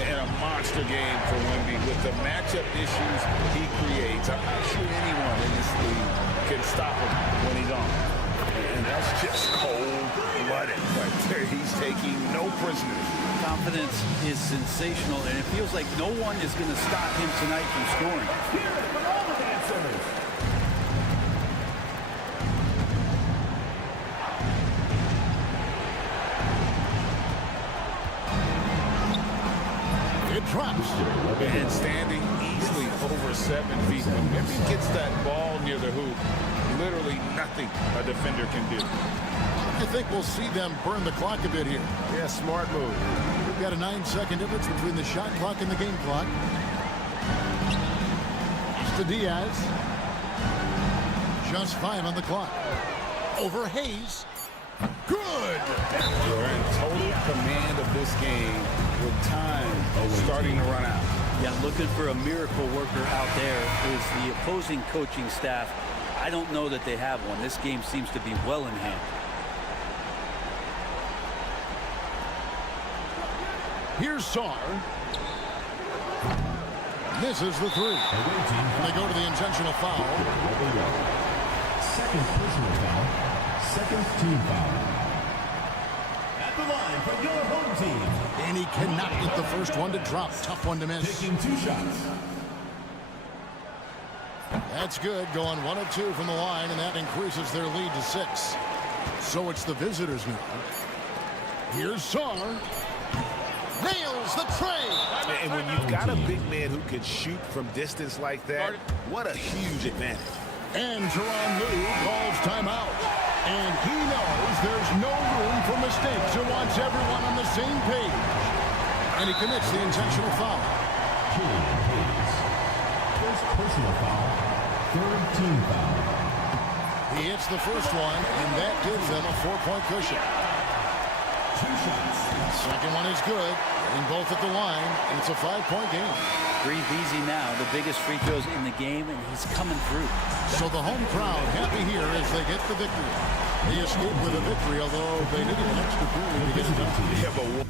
And a monster game for Wemby. With the matchup issues he creates, I'm not sure anyone in this league can stop him when he's on. And that's just cold-blooded right there. He's taking no prisoners. Confidence is sensational, and it feels like no one is going to stop him tonight from scoring. It drops. And standing easily over 7 feet. When Wemby gets that ball near the hoop, literally nothing a defender can do. I think we'll see them burn the clock a bit here. Yeah, smart move. We've got a 9-second difference between the shot clock and the game clock. To Diaz. Just 5 on the clock. Over Hayes. Good. They're in total command of this game with time starting to run out. Yeah, looking for a miracle worker out there is the opposing coaching staff. I don't know that they have one. This game seems to be well in hand. Here's Sarr. Misses the 3. And they go to the intentional foul. Second personal foul. Second team foul. At the line for your home team. And he cannot get the first one to drop. Tough one to miss. Taking 2 shots. That's good. Going 1 of 2 from the line, and that increases their lead to 6. So it's the visitors now. Here's Sarr. Nails the tray. And when you've got a big man who can shoot from distance like that, what a huge advantage. And Teron Lue calls timeout. And he knows there's no room for mistakes and wants everyone on the same page. And he commits the intentional foul. Killian Hayes. First personal foul. Third team foul. He hits the first one, and that gives them a 4-point cushion. 2 shots. Second one is good. And both at the line, and it's a 5-point game. Breathe easy now. The biggest free throws in the game, and he's coming through. So the home crowd happy here as they get the victory. They escape with a victory, although they needed an extra period to get it done. Yeah, but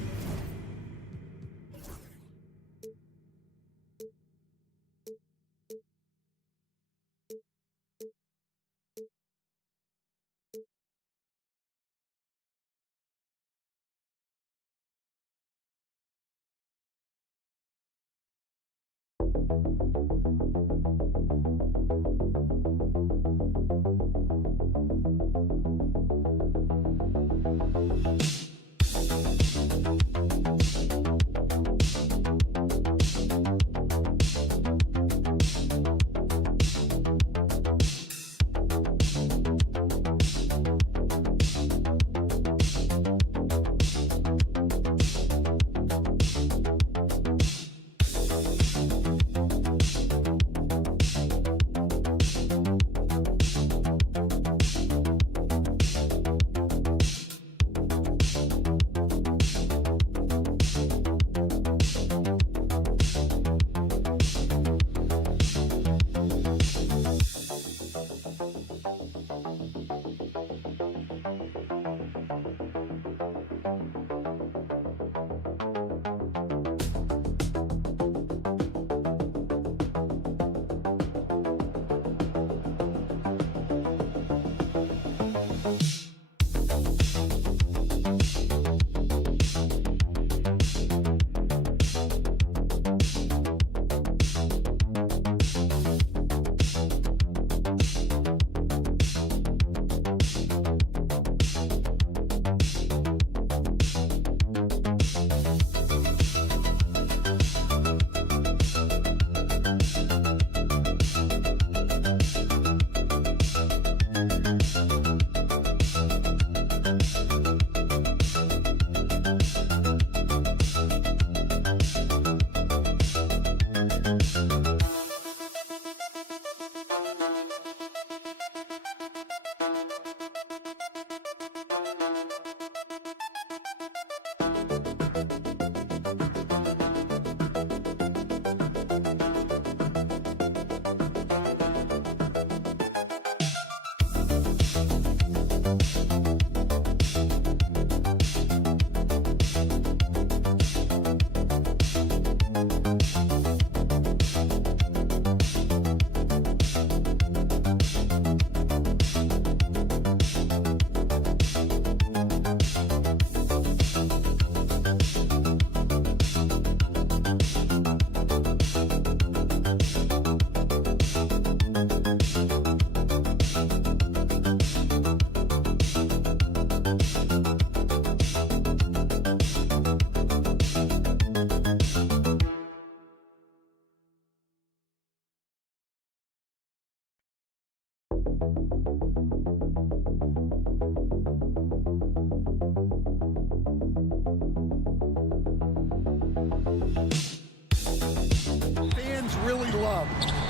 Really love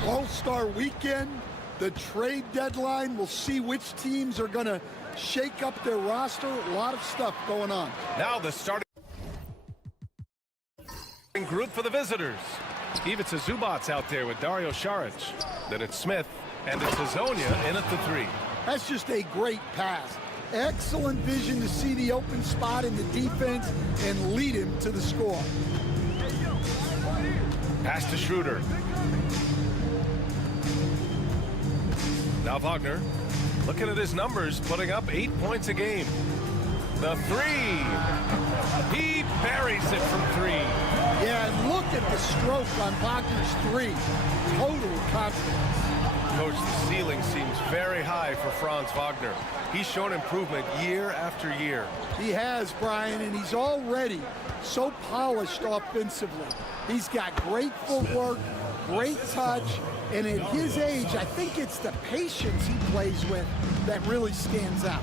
All-Star Weekend, the trade deadline. We'll see which teams are going to shake up their roster. A lot of stuff going on. Now the starting group for the visitors. Ivica Zubac's out there with Dario Saric. Then it's Smith, and it's Hazonia in at the 3. That's just a great pass. Excellent vision to see the open spot in the defense and lead him to the score. Pass to Schroeder. Now Wagner, looking at his numbers, putting up 8 points a game. The 3. He buries it from 3. Yeah, and look at the stroke on Wagner's 3. Total confidence. Coach, the ceiling seems very high for Franz Wagner. He's shown improvement year after year. He has, Brian, and he's already so polished offensively. He's got great footwork, great touch, and at his age, I think it's the patience he plays with that really stands out.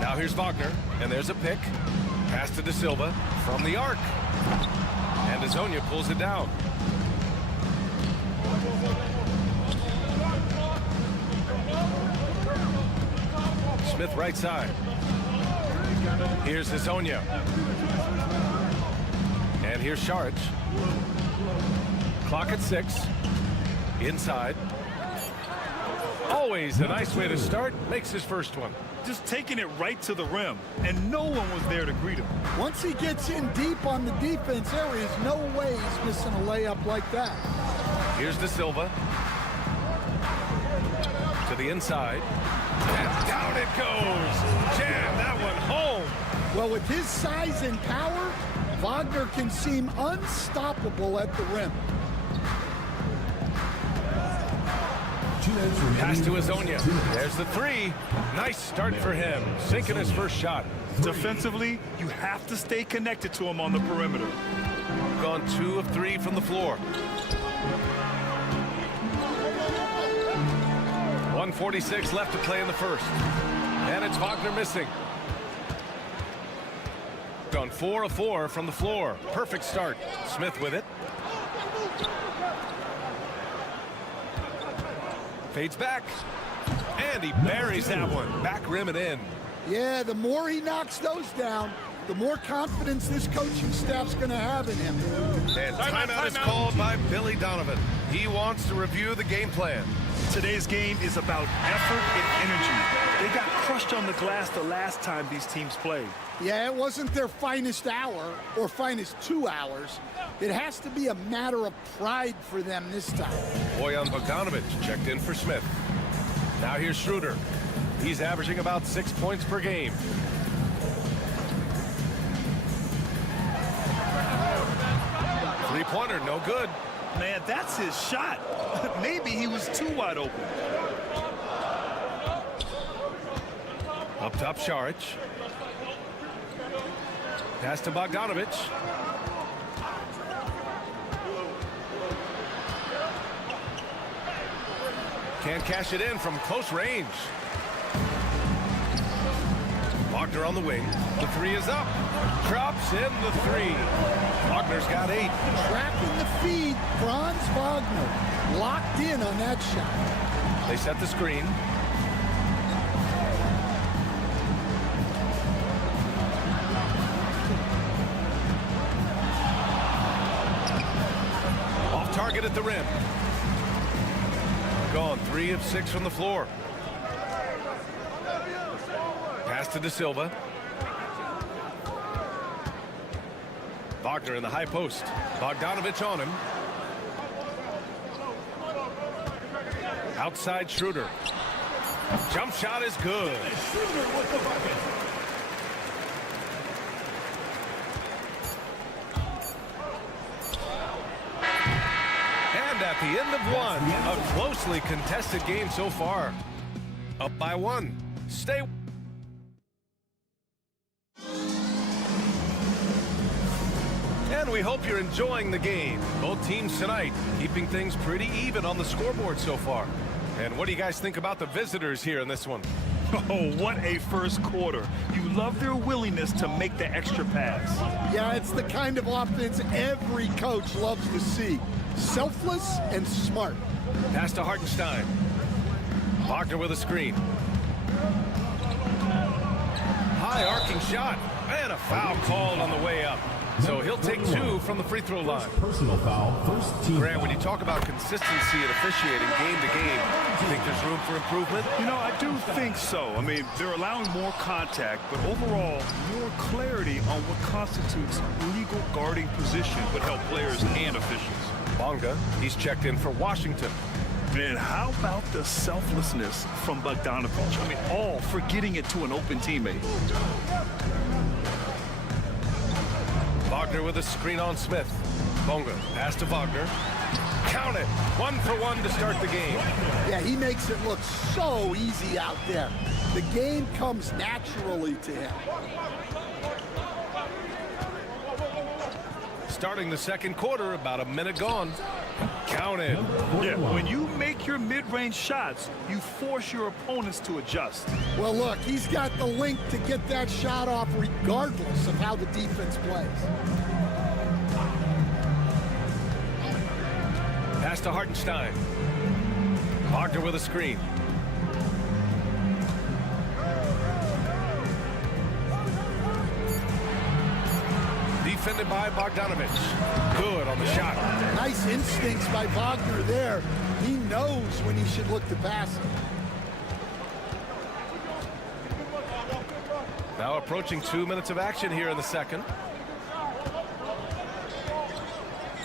Now here's Wagner, and there's a pick. Pass to De Silva from the arc. And Hazonia pulls it down. Smith right side. Here's Hazonia. And here's Saric. Clock at 6. Inside. Always a nice way to start. Makes his first one. Just taking it right to the rim, and no one was there to greet him. Once he gets in deep on the defense, there is no way he's missing a layup like that. Here's De Silva. To the inside. And down it goes. Jam that one home. Well, with his size and power, Wagner can seem unstoppable at the rim. Pass to Hazonia. There's the 3. Nice start for him. Sinking his first shot. Defensively, you have to stay connected to him on the perimeter. Gone 2 of 3 from the floor. 1:46 left to play in the first. And it's Wagner missing. Gone 4 of 4 from the floor. Perfect start. Smith with it. Fades back. And he buries that one. Back rim and in. Yeah, the more he knocks those down, the more confidence this coaching staff's going to have in him. And timeout is called by Billy Donovan. He wants to review the game plan. Today's game is about effort and energy. They got crushed on the glass the last time these teams played. Yeah, it wasn't their finest hour or finest 2 hours. It has to be a matter of pride for them this time. Bojan Bogdanovic checked in for Smith. Now here's Schroeder. He's averaging about 6 points per game. Three-pointer, no good. Man, that's his shot. Maybe he was too wide open. Up top, Saric. Pass to Bogdanovic. Can't cash it in from close range. Wagner on the wing. The three is up. Drops in the three. Wagner's got 8. Tracking the feed, Franz Wagner locked in on that shot. They set the screen. Off target at the rim. Gone 3 of 6 from the floor. Pass to De Silva. Wagner in the high post. Bogdanovich on him. Outside Schroeder. Jump shot is good. And at the end of one, a closely contested game so far. Up by 1. Stay. And we hope you're enjoying the game. Both teams tonight keeping things pretty even on the scoreboard so far. And what do you guys think about the visitors here in this one? Oh, what a first quarter. You love their willingness to make the extra pass. Yeah, it's the kind of offense every coach loves to see. Selfless and smart. Pass to Hartenstein. Wagner with a screen. High arcing shot. And a foul called on the way up. So he'll take 2 from the free throw line. Personal foul, first team. Grant, when you talk about consistency and officiating game to game, do you think there's room for improvement? You know, I do think so. I mean, they're allowing more contact, but overall, more clarity on what constitutes legal guarding position would help players and officials. Bonga, he's checked in for Washington. Man, how about the selflessness from Bogdanovich? I mean, all for getting it to an open teammate. Wagner with a screen on Smith. Bonga, pass to Wagner. Count it. 1 for 1 to start the game. Yeah, he makes it look so easy out there. The game comes naturally to him. Starting the second quarter, about a minute gone. Counted. Yeah, when you make your mid-range shots, you force your opponents to adjust. Well, look, he's got the length to get that shot off regardless of how the defense plays. Pass to Hartenstein. Wagner with a screen. Defended by Bogdanovich. Good on the shot. Nice instincts by Wagner there. He knows when he should look to pass it. Now approaching 2 minutes of action here in the second.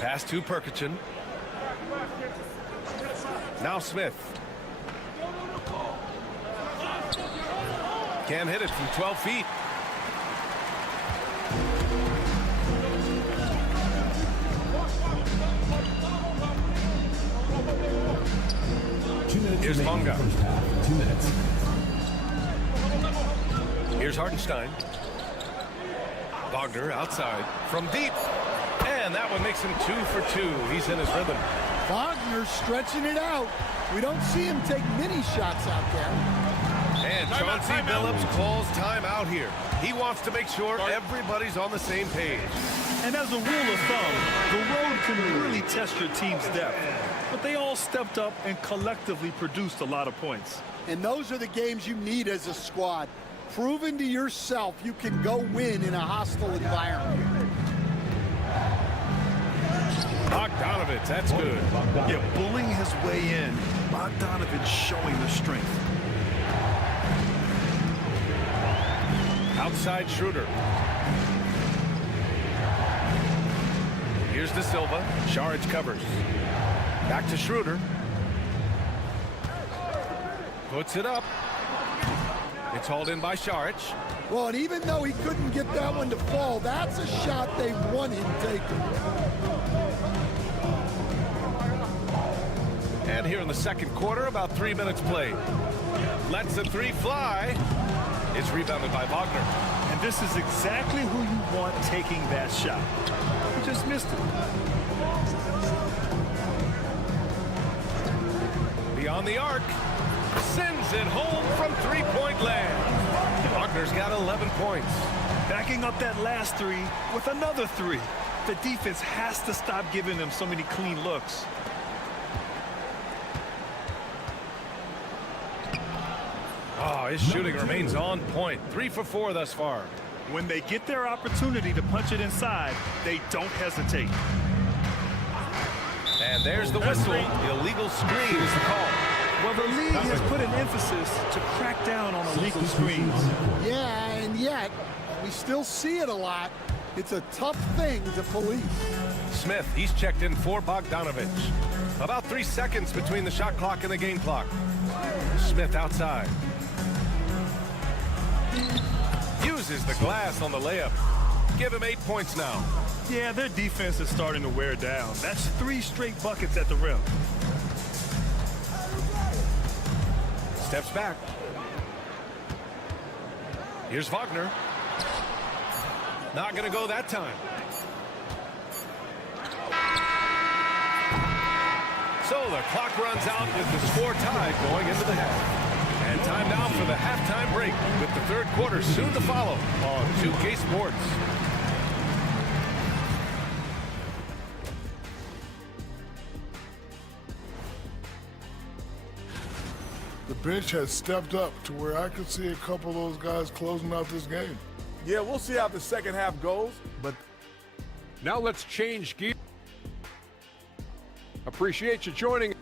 Pass to Perkichin. Now Smith. Can't hit it from 12 feet. Here's Bonga. 2 minutes. Here's Hartenstein. Wagner outside from deep. And that one makes him 2 for 2. He's in his rhythm. Wagner stretching it out. We don't see him take many shots out there. And Chauncey Billups calls timeout here. He wants to make sure everybody's on the same page. And as a rule of thumb, the road can really test your team's depth. But they all stepped up and collectively produced a lot of points. And those are the games you need as a squad. Proving to yourself you can go win in a hostile environment. Bogdanovich, that's good. Yeah, bullying his way in. Bogdanovich showing the strength. Outside Schroeder. Here's De Silva. Saric covers. Back to Schroeder. Puts it up. It's hauled in by Saric. Well, and even though he couldn't get that one to fall, that's a shot they want him taking. And here in the second quarter, about 3 minutes played. Lets the three fly. It's rebounded by Wagner. And this is exactly who you want taking that shot. He just missed it. Beyond the arc. Sends it home from three-point land. Wagner's got 11 points. Backing up that last three with another three. The defense has to stop giving them so many clean looks. Oh, his shooting remains on point. 3 for 4 thus far. When they get their opportunity to punch it inside, they don't hesitate. And there's the whistle. Illegal screen is the call. Well, the league has put an emphasis to crack down on illegal screens. Yeah, and yet, we still see it a lot. It's a tough thing to police. Smith, he's checked in for Bogdanovic. About 3 seconds between the shot clock and the game clock. Smith outside. Uses the glass on the layup. Give him 8 points now. Yeah, their defense is starting to wear down. That's 3 straight buckets at the rim. Steps back. Here's Wagner. Not going to go that time. So the clock runs out with the score tied going into the half. And time now for the halftime break with the third quarter soon to follow on 2K Sports. The bench has stepped up to where I could see a couple of those guys closing out this game. Yeah, we'll see how the second half goes, but now let's change gear. Appreciate you joining.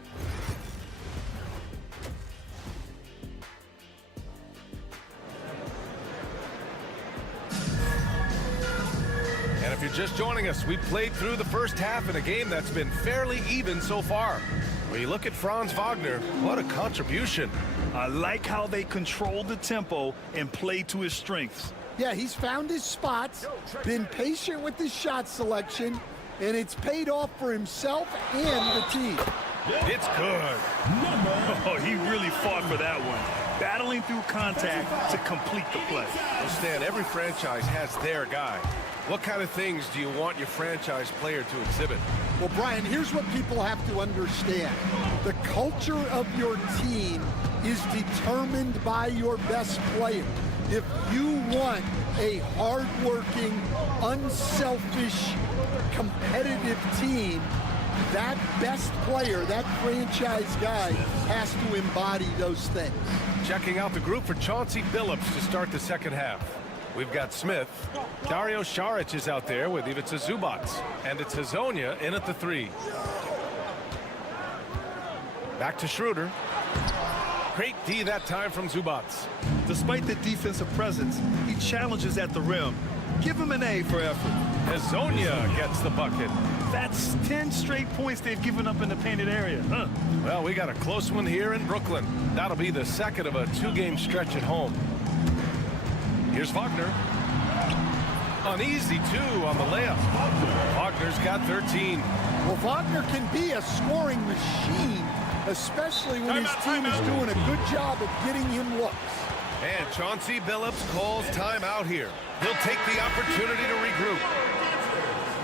And if you're just joining us, we played through the first half in a game that's been fairly even so far. When you look at Franz Wagner, what a contribution. I like how they control the tempo and play to his strengths. Yeah, he's found his spots, been patient with his shot selection, and it's paid off for himself and the team. It's good. Oh, he really fought for that one. Battling through contact to complete the play. Well, Stan, every franchise has their guy. What kind of things do you want your franchise player to exhibit? Well, Brian, here's what people have to understand. The culture of your team is determined by your best player. If you want a hard-working, unselfish, competitive team, that best player, that franchise guy, has to embody those things. Checking out the group for Chauncey Billups to start the second half. We've got Smith. Dario Saric is out there with Ivica Zubac. And it's Hazonia in at the 3. Back to Schroeder. Great D that time from Zubac. Despite the defensive presence, he challenges at the rim. Give him an A for effort. Hazonia gets the bucket. That's 10 straight points they've given up in the painted area. Huh? Well, we got a close one here in Brooklyn. That'll be the second of a 2-game stretch at home. Here's Wagner. An easy 2 on the layup. Wagner's got 13. Well, Wagner can be a scoring machine, especially when his team is doing a good job of getting him looks. And Chauncey Billups calls timeout here. He'll take the opportunity to regroup.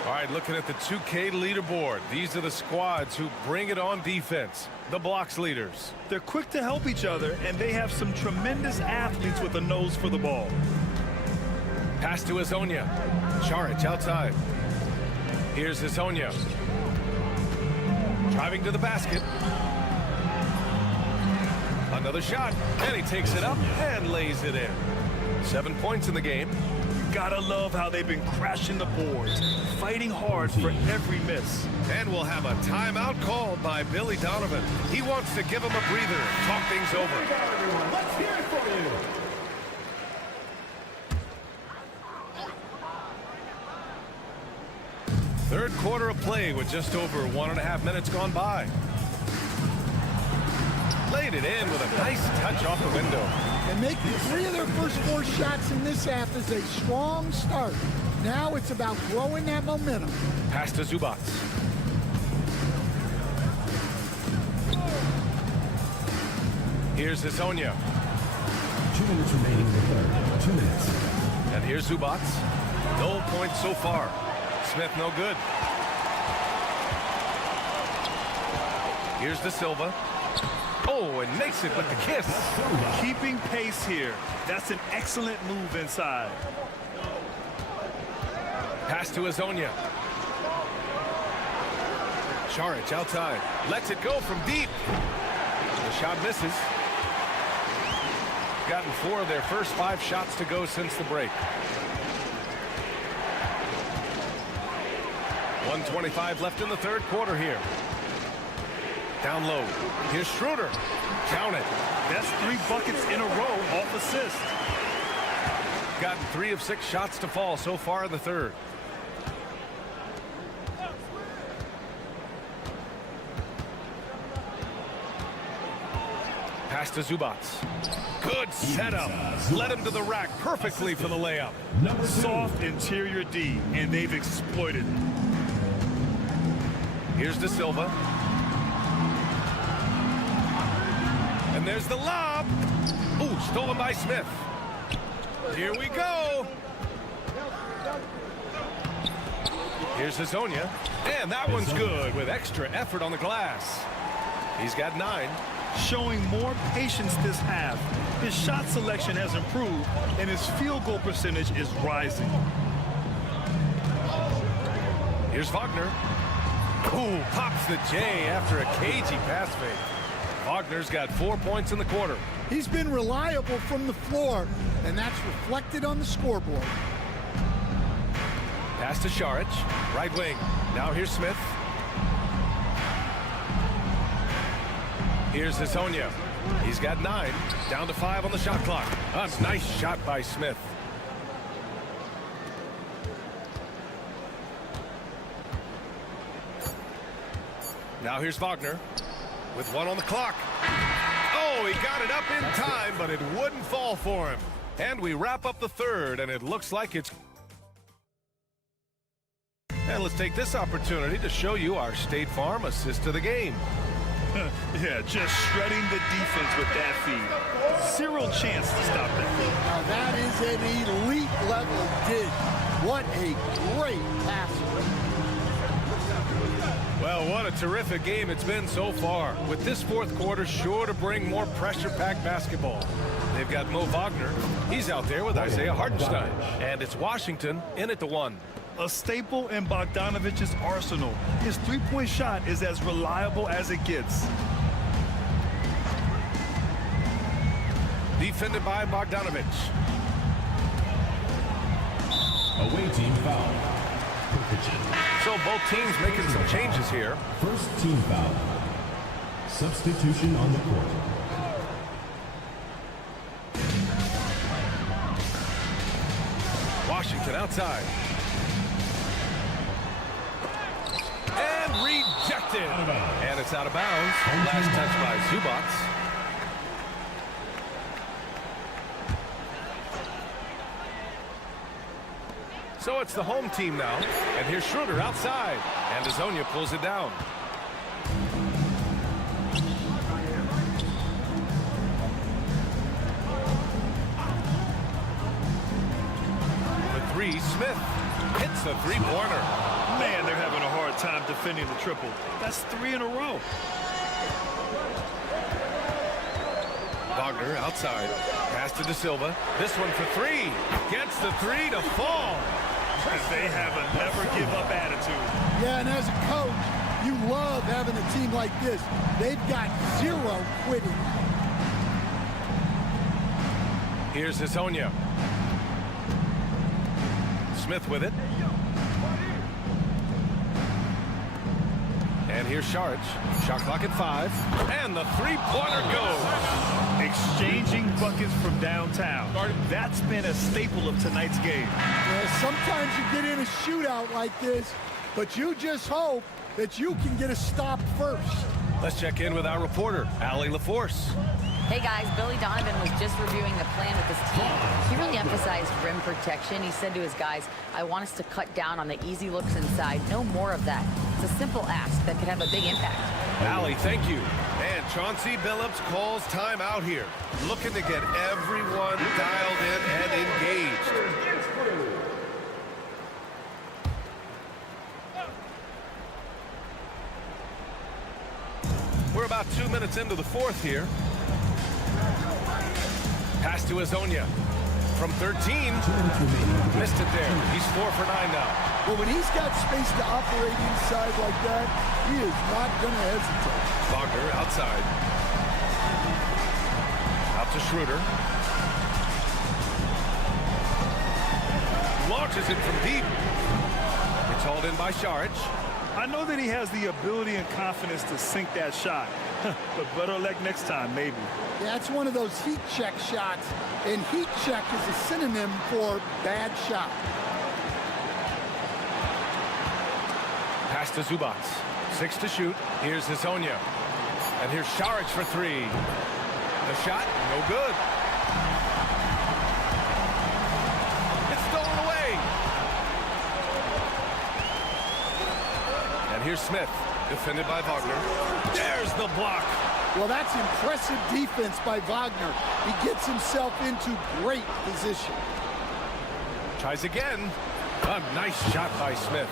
All right, looking at the 2K leaderboard. These are the squads who bring it on defense. The blocks leaders. They're quick to help each other, and they have some tremendous athletes with a nose for the ball. Pass to Hazonia. Saric outside. Here's Hazonia. Driving to the basket. Another shot, and he takes it up and lays it in. 7 points in the game. Gotta love how they've been crashing the boards, fighting hard for every miss. And we'll have a timeout called by Billy Donovan. He wants to give him a breather and talk things over. Let's hear it for you. Third quarter of play with just over 1.5 minutes gone by. Laid it in with a nice touch off the window. And making 3 of their first 4 shots in this half is a strong start. Now it's about growing that momentum. Pass to Zubac. Here's Hazonia. 2 minutes remaining in the third. 2 minutes. And here's Zubac. No points so far. Smith no good. Here's De Silva. Oh, and makes it with the kiss. Keeping pace here. That's an excellent move inside. Pass to Azonia. Charic outside. Lets it go from deep. The shot misses. Gotten 4 of their first 5 shots to go since the break. 1:25 left in the third quarter here. Down low. Here's Schroeder. Count it. That's 3 buckets in a row off assist. Gotten 3 of 6 shots to fall so far in the third. Pass to Zubats. Good setup. Led him to the rack perfectly for the layup. Soft interior D, and they've exploited it. Here's De Silva. And there's the lob. Ooh, stolen by Smith. Here we go. Here's Azonia. And that one's good with extra effort on the glass. He's got 9. Showing more patience this half. His shot selection has improved, and his field goal percentage is rising. Here's Wagner. Ooh, pops the J after a cagey pass fake. Wagner's got 4 points in the quarter. He's been reliable from the floor, and that's reflected on the scoreboard. Pass to Šarić, right wing. Now here's Smith. Here's Azonia. He's got 9. Down to 5 on the shot clock. A nice shot by Smith. Now here's Wagner with 1 on the clock. Oh, he got it up in time, but it wouldn't fall for him. And we wrap up the third, and it looks like it's... And let's take this opportunity to show you our State Farm assist of the game. Yeah, just shredding the defense with that feed. 0 chance to stop that. Now that is an elite level dig. What a great pass. Well, what a terrific game it's been so far. With this fourth quarter sure to bring more pressure-packed basketball. They've got Mo Wagner. He's out there with Isaiah Hartenstein. And it's Washington in at the 1. A staple in Bogdanovich's arsenal. His three-point shot is as reliable as it gets. Defended by Bogdanovic. Away team foul. So both teams making some changes here. First team foul. Substitution on the court. Washington outside. And rejected. And it's out of bounds. Last touch by Zubats. So it's the home team now. And here's Schroeder outside. And Azonia pulls it down. For 3, Smith hits the three-pointer. Man, they're having a hard time defending the triple. That's 3 in a row. Wagner outside. Pass to De Silva. This one for 3. Gets the 3 to fall. They have a never-give-up attitude. Yeah, and as a coach, you love having a team like this. They've got 0 quitting. Here's Azonia. Smith with it. And here's Šarić. Shot clock at 5. And the three-pointer goes. Exchanging buckets from downtown. That's been a staple of tonight's game. Yeah, sometimes you get in a shootout like this, but you just hope that you can get a stop first. Let's check in with our reporter, Allie LaForce. Hey guys, Billy Donovan was just reviewing the plan with his team. He really emphasized rim protection. He said to his guys, I want us to cut down on the easy looks inside. No more of that. It's a simple ask that could have a big impact. Allie, thank you. And Chauncey Billups calls time out here. Looking to get everyone dialed in and engaged. We're about about 2 minutes into the fourth here. Pass to Azonia. From 13. Missed it there. He's 4 for 9 now. Well, when he's got space to operate inside like that, he is not going to hesitate. Wagner outside. Out to Schroeder. Launches it from deep. It's hauled in by Šarić. I know that he has the ability and confidence to sink that shot, but better luck next time, maybe. Yeah, it's one of those heat check shots, and heat check is a synonym for bad shot. Pass to Zubac. 6 to shoot. Here's Hezonja. And here's Šarić for 3. The shot, no good. It's stolen away. And here's Smith, defended by Wagner. There's the block. Well, that's impressive defense by Wagner. He gets himself into great position. Tries again. A nice shot by Smith.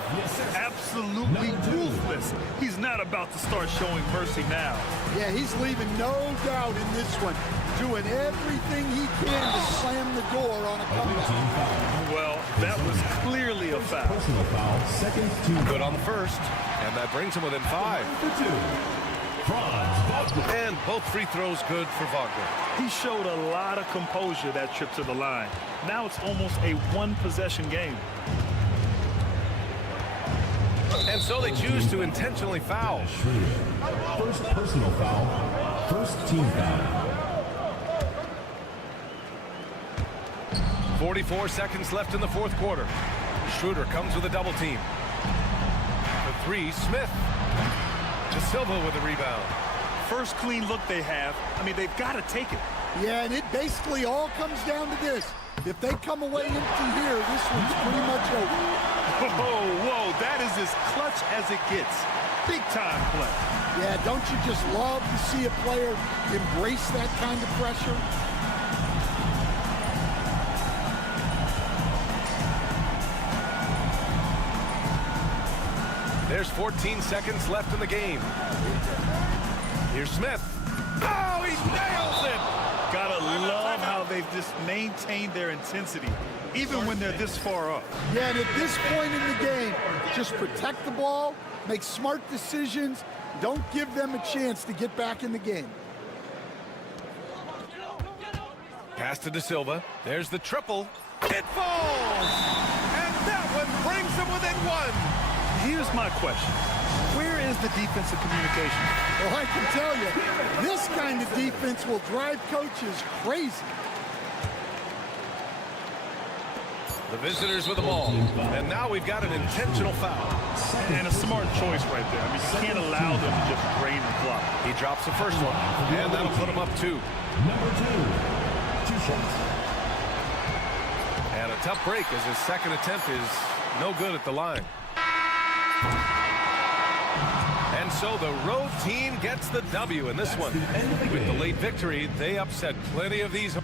Absolutely ruthless. He's not about to start showing mercy now. Yeah, he's leaving no doubt in this one. Doing everything he can to slam the door on a comeback. Well, that was clearly a foul. Personal foul, second team. Good on the first. And that brings him within 5. And both free throws good for Wagner. He showed a lot of composure that trip to the line. Now it's almost a one-possession game. And so they choose to intentionally foul. First personal foul, first team foul. 44 seconds left in the fourth quarter. Schroeder comes with a double team. For 3, Smith. De Silva with a rebound. First clean look they have. I mean, they've got to take it. Yeah, and it basically all comes down to this. If they come away empty here, this one's pretty much over. Whoa, that is as clutch as it gets. Big time play. Yeah, don't you just love to see a player embrace that kind of pressure? There's 14 seconds left in the game. Here's Smith. Oh, he nails it! Gotta love how they've just maintained their intensity, even when they're this far up. Yeah, and at this point in the game, just protect the ball, make smart decisions, don't give them a chance to get back in the game. Pass to De Silva. There's the triple. It falls! And that one brings them within 1. Here's my question. Where is the defensive communication? Well, I can tell you, this kind of defense will drive coaches crazy. The visitors with the ball. And now we've got an intentional foul. And a smart choice right there. I mean, you can't allow them to just drain the clock. He drops the first one. And that'll put him up 2. Number 2, 2 shots. And a tough break as his second attempt is no good at the line. And so the road team gets the W in this one. With the late victory, they upset plenty of these.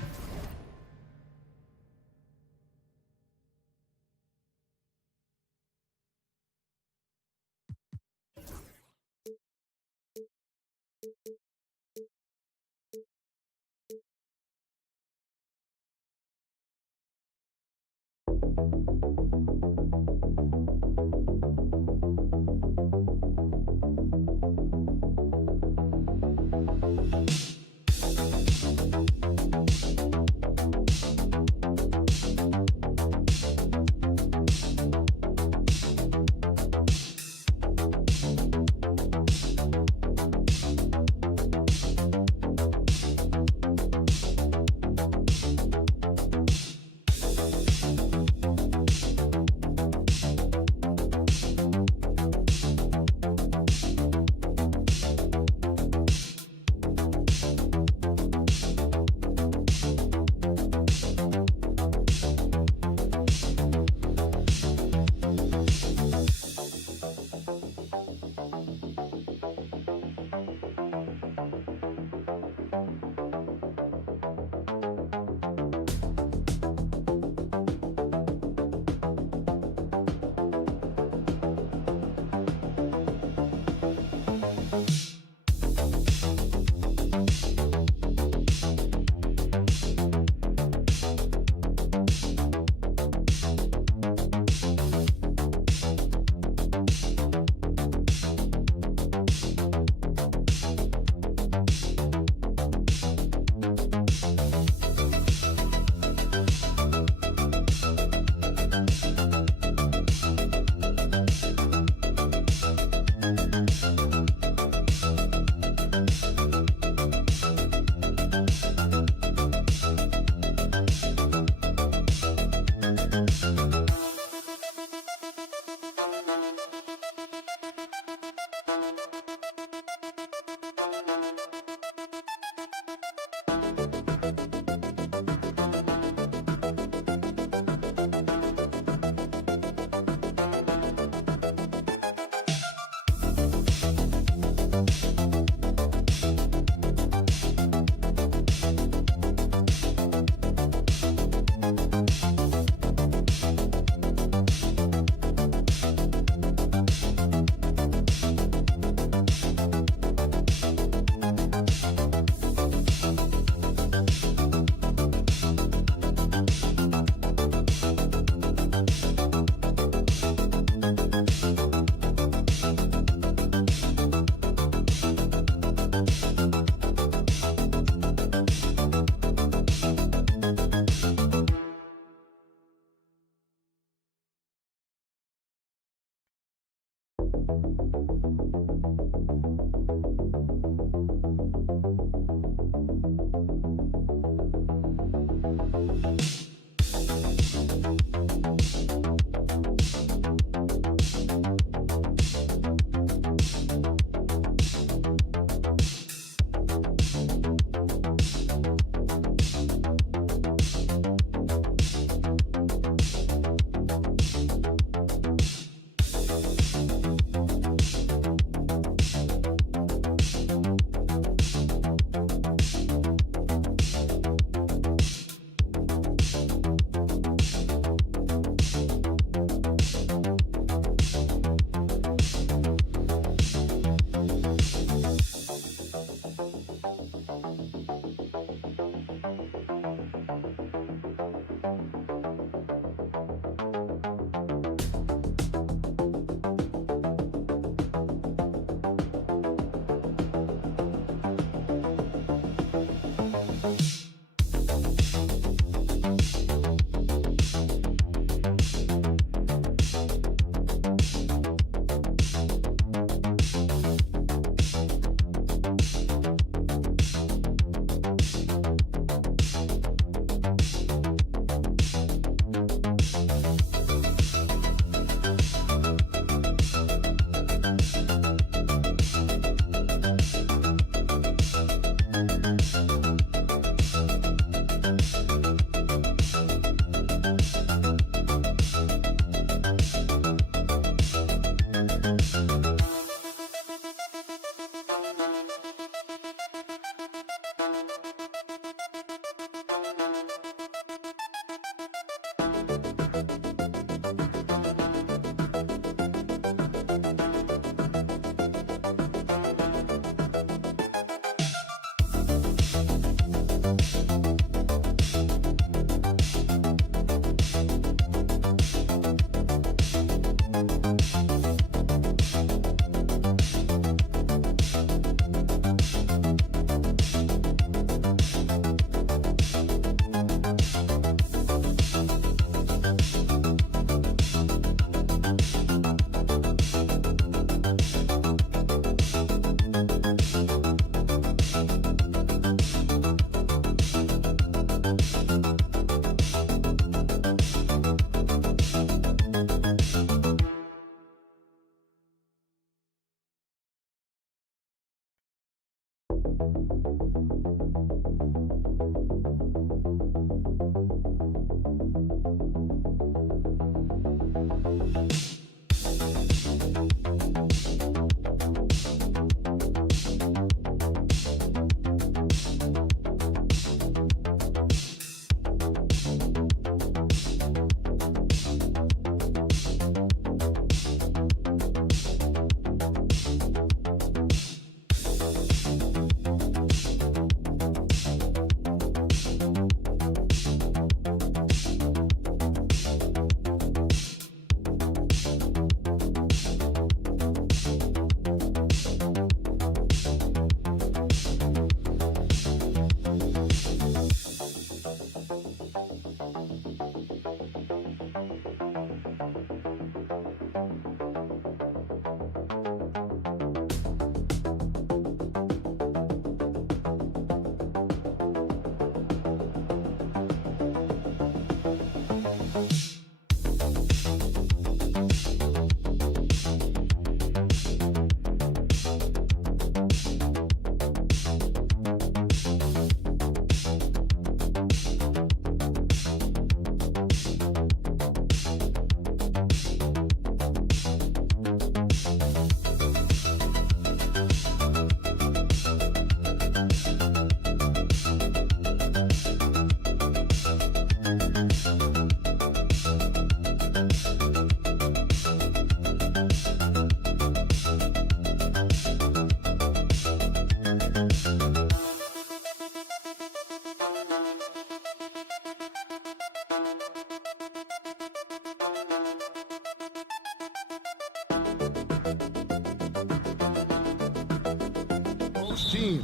team.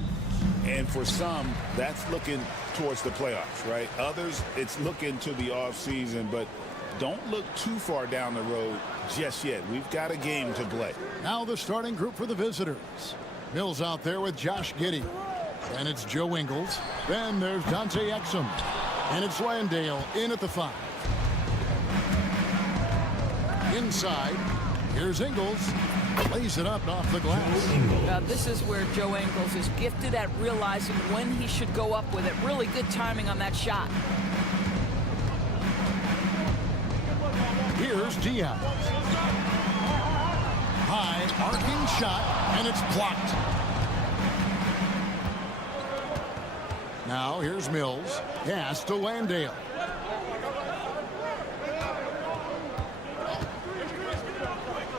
And for some, that's looking towards the playoffs, right? Others, it's looking to the offseason, but don't look too far down the road just yet. We've got a game to play. Now the starting group for the visitors. Mills out there with Josh Giddey. And it's Joe Ingles. Then there's Dante Exum. And it's Landale in at the 5. Inside, here's Ingles. Lays it up off the glass. Now this is where Joe Ingles is gifted at realizing when he should go up with it. Really good timing on that shot. Here's Diaz. High arcing shot, and it's blocked. Now here's Mills. Pass to Landale.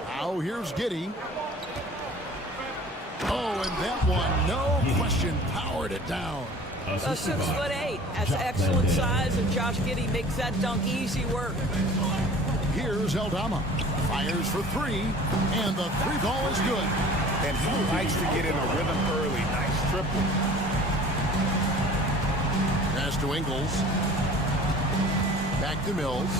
Now here's Giddey. Oh, and that one, no question, powered it down. A 6'8", that's excellent size, and Josh Giddey makes that dunk easy work. Here's Aldama. Fires for 3, and the 3-ball is good. And he likes to get in a rhythm early. Nice triple. Pass to Ingles. Back to Mills.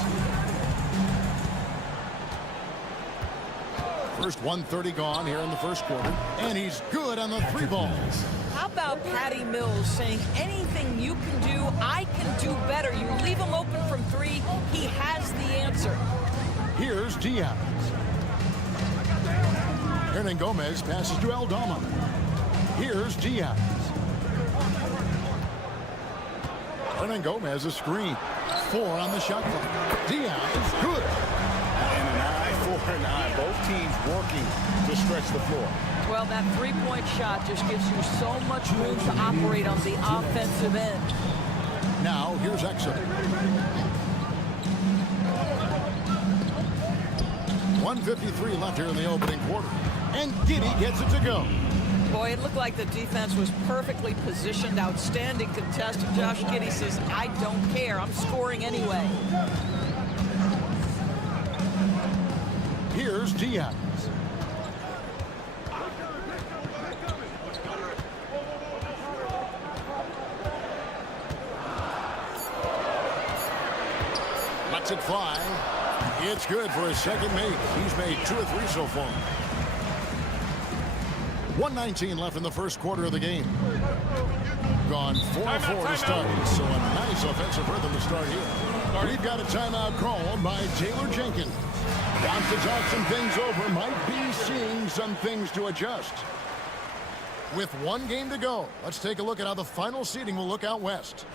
First 1:30 gone here in the first quarter. And he's good on the 3-ball. How about Patty Mills saying anything you can do, I can do better. You leave him open from 3, he has the answer. Here's Diaz. Hernan Gomez passes to Aldama. Here's Diaz. Hernan Gomez a screen. 4 on the shot clock. Diaz is good. And an eye for an eye. Both teams working to stretch the floor. Well, that 3-point shot just gives you so much room to operate on the offensive end. Now here's Exum. 1:53 left here in the opening quarter. And Giddey gets it to go. Boy, it looked like the defense was perfectly positioned. Outstanding contest. And Josh Giddey says, I don't care. I'm scoring anyway. Here's Diaz. Lets it fly. It's good for his second make. He's made 2 or 3 so far. 1:19 left in the first quarter of the game. Gone 4-4 to start. So a nice offensive rhythm to start here. We've got a timeout called by Taylor Jenkins. Wants to talk some things over. Might be seeing some things to adjust. With 1 game to go, let's take a look at how the final seeding will look out west.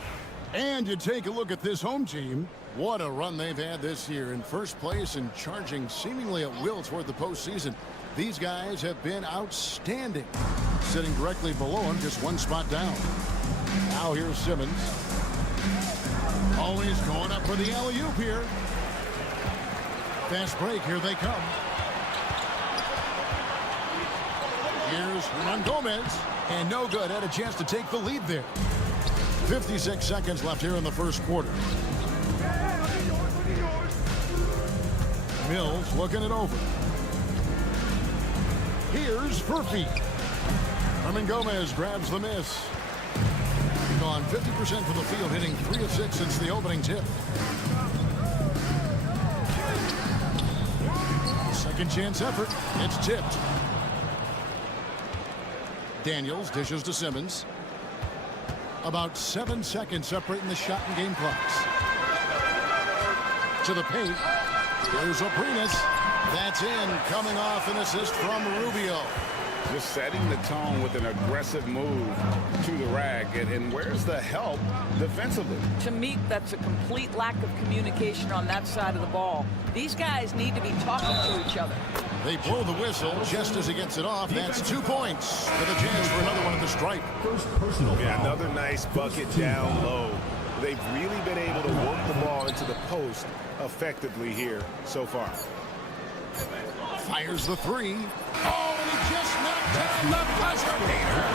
And you take a look at this home team. What a run they've had this year. In first place and charging seemingly at will toward the postseason. These guys have been outstanding. Sitting directly below him, just 1 spot down. Now here's Simmons. Always going up for the alley-oop here. Fast break, here they come. Here's Hernan Gomez. And no good, had a chance to take the lead there. 56 seconds left here in the first quarter. Mills looking it over. Here's Furphy. Hernan Gomez grabs the miss. Gone 50% from the field, hitting 3 of 6 since the opening tip. Second chance effort. It's tipped. Daniels dishes to Simmons. About 7 seconds separating the shot and game clocks. To the paint. Here's Aprinas. That's in, coming off an assist from Rubio. Just setting the tone with an aggressive move to the rack. And where's the help defensively? To me, that's a complete lack of communication on that side of the ball. These guys need to be talking to each other. They blow the whistle just as he gets it off. That's 2 points with a chance for another one at the stripe. Yeah, another nice bucket down low. They've really been able to work the ball into the post effectively here so far. Fires the 3. Oh, and he just knocked down the buzzer beater.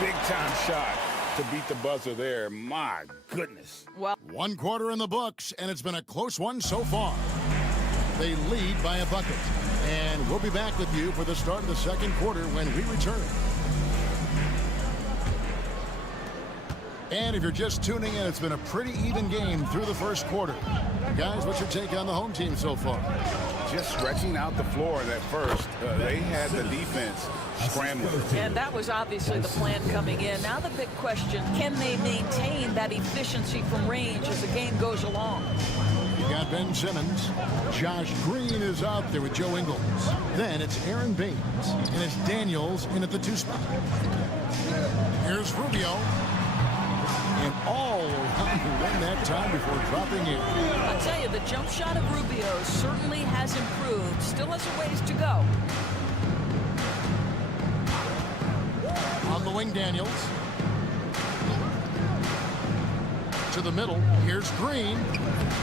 Big time shot to beat the buzzer there. My goodness. Well, 1 quarter in the books, and it's been a close one so far. They lead by a bucket. And we'll be back with you for the start of the second quarter when we return. And if you're just tuning in, it's been a pretty even game through the first quarter. Guys, what's your take on the home team so far? Just stretching out the floor at first. They had the defense scrambling. And that was obviously the plan coming in. Now the big question, can they maintain that efficiency from range as the game goes along? You got Ben Simmons. Josh Green is out there with Joe Ingles. Then it's Aaron Baines. And it's Daniels in at the 2 spot. Here's Rubio. And all around to win that time before dropping in. I'll tell you, the jump shot of Rubio certainly has improved. Still has a ways to go. On the wing, Daniels. To the middle. Here's Green.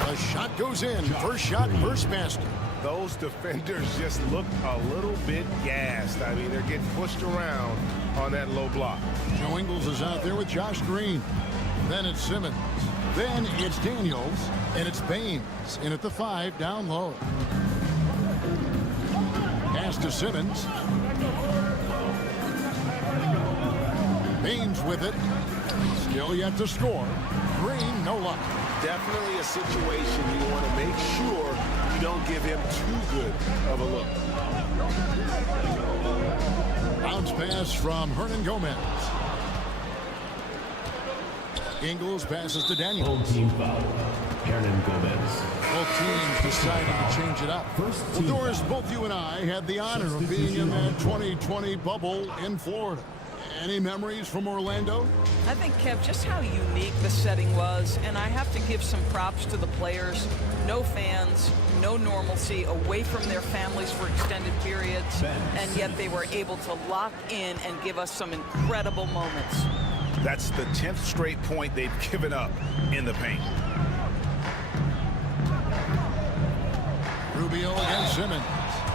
A shot goes in. First shot, first basket. Those defenders just look a little bit gassed. I mean, they're getting pushed around on that low block. Joe Ingles is out there with Josh Green. Then it's Simmons. Then it's Daniels. And it's Baines in at the 5 down low. Pass to Simmons. Baines with it. Still yet to score. Green, no luck. Definitely a situation you want to make sure you don't give him too good of a look. Bounce pass from Hernan Gomez. Ingles passes to Daniels. Home team foul. Hernan Gomez. Both teams deciding to change it up. Well, Doris, both you and I had the honor of being in that 2020 bubble in Florida. Any memories from Orlando? I think, Kev, just how unique the setting was, and I have to give some props to the players. No fans, no normalcy, away from their families for extended periods, and yet they were able to lock in and give us some incredible moments. That's the 10th straight point they've given up in the paint. Rubio against Simmons.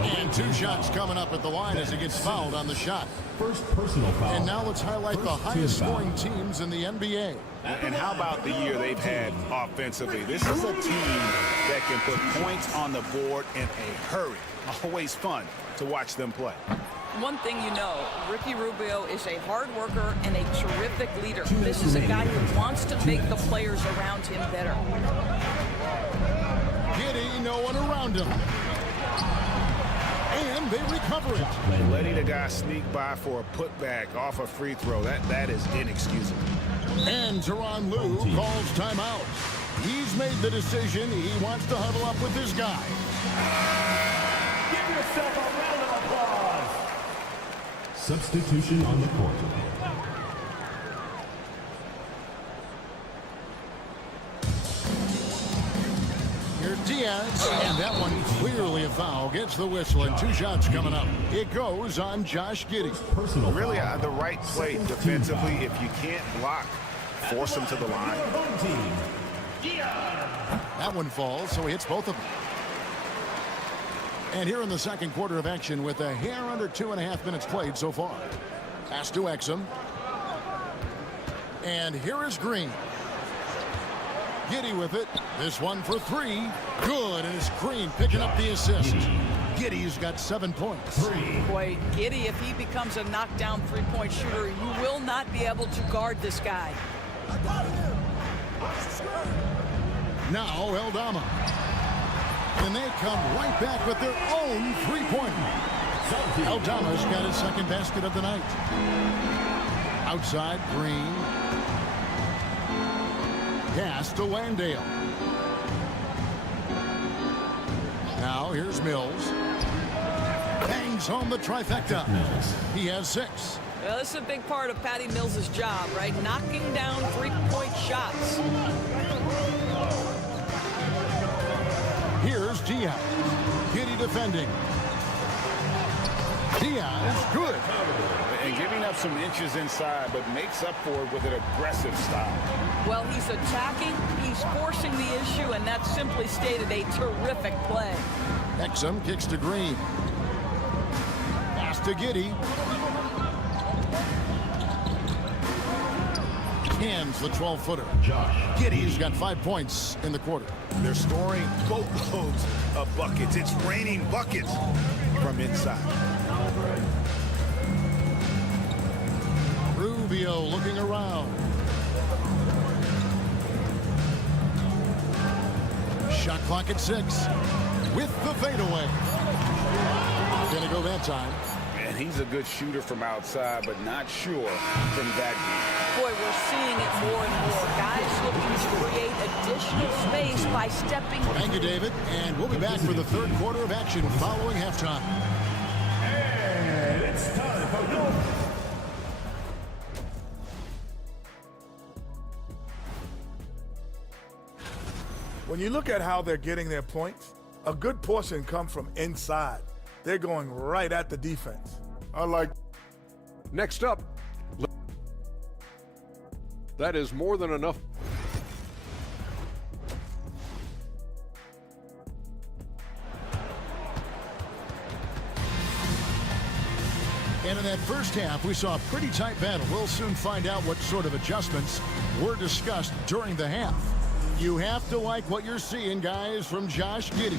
And 2 shots coming up at the line as he gets fouled on the shot. First personal foul. And now let's highlight the highest scoring teams in the NBA. And how about the year they've had offensively? This is a team that can put points on the board in a hurry. Always fun to watch them play. One thing you know, Ricky Rubio is a hard worker and a terrific leader. This is a guy who wants to make the players around him better. Giddey, no one around him. And they recover it. Letting a guy sneak by for a putback off a free throw, that is inexcusable. And Tyronn Lue calls timeout. He's made the decision. He wants to huddle up with this guy. Give yourself a round of applause. Substitution on the court. Here's Diaz, and that one clearly a foul. Gets the whistle, and 2 shots coming up. It goes on Josh Giddey. Really the right play defensively. If you can't block, force him to the line. That one falls, so he hits both of them. And here in the second quarter of action with a hair under 2.5 minutes played so far. Pass to Exum. And here is Green. Giddey with it. This one for 3. Good, and it's Green picking up the assist. Giddey's got 7 points. Boy, Giddey, if he becomes a knockdown 3-point shooter, you will not be able to guard this guy. Now Eldama. And they come right back with their own 3-pointer. Eldama's got his second basket of the night. Outside, Green. Pass to Landale. Now here's Mills. Bangs home the trifecta. He has 6. Well, this is a big part of Patty Mills' job, right? Knocking down 3-point shots. Here's Diaz. Giddey defending. Diaz, good. And giving up some inches inside, but makes up for it with an aggressive style. Well, he's attacking, he's forcing the issue, and that's simply stated a terrific play. Exum kicks to Green. Pass to Giddey. Hands the 12-footer. Giddey's got 5 points in the quarter. They're scoring boatloads of buckets. It's raining buckets from inside. Rubio looking around. Shot clock at 6 with the fadeaway. Gonna go that time. And he's a good shooter from outside, but not sure from that deep. Boy, we're seeing it more and more. Guys looking to create additional space by stepping. Thank you, David. And we'll be back for the third quarter of action following halftime. And it's time for no. When you look at how they're getting their points, a good portion come from inside. They're going right at the defense. I like. Next up, that is more than enough. And in that first half, we saw a pretty tight battle. We'll soon find out what sort of adjustments were discussed during the half. You have to like what you're seeing, guys, from Josh Giddey.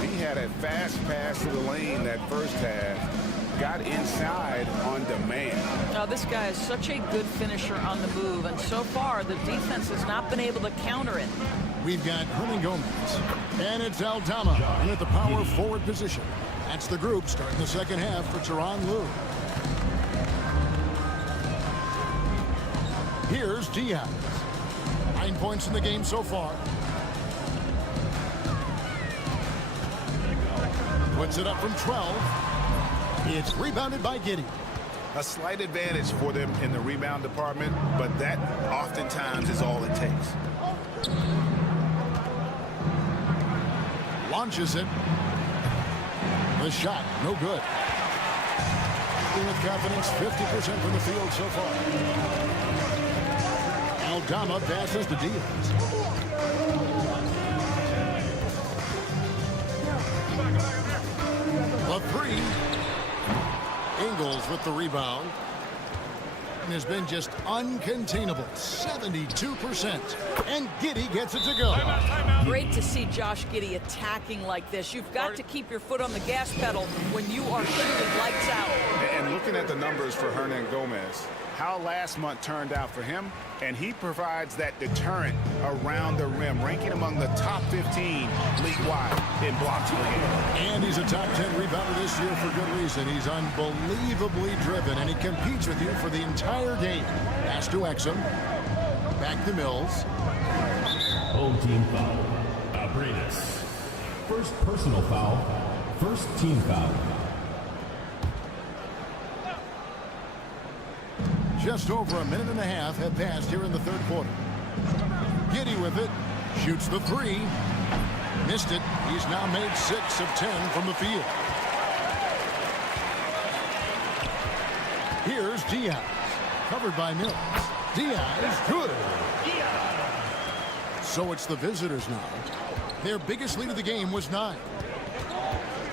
He had a fast pass to the lane that first half. Got inside on demand. Now, this guy is such a good finisher on the move, and so far, the defense has not been able to counter it. We've got Hernan Gomez, and it's Aldama in at the power forward position. That's the group starting the second half for Tyronn Lue. Here's Diaz. 9 points in the game so far. Puts it up from 12. It's rebounded by Giddey. A slight advantage for them in the rebound department, but that oftentimes is all it takes. Launches it. The shot, no good. With confidence, 50% from the field so far. Aldama passes to Diaz. The three. Ingles with the rebound. And has been just uncontainable. 72%. And Giddey gets it to go. Great to see Josh Giddey attacking like this. You've got to keep your foot on the gas pedal when you are shooting lights out. And looking at the numbers for Hernan Gomez, how last month turned out for him, and he provides that deterrent around the rim, ranking among the top 15 league-wide in blocks per game. And he's a top 10 rebounder this year for good reason. He's unbelievably driven, and he competes with you for the entire game. Pass to Exum. Back to Mills. Home team foul. Abrinas. First personal foul. First team foul. Just over a minute and a half have passed here in the third quarter. Giddey with it. Shoots the three. Missed it. He's now made 6 of 10 from the field. Here's Diaz. Covered by Mills. Diaz, good. So it's the visitors now. Their biggest lead of the game was 9.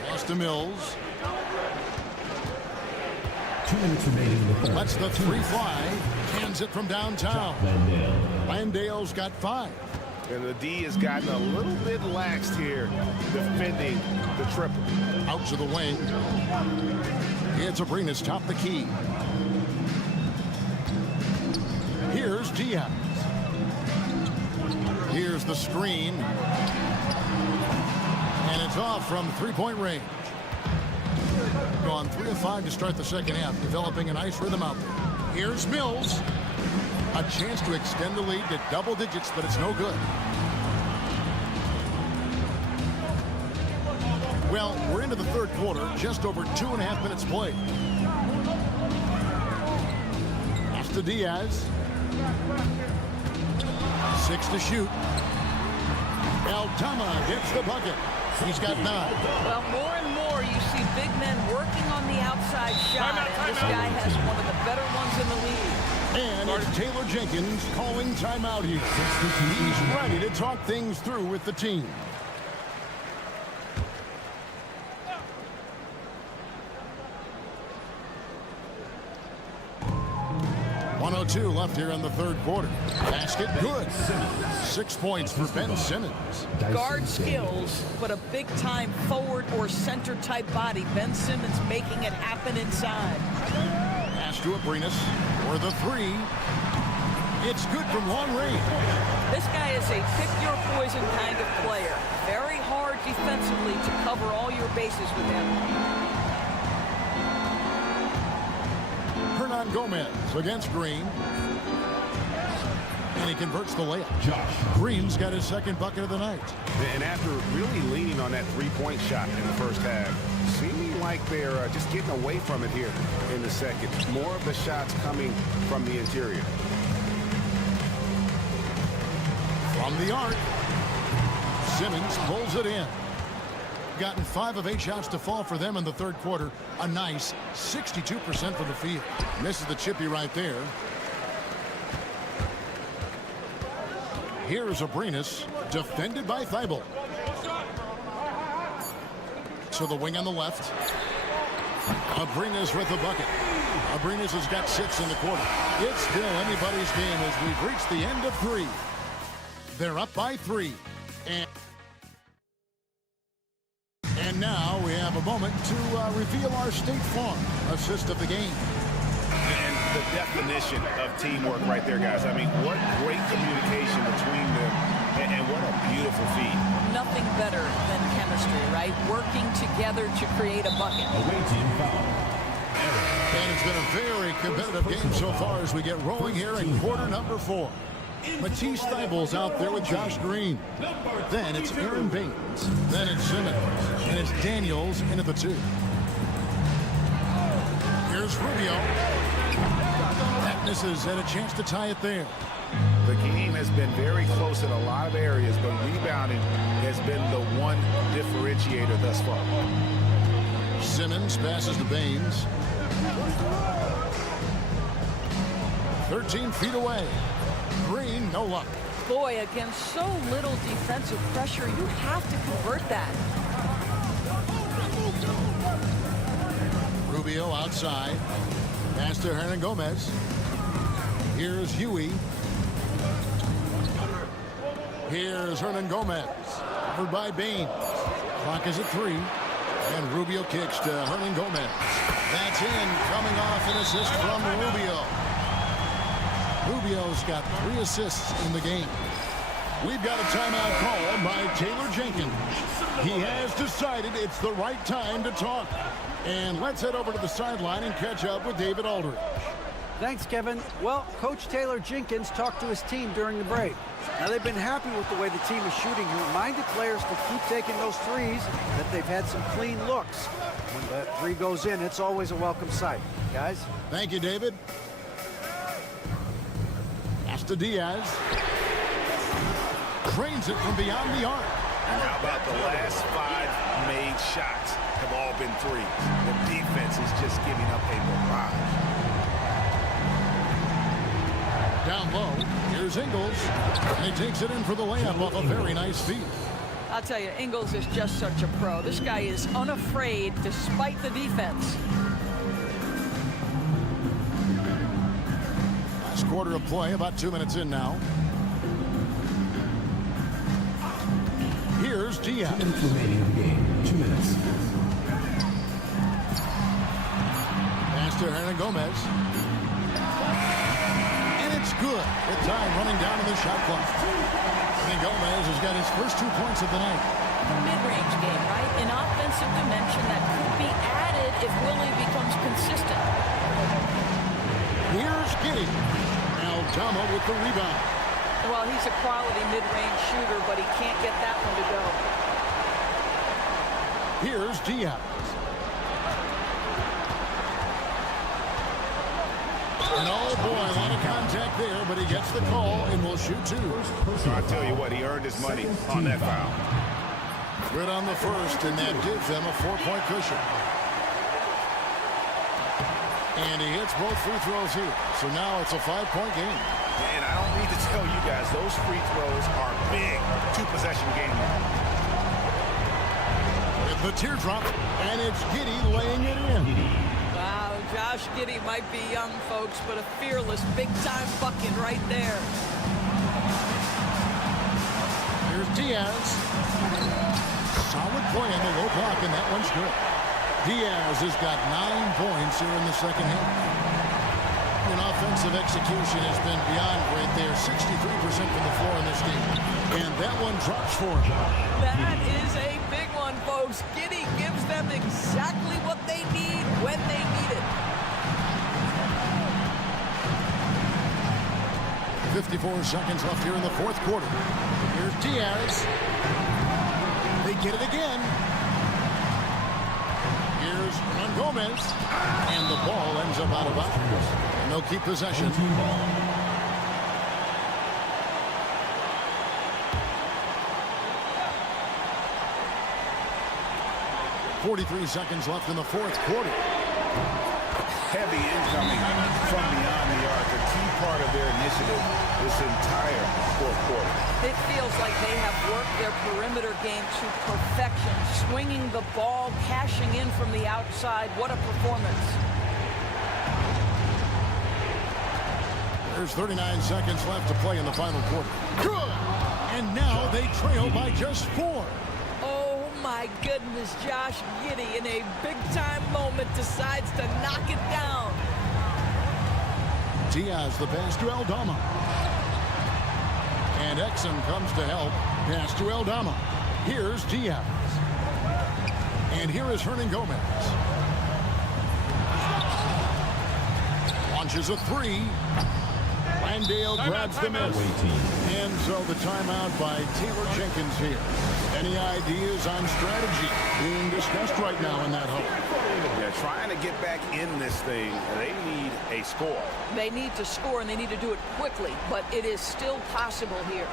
Pass to Mills. 2 minutes remaining in the third. Lets the three fly. Hands it from downtown. Landale's got 5. And the D has gotten a little bit laxed here defending the triple. Out to the wing. It's Abrinas top the key. Here's Diaz. Here's the screen. And it's off from three-point range. Gone 3 of 5 to start the second half, developing a nice rhythm out there. Here's Mills. A chance to extend the lead to double digits, but it's no good. Well, we're into the third quarter, just over 2.5 minutes played. Pass to Diaz. 6 to shoot. Aldama gets the bucket. He's got 9. Well, more and more you see big men working on the outside shot, and this guy has one of the better ones in the league. And it's Taylor Jenkins calling timeout here. He's ready to talk things through with the team. .102 left here in the third quarter. Basket good. 6 points for Ben Simmons. Guard skills, but a big-time forward or center-type body. Ben Simmons making it happen inside. Pass to Abrinas for the three. It's good from long range. This guy is a pick-your-poison kind of player. defensively to cover all your bases with him. Hernan Gomez against Green. And he converts the layup. Green's got his second bucket of the night. And after really leaning on that three-point shot in the first half, seeming like they're just getting away from it here in the second. More of the shots coming from the interior. From the arc, Simmons pulls it in. Gotten 5 of 8 shots to fall for them in the third quarter. A nice 62% from the field. Misses the chippy right there. Here's Abrinas, defended by Thibault. To the wing on the left. Abrinas with the bucket. Abrinas has got 6 in the quarter. It's still anybody's game as we've reached the end of 3. They're up by 3. And now we have a moment to reveal our State Farm assist of the game. And the definition of teamwork right there, guys. I mean, what great communication between them, and what a beautiful feed. Nothing better than chemistry, right? Working together to create a bucket. And it's been a very competitive game so far as we get rolling here in quarter number 4. Matisse Thybulle's out there with Josh Green. Then it's Aaron Baines. Then it's Simmons. And it's Daniels in at the 2. Here's Rubio. That misses, and a chance to tie it there. The game has been very close in a lot of areas, but rebounding has been the one differentiator thus far. Simmons passes to Baines. 13 feet away. Green, no luck. Boy, against so little defensive pressure, you have to convert that. Rubio outside. Pass to Hernan Gomez. Here's Huey. Here's Hernan Gomez. Covered by Baines. Clock is at 3. And Rubio kicks to Hernan Gomez. That's in. Coming off an assist from Rubio. Rubio's got 3 assists in the game. We've got a timeout called by Taylor Jenkins. He has decided it's the right time to talk. And let's head over to the sideline and catch up with David Aldridge. Thanks, Kevin. Well, Coach Taylor Jenkins talked to his team during the break. Now, they've been happy with the way the team is shooting. He reminded players to keep taking those threes, that they've had some clean looks. When that 3 goes in, it's always a welcome sight. Guys? Thank you, David. Pass to Diaz. Cranes it from beyond the arc. And how about the last 5 made shots have all been threes? The defense is just giving up a barrage. Down low, here's Ingles. And he takes it in for the layup off a very nice feed. I'll tell you, Ingles is just such a pro. This guy is unafraid despite the defense. Last quarter of play, about 2 minutes in now. Here's Diaz. Remaining the game, 2 minutes. Pass to Hernan Gomez. And it's good. With time running down to the shot clock. And Gomez has got his first 2 points of the night. Mid-range game, right? An offensive dimension that could be added if Willie becomes consistent. Here's Giddey. Aldama with the rebound. Well, he's a quality mid-range shooter, but he can't get that one to go. Here's Diaz. And oh boy, a lot of contact there, but he gets the call and will shoot 2. I tell you what, he earned his money on that foul. Good on the first, and that gives them a 4-point cushion. And he hits both free throws here. So now it's a 5-point game. And I don't need to tell you guys, those free throws are big 2-possession game. With the teardrop, and it's Giddey laying it in. Wow, Josh Giddey might be young, folks, but a fearless, big-time bucket right there. Here's Diaz. Solid play on the low block, and that one's good. Diaz has got 9 points here in the second half. And offensive execution has been beyond great there. 63% from the floor in this game. And that one drops for him. That is a big 54 seconds left here in the fourth quarter. Here's Diaz. They get it again. Here's Hernan Gomez. And the ball ends up out of bounds. And they'll keep possession. 43 seconds left in the fourth quarter. Heavy incoming from beyond the arc, a key part of their initiative this entire fourth quarter. It feels like they have worked their perimeter game to perfection, swinging the ball, cashing in from the outside. What a performance. There's 39 seconds left to play in the final quarter. Good! And now they trail by just 4. My goodness, Josh Giddey in a big-time moment decides to knock it down. Diaz the pass to Aldama. And Exum comes to help. Pass to Aldama. Here's Diaz. And here is Hernan Gomez. Launches a 3. Landale grabs the miss. And so the timeout by Taylor Jenkins here. Any ideas on strategy being discussed right now in that hole? They're trying to get back in this thing. They need a score. They need to score, and they need to do it quickly, but it is still possible here.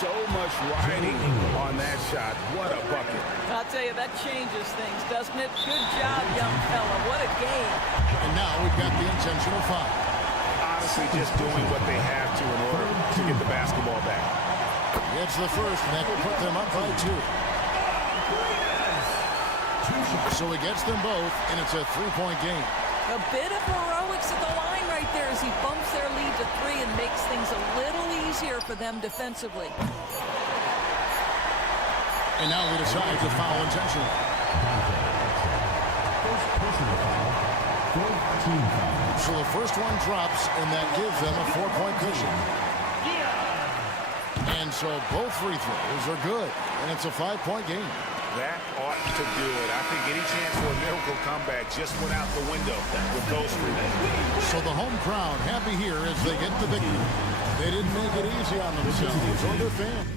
So much riding on that shot. What a bucket. I'll tell you, that changes things, doesn't it? Good job, young fella. What a game. And now we've got the intentional foul. Honestly, just doing what they have to in order to get the basketball back. It's the first, and that will put them up by 2. So he gets them both, and it's a 3-point game. A bit of heroics at the line right there as he bumps their lead to 3 and makes things a little easier for them defensively. And now they decide to foul intentionally. First personal foul. 4-team foul. So the first one drops, and that gives them a 4-point cushion. And so both free throws are good, and it's a 5-point game. That ought to do it. I think any chance for a miracle comeback just went out the window with those free throws. So the home crowd happy here as they get the victory. They didn't make it easy on themselves or their fans.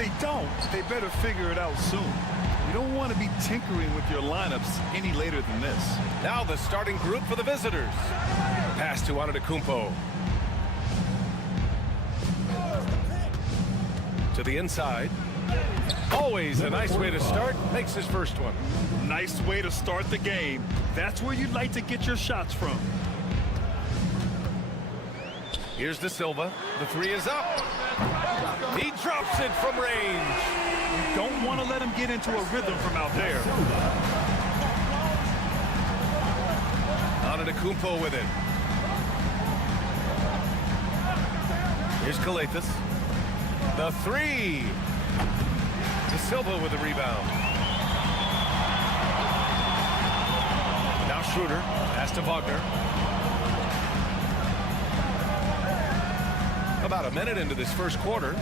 they don't, they better figure it out soon. You don't want to be tinkering with your lineups any later than this. Now the starting group for the visitors. Pass to Antetokounmpo. To the inside. Always a nice way to start. Makes his first one. Nice way to start the game. That's where you'd like to get your shots from. Here's De Silva. The three is up. He drops it from range. You don't want to let him get into a rhythm from out there. Antetokounmpo with it. Here's Calathes. The three. De Silva with the rebound. Now Schroeder. Pass to Wagner. About a minute into this first quarter.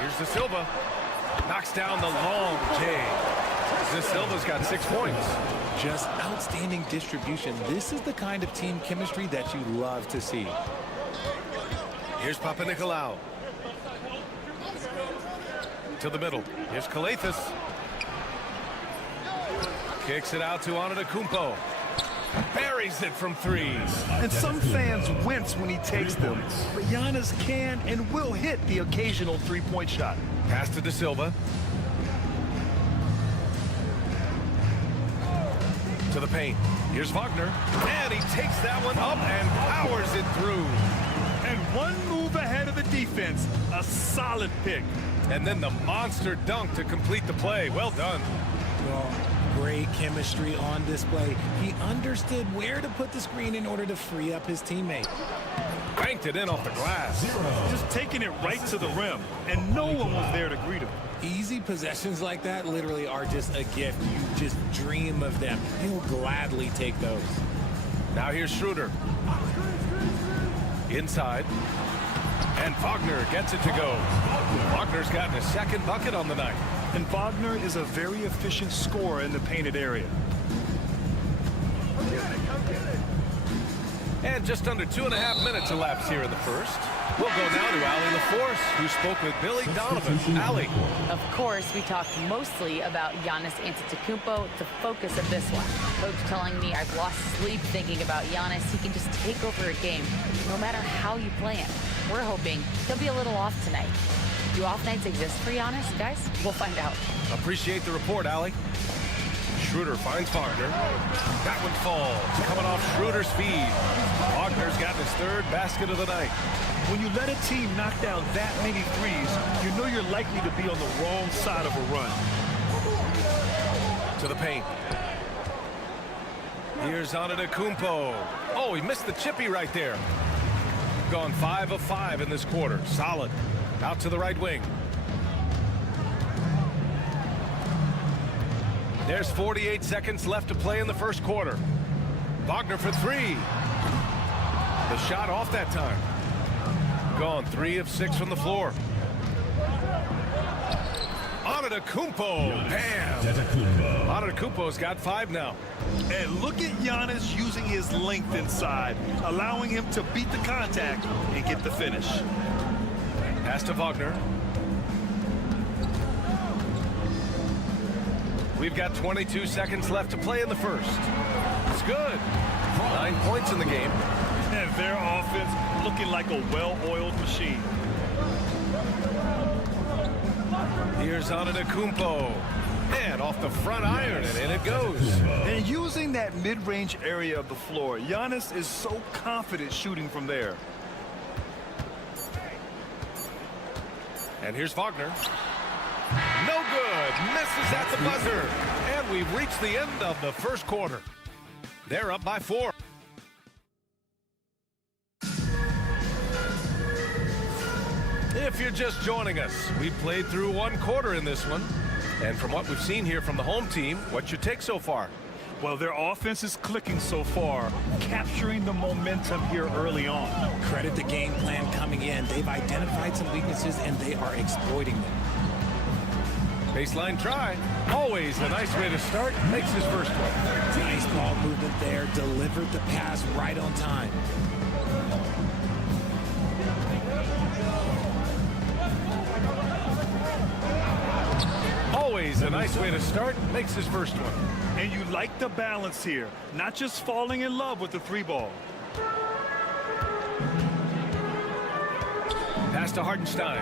Here's De Silva. Knocks down the long J. De Silva's got 6 points. Just outstanding distribution. This is the kind of team chemistry that you love to see. Here's Papanikolaou. To the middle. Here's Calathes. Kicks it out to Antetokounmpo. Buries it from three. And some fans wince when he takes them. But Giannis can and will hit the occasional three-point shot. Pass to De Silva. To the paint. Here's Wagner. And he takes that one up and powers it through. And one move ahead of the defense. A solid pick. And then the monster dunk to complete the play. Well done. Well, great chemistry on display. He understood where to put the screen in order to free up his teammate. Banked it in off the glass. Just taking it right to the rim, and no one was there to greet him. Easy possessions like that literally are just a gift. You just dream of them. He'll gladly take those. Now here's Schroeder. Inside. And Wagner gets it to go. Wagner's gotten a second bucket on the night. And Wagner is a very efficient scorer in the painted area. And just under 2.5 minutes elapsed here in the first. We'll go now to Allie LaForce, who spoke with Billy Donovan. Allie. Of course, we talked mostly about Giannis Antetokounmpo, the focus of this one. Coach telling me I've lost sleep thinking about Giannis. He can just take over a game, no matter how you play him. We're hoping he'll be a little off tonight. Do off nights exist for Giannis, guys? We'll find out. Appreciate the report, Allie. Schroeder finds Wagner. That one falls, coming off Schroeder's feed. Wagner's got his third basket of the night. When you let a team knock down that many threes, you know you're likely to be on the wrong side of a run. To the paint. Here's Antetokounmpo. Oh, he missed the chippy right there. Gone 5 of 5 in this quarter. Solid. Out to the right wing. There's 48 seconds left to play in the first quarter. Wagner for 3. The shot off that time. Gone 3 of 6 from the floor. Antetokounmpo. Bam. Antetokounmpo's got 5 now. And look at Giannis using his length inside, allowing him to beat the contact and get the finish. Pass to Wagner. We've got 22 seconds left to play in the first. It's good. 9 points in the game. And their offense looking like a well-oiled machine. Here's Antetokounmpo. And off the front iron, and in it goes. And using that mid-range area of the floor, Giannis is so confident shooting from there. And here's Wagner. No good. Misses at the buzzer. And we've reached the end of the first quarter. They're up by 4. If you're just joining us, we've played through 1 quarter in this one. And from what we've seen here from the home team, what's your take so far? Well, their offense is clicking so far, capturing the momentum here early on. Credit the game plan coming in. They've identified some weaknesses, and they are exploiting them. Baseline try. Always a nice way to start. Makes his first one. Nice ball movement there. Delivered the pass right on time. Always a nice way to start. Makes his first one. And you like the balance here. Not just falling in love with the 3-ball. Pass to Hartenstein.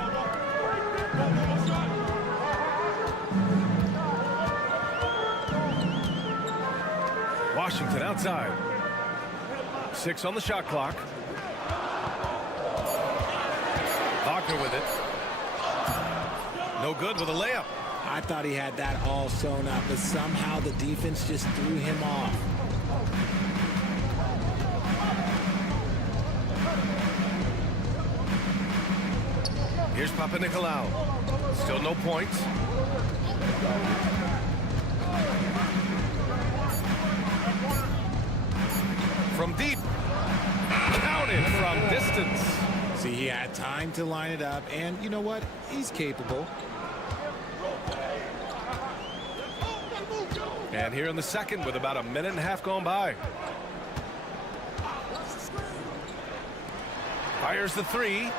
Washington outside. 6 on the shot clock. Wagner with it. No good with a layup. I thought he had that all sewn up, but somehow the defense just threw him off. Here's Papanikolaou. Still no points. From deep. Counted from distance. See, he had time to line it up, and you know what? He's capable. And here in the second with about a minute and a half gone by. Fires the 3.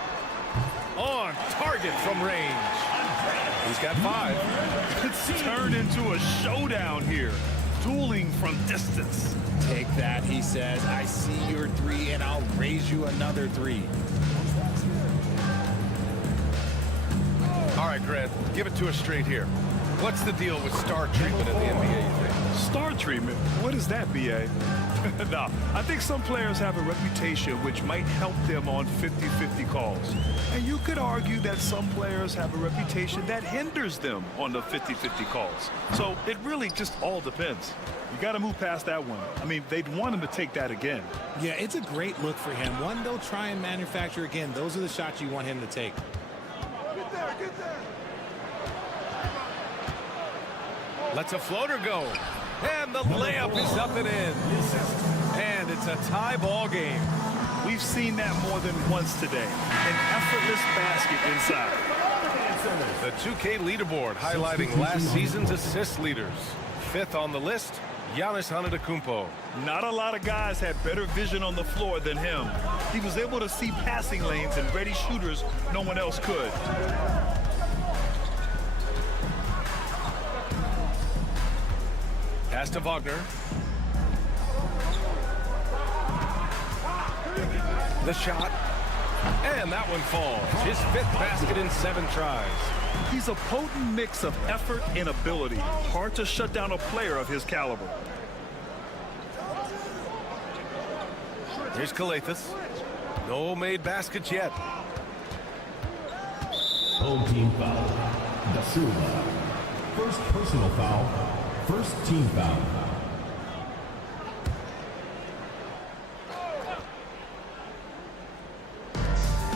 On target from range. He's got 5. It's turned into a showdown here. Dueling from distance. Take that, he says. I see your 3, and I'll raise you another 3. All right, Grant, give it to us straight here. What's the deal with star treatment in the NBA, you think? Star treatment? What is that, B.A.? No, I think some players have a reputation which might help them on 50-50 calls. And you could argue that some players have a reputation that hinders them on the 50-50 calls. So it really just all depends. You got to move past that one. I mean, they'd want him to take that again. Yeah, it's a great look for him. One they'll try and manufacture again. Those are the shots you want him to take. Get there, get there. Lets a floater go. And the layup is up and in. And it's a tie ball game. We've seen that more than once today. An effortless basket inside. The 2K leaderboard highlighting last season's assist leaders. 5th on the list, Giannis Antetokounmpo. Not a lot of guys had better vision on the floor than him. He was able to see passing lanes and ready shooters no one else could. Pass to Wagner. The shot. And that one falls. His 5th basket in 7 tries. He's a potent mix of effort and ability. Hard to shut down a player of his caliber. Here's Calathis. No made baskets yet. Home team foul. Da Silva. First personal foul. First team foul.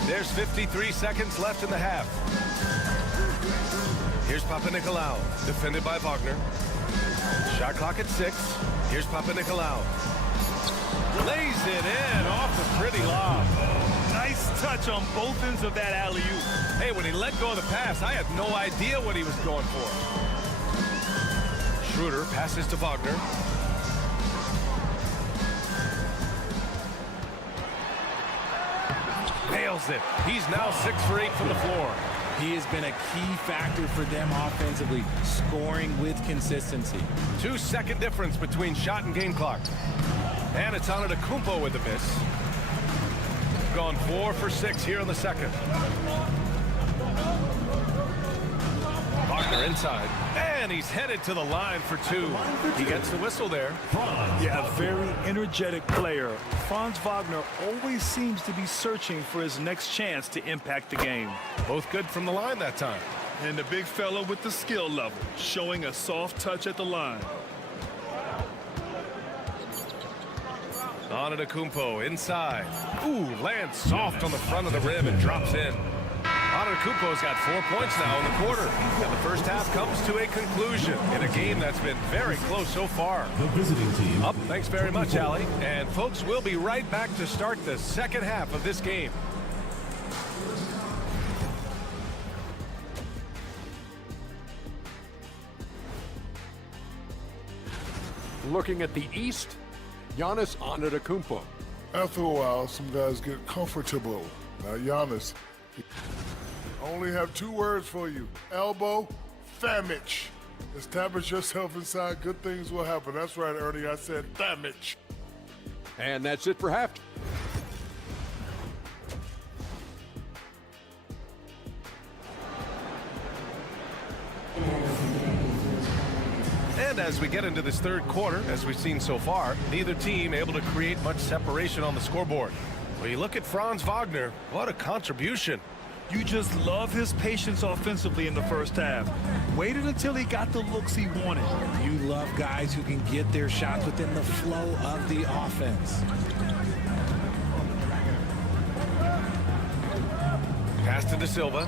There's 53 seconds left in the half. Here's Papanikolaou, defended by Wagner. Shot clock at 6. Here's Papanikolaou. Lays it in off the pretty lob. Nice touch on both ends of that alley-oop. Hey, when he let go of the pass, I had no idea what he was going for. Schroeder passes to Wagner. Nails it. He's now 6 for 8 from the floor. He has been a key factor for them offensively, scoring with consistency. 2-second difference between shot and game clock. And it's Antetokounmpo with the miss. Gone 4 for 6 here in the second. Wagner inside. And he's headed to the line for 2. He gets the whistle there. Yeah, a very energetic player. Franz Wagner always seems to be searching for his next chance to impact the game. Both good from the line that time. And the big fella with the skill level, showing a soft touch at the line. Antetokounmpo inside. Ooh, lands soft on the front of the rim and drops in. Antetokounmpo's got 4 points now in the quarter. And the first half comes to a conclusion in a game that's been very close so far. The visiting team. Up, thanks very much, Allie. And folks, we'll be right back to start the second half of this game. Looking at the East, Giannis Antetokounmpo. After a while, some guys get comfortable. Now, Giannis, I only have 2 words for you. Elbow, famich. Establish yourself inside, good things will happen. That's right, Ernie, I said famich. And that's it for half. And as we get into this third quarter, as we've seen so far, neither team able to create much separation on the scoreboard. When you look at Franz Wagner, what a contribution. You just love his patience offensively in the first half. Waited until he got the looks he wanted. You love guys who can get their shots within the flow of the offense. Pass to Da Silva.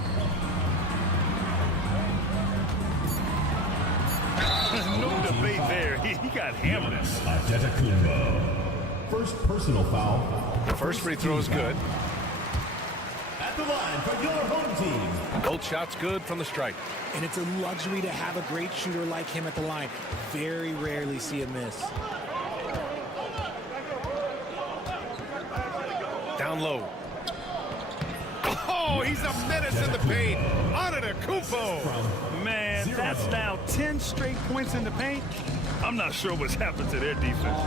No debate there. He got hammered. Antetokounmpo. First personal foul. The first free throw is good. At the line for your home team. Both shots good from the strike. And it's a luxury to have a great shooter like him at the line. Very rarely see a miss. Down low. Oh, he's a menace in the paint. Antetokounmpo. Man, that's now 10 straight points in the paint. I'm not sure what's happened to their defense.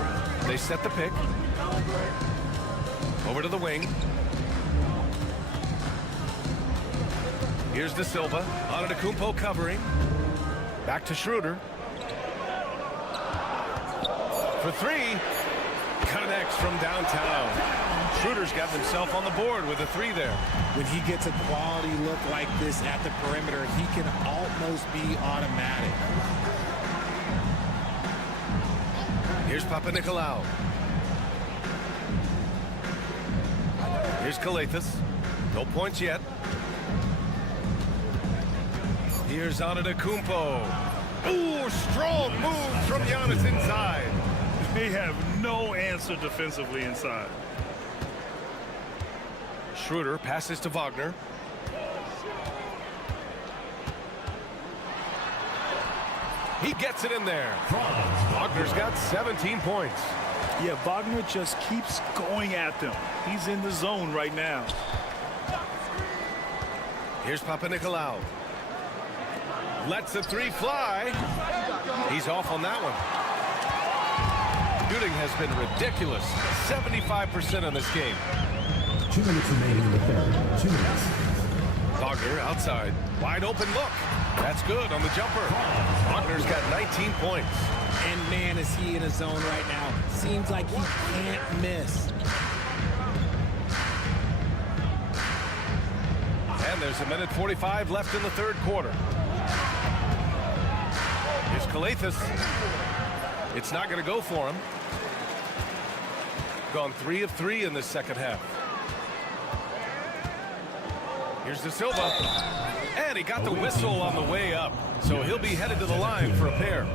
They set the pick. Over to the wing. Here's Da Silva. Antetokounmpo covering. Back to Schroeder. For 3. Connects from downtown. Schroeder's got himself on the board with a 3 there. When he gets a quality look like this at the perimeter, he can almost be automatic. Here's Papanikolaou. Here's Calathis. No points yet. Here's Antetokounmpo. Ooh, strong move from Giannis inside. They have no answer defensively inside. Schroeder passes to Wagner. He gets it in there. Wagner's got 17 points. Yeah, Wagner just keeps going at them. He's in the zone right now. Here's Papanikolaou. Lets the three fly. He's off on that one. Shooting has been ridiculous. 75% in this game. 2 minutes remaining in the third. 2 minutes. Wagner outside. Wide open look. That's good on the jumper. Wagner's got 19 points. And man, is he in a zone right now. Seems like he can't miss. And there's 1:45 left in the third quarter. Here's Calathis. It's not going to go for him. Gone 3 of 3 in this second half. Here's De Silva. And he got the whistle on the way up. So he'll be headed to the line for a pair.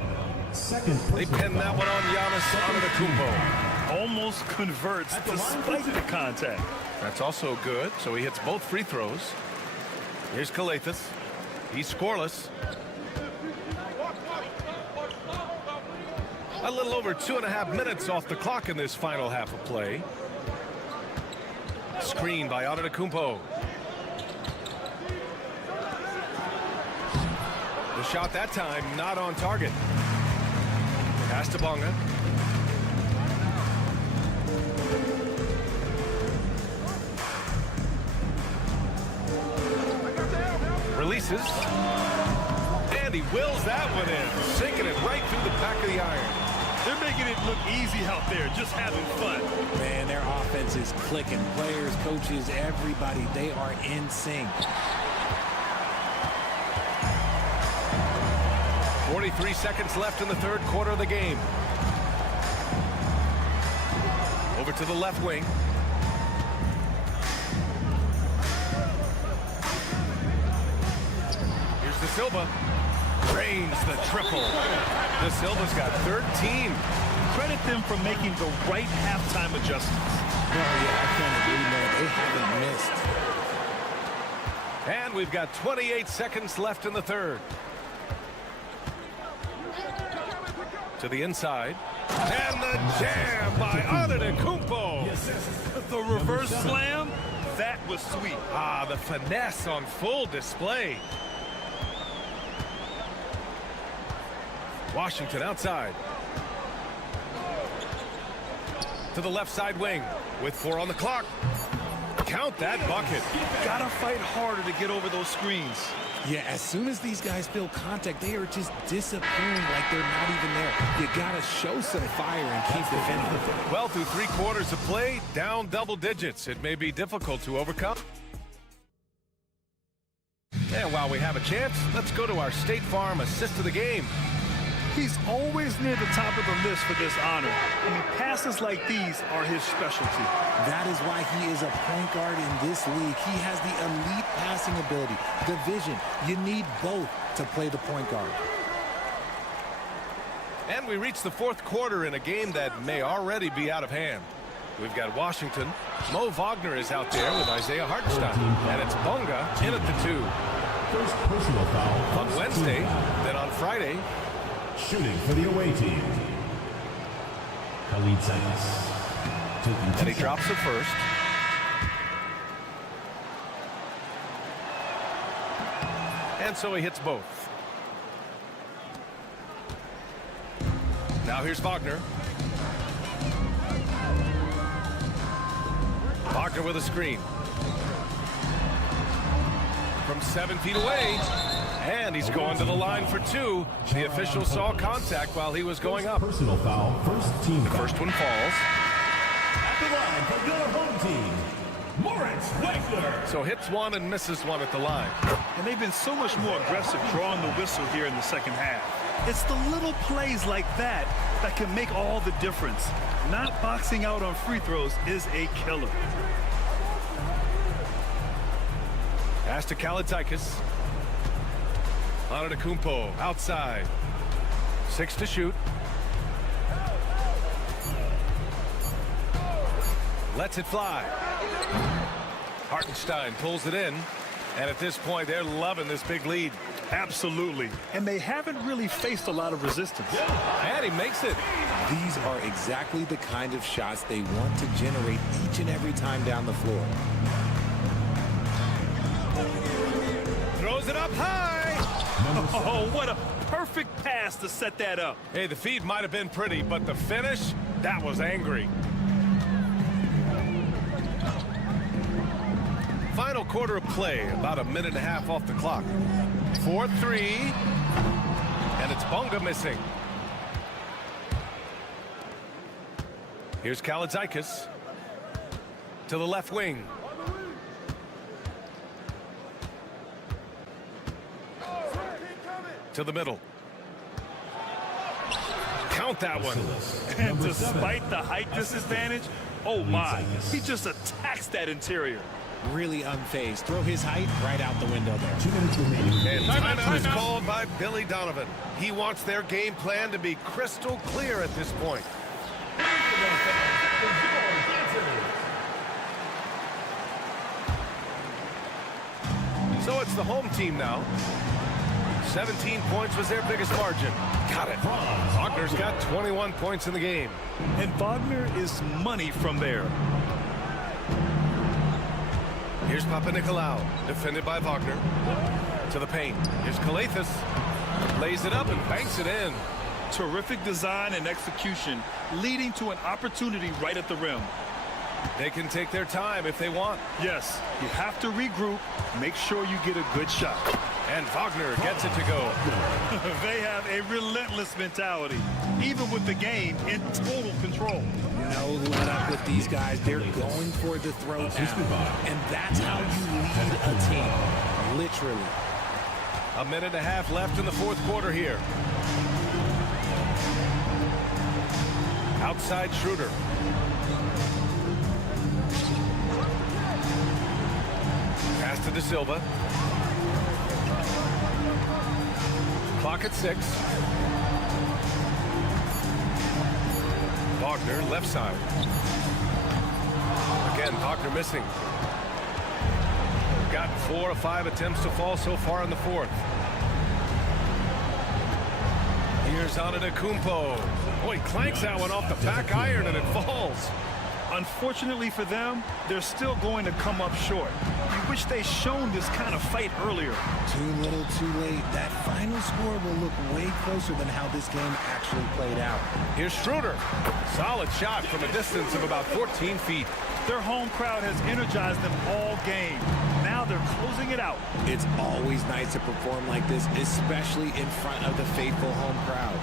They pinned that one on Giannis Antetokounmpo. Almost converts despite the contact. That's also good. So he hits both free throws. Here's Calathis. He's scoreless. A little over 2.5 minutes off the clock in this final half of play. Screen by Antetokounmpo. The shot that time not on target. Pass to Bonga. Releases. And he wills that one in. Sinking it right through the back of the iron. They're making it look easy out there, just having fun. Man, their offense is clicking. Players, coaches, everybody, they are in sync. 43 seconds left in the third quarter of the game. Over to the left wing. Here's De Silva. Drains the triple. De Silva's got 13. Credit them for making the right halftime adjustments. Oh, yeah, I can't agree, man. They haven't missed. And we've got 28 seconds left in the third. To the inside. And the jam by Antetokounmpo. The reverse slam, that was sweet. Ah, the finesse on full display. Washington outside. To the left side wing with 4 on the clock. Count that bucket. Gotta fight harder to get over those screens. Yeah, as soon as these guys feel contact, they are just disappearing like they're not even there. You gotta show some fire and keep defending. Well, through 3 quarters of play, down double digits. It may be difficult to overcome. And while we have a chance, let's go to our State Farm assist of the game. He's always near the top of the list for this honor. I mean, passes like these are his specialty. That is why he is a point guard in this league. He has the elite passing ability, the vision. You need both to play the point guard. And we reach the fourth quarter in a game that may already be out of hand. We've got Washington. Mo Wagner is out there with Isaiah Hartenstein. And it's Bonga in at the 2. First personal foul. On Wednesday, then on Friday. Shooting for the away team. Khalid Sykes. And he drops it first. And so he hits both. Now here's Wagner. Wagner with a screen. From 7 feet away. And he's going to the line for 2. The official saw contact while he was going up. Personal foul. First team. The first one falls. At the line for your home team, Moritz Wagner. So hits one and misses one at the line. And they've been so much more aggressive drawing the whistle here in the second half. It's the little plays like that that can make all the difference. Not boxing out on free throws is a killer. Pass to Kalaitzakis. Antetokounmpo outside. 6 to shoot. Lets it fly. Hartenstein pulls it in. And at this point, they're loving this big lead. Absolutely. And they haven't really faced a lot of resistance. And he makes it. These are exactly the kind of shots they want to generate each and every time down the floor. Throws it up high. Oh, what a perfect pass to set that up. Hey, the feed might have been pretty, but the finish, that was angry. Final quarter of play, about a minute and a half off the clock. 4-3, and it's Bonga missing. Here's Kaladzikis to the left wing. To the middle. Count that one. And despite the height disadvantage, oh my, he just attacks that interior. Really unfazed. Throw his height right out the window there. 2 minutes remaining. And timeout is called by Billy Donovan. He wants their game plan to be crystal clear at this point. So it's the home team now. 17 points was their biggest margin. Got it. Wagner's got 21 points in the game. And Wagner is money from there. Here's Papanikolaou, defended by Wagner. To the paint. Here's Kalathis. Lays it up and banks it in. Terrific design and execution, leading to an opportunity right at the rim. They can take their time if they want. Yes, you have to regroup, make sure you get a good shot. And Wagner gets it to go. They have a relentless mentality, even with the game in total control. No let up with these guys. They're going for the throw down. And that's how you lead a team. Literally. A minute and a half left in the fourth quarter here. Outside Schroeder. Pass to De Silva. Clock at 6. Wagner, left side. Again, Wagner missing. Got 4 of 5 attempts to fall so far in the fourth. Here's Antetokounmpo. Oh, he clanks that one off the back iron and it falls. Unfortunately for them, they're still going to come up short. You wish they'd shown this kind of fight earlier. Too little, too late. That final score will look way closer than how this game actually played out. Here's Schroeder. Solid shot from a distance of about 14 feet. Their home crowd has energized them all game. Now they're closing it out. It's always nice to perform like this, especially in front of the faithful home crowd.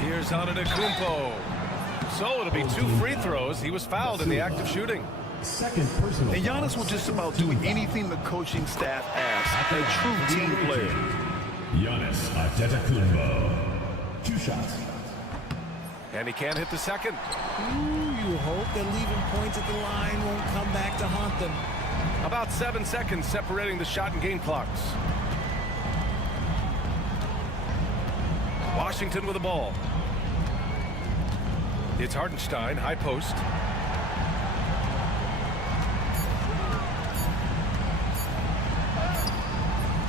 Here's Antetokounmpo. So it'll be 2 free throws. He was fouled in the act of shooting. Second personal. And Giannis will just about do anything the coaching staff asks. A true team player. Giannis Antetokounmpo. 2 shots. And he can't hit the second. Ooh, you hope that leaving points at the line won't come back to haunt them. About 7 seconds separating the shot and game clocks. Washington with the ball. It's Hartenstein, high post.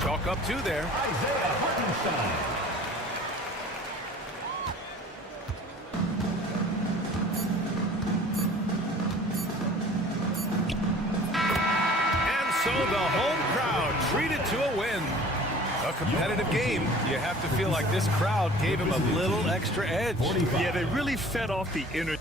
Chalk up 2 there. Isaiah Hartenstein. And so the home crowd treated to a win. A competitive game. You have to feel like this crowd gave him a little extra edge. Yeah, they really fed off the energy.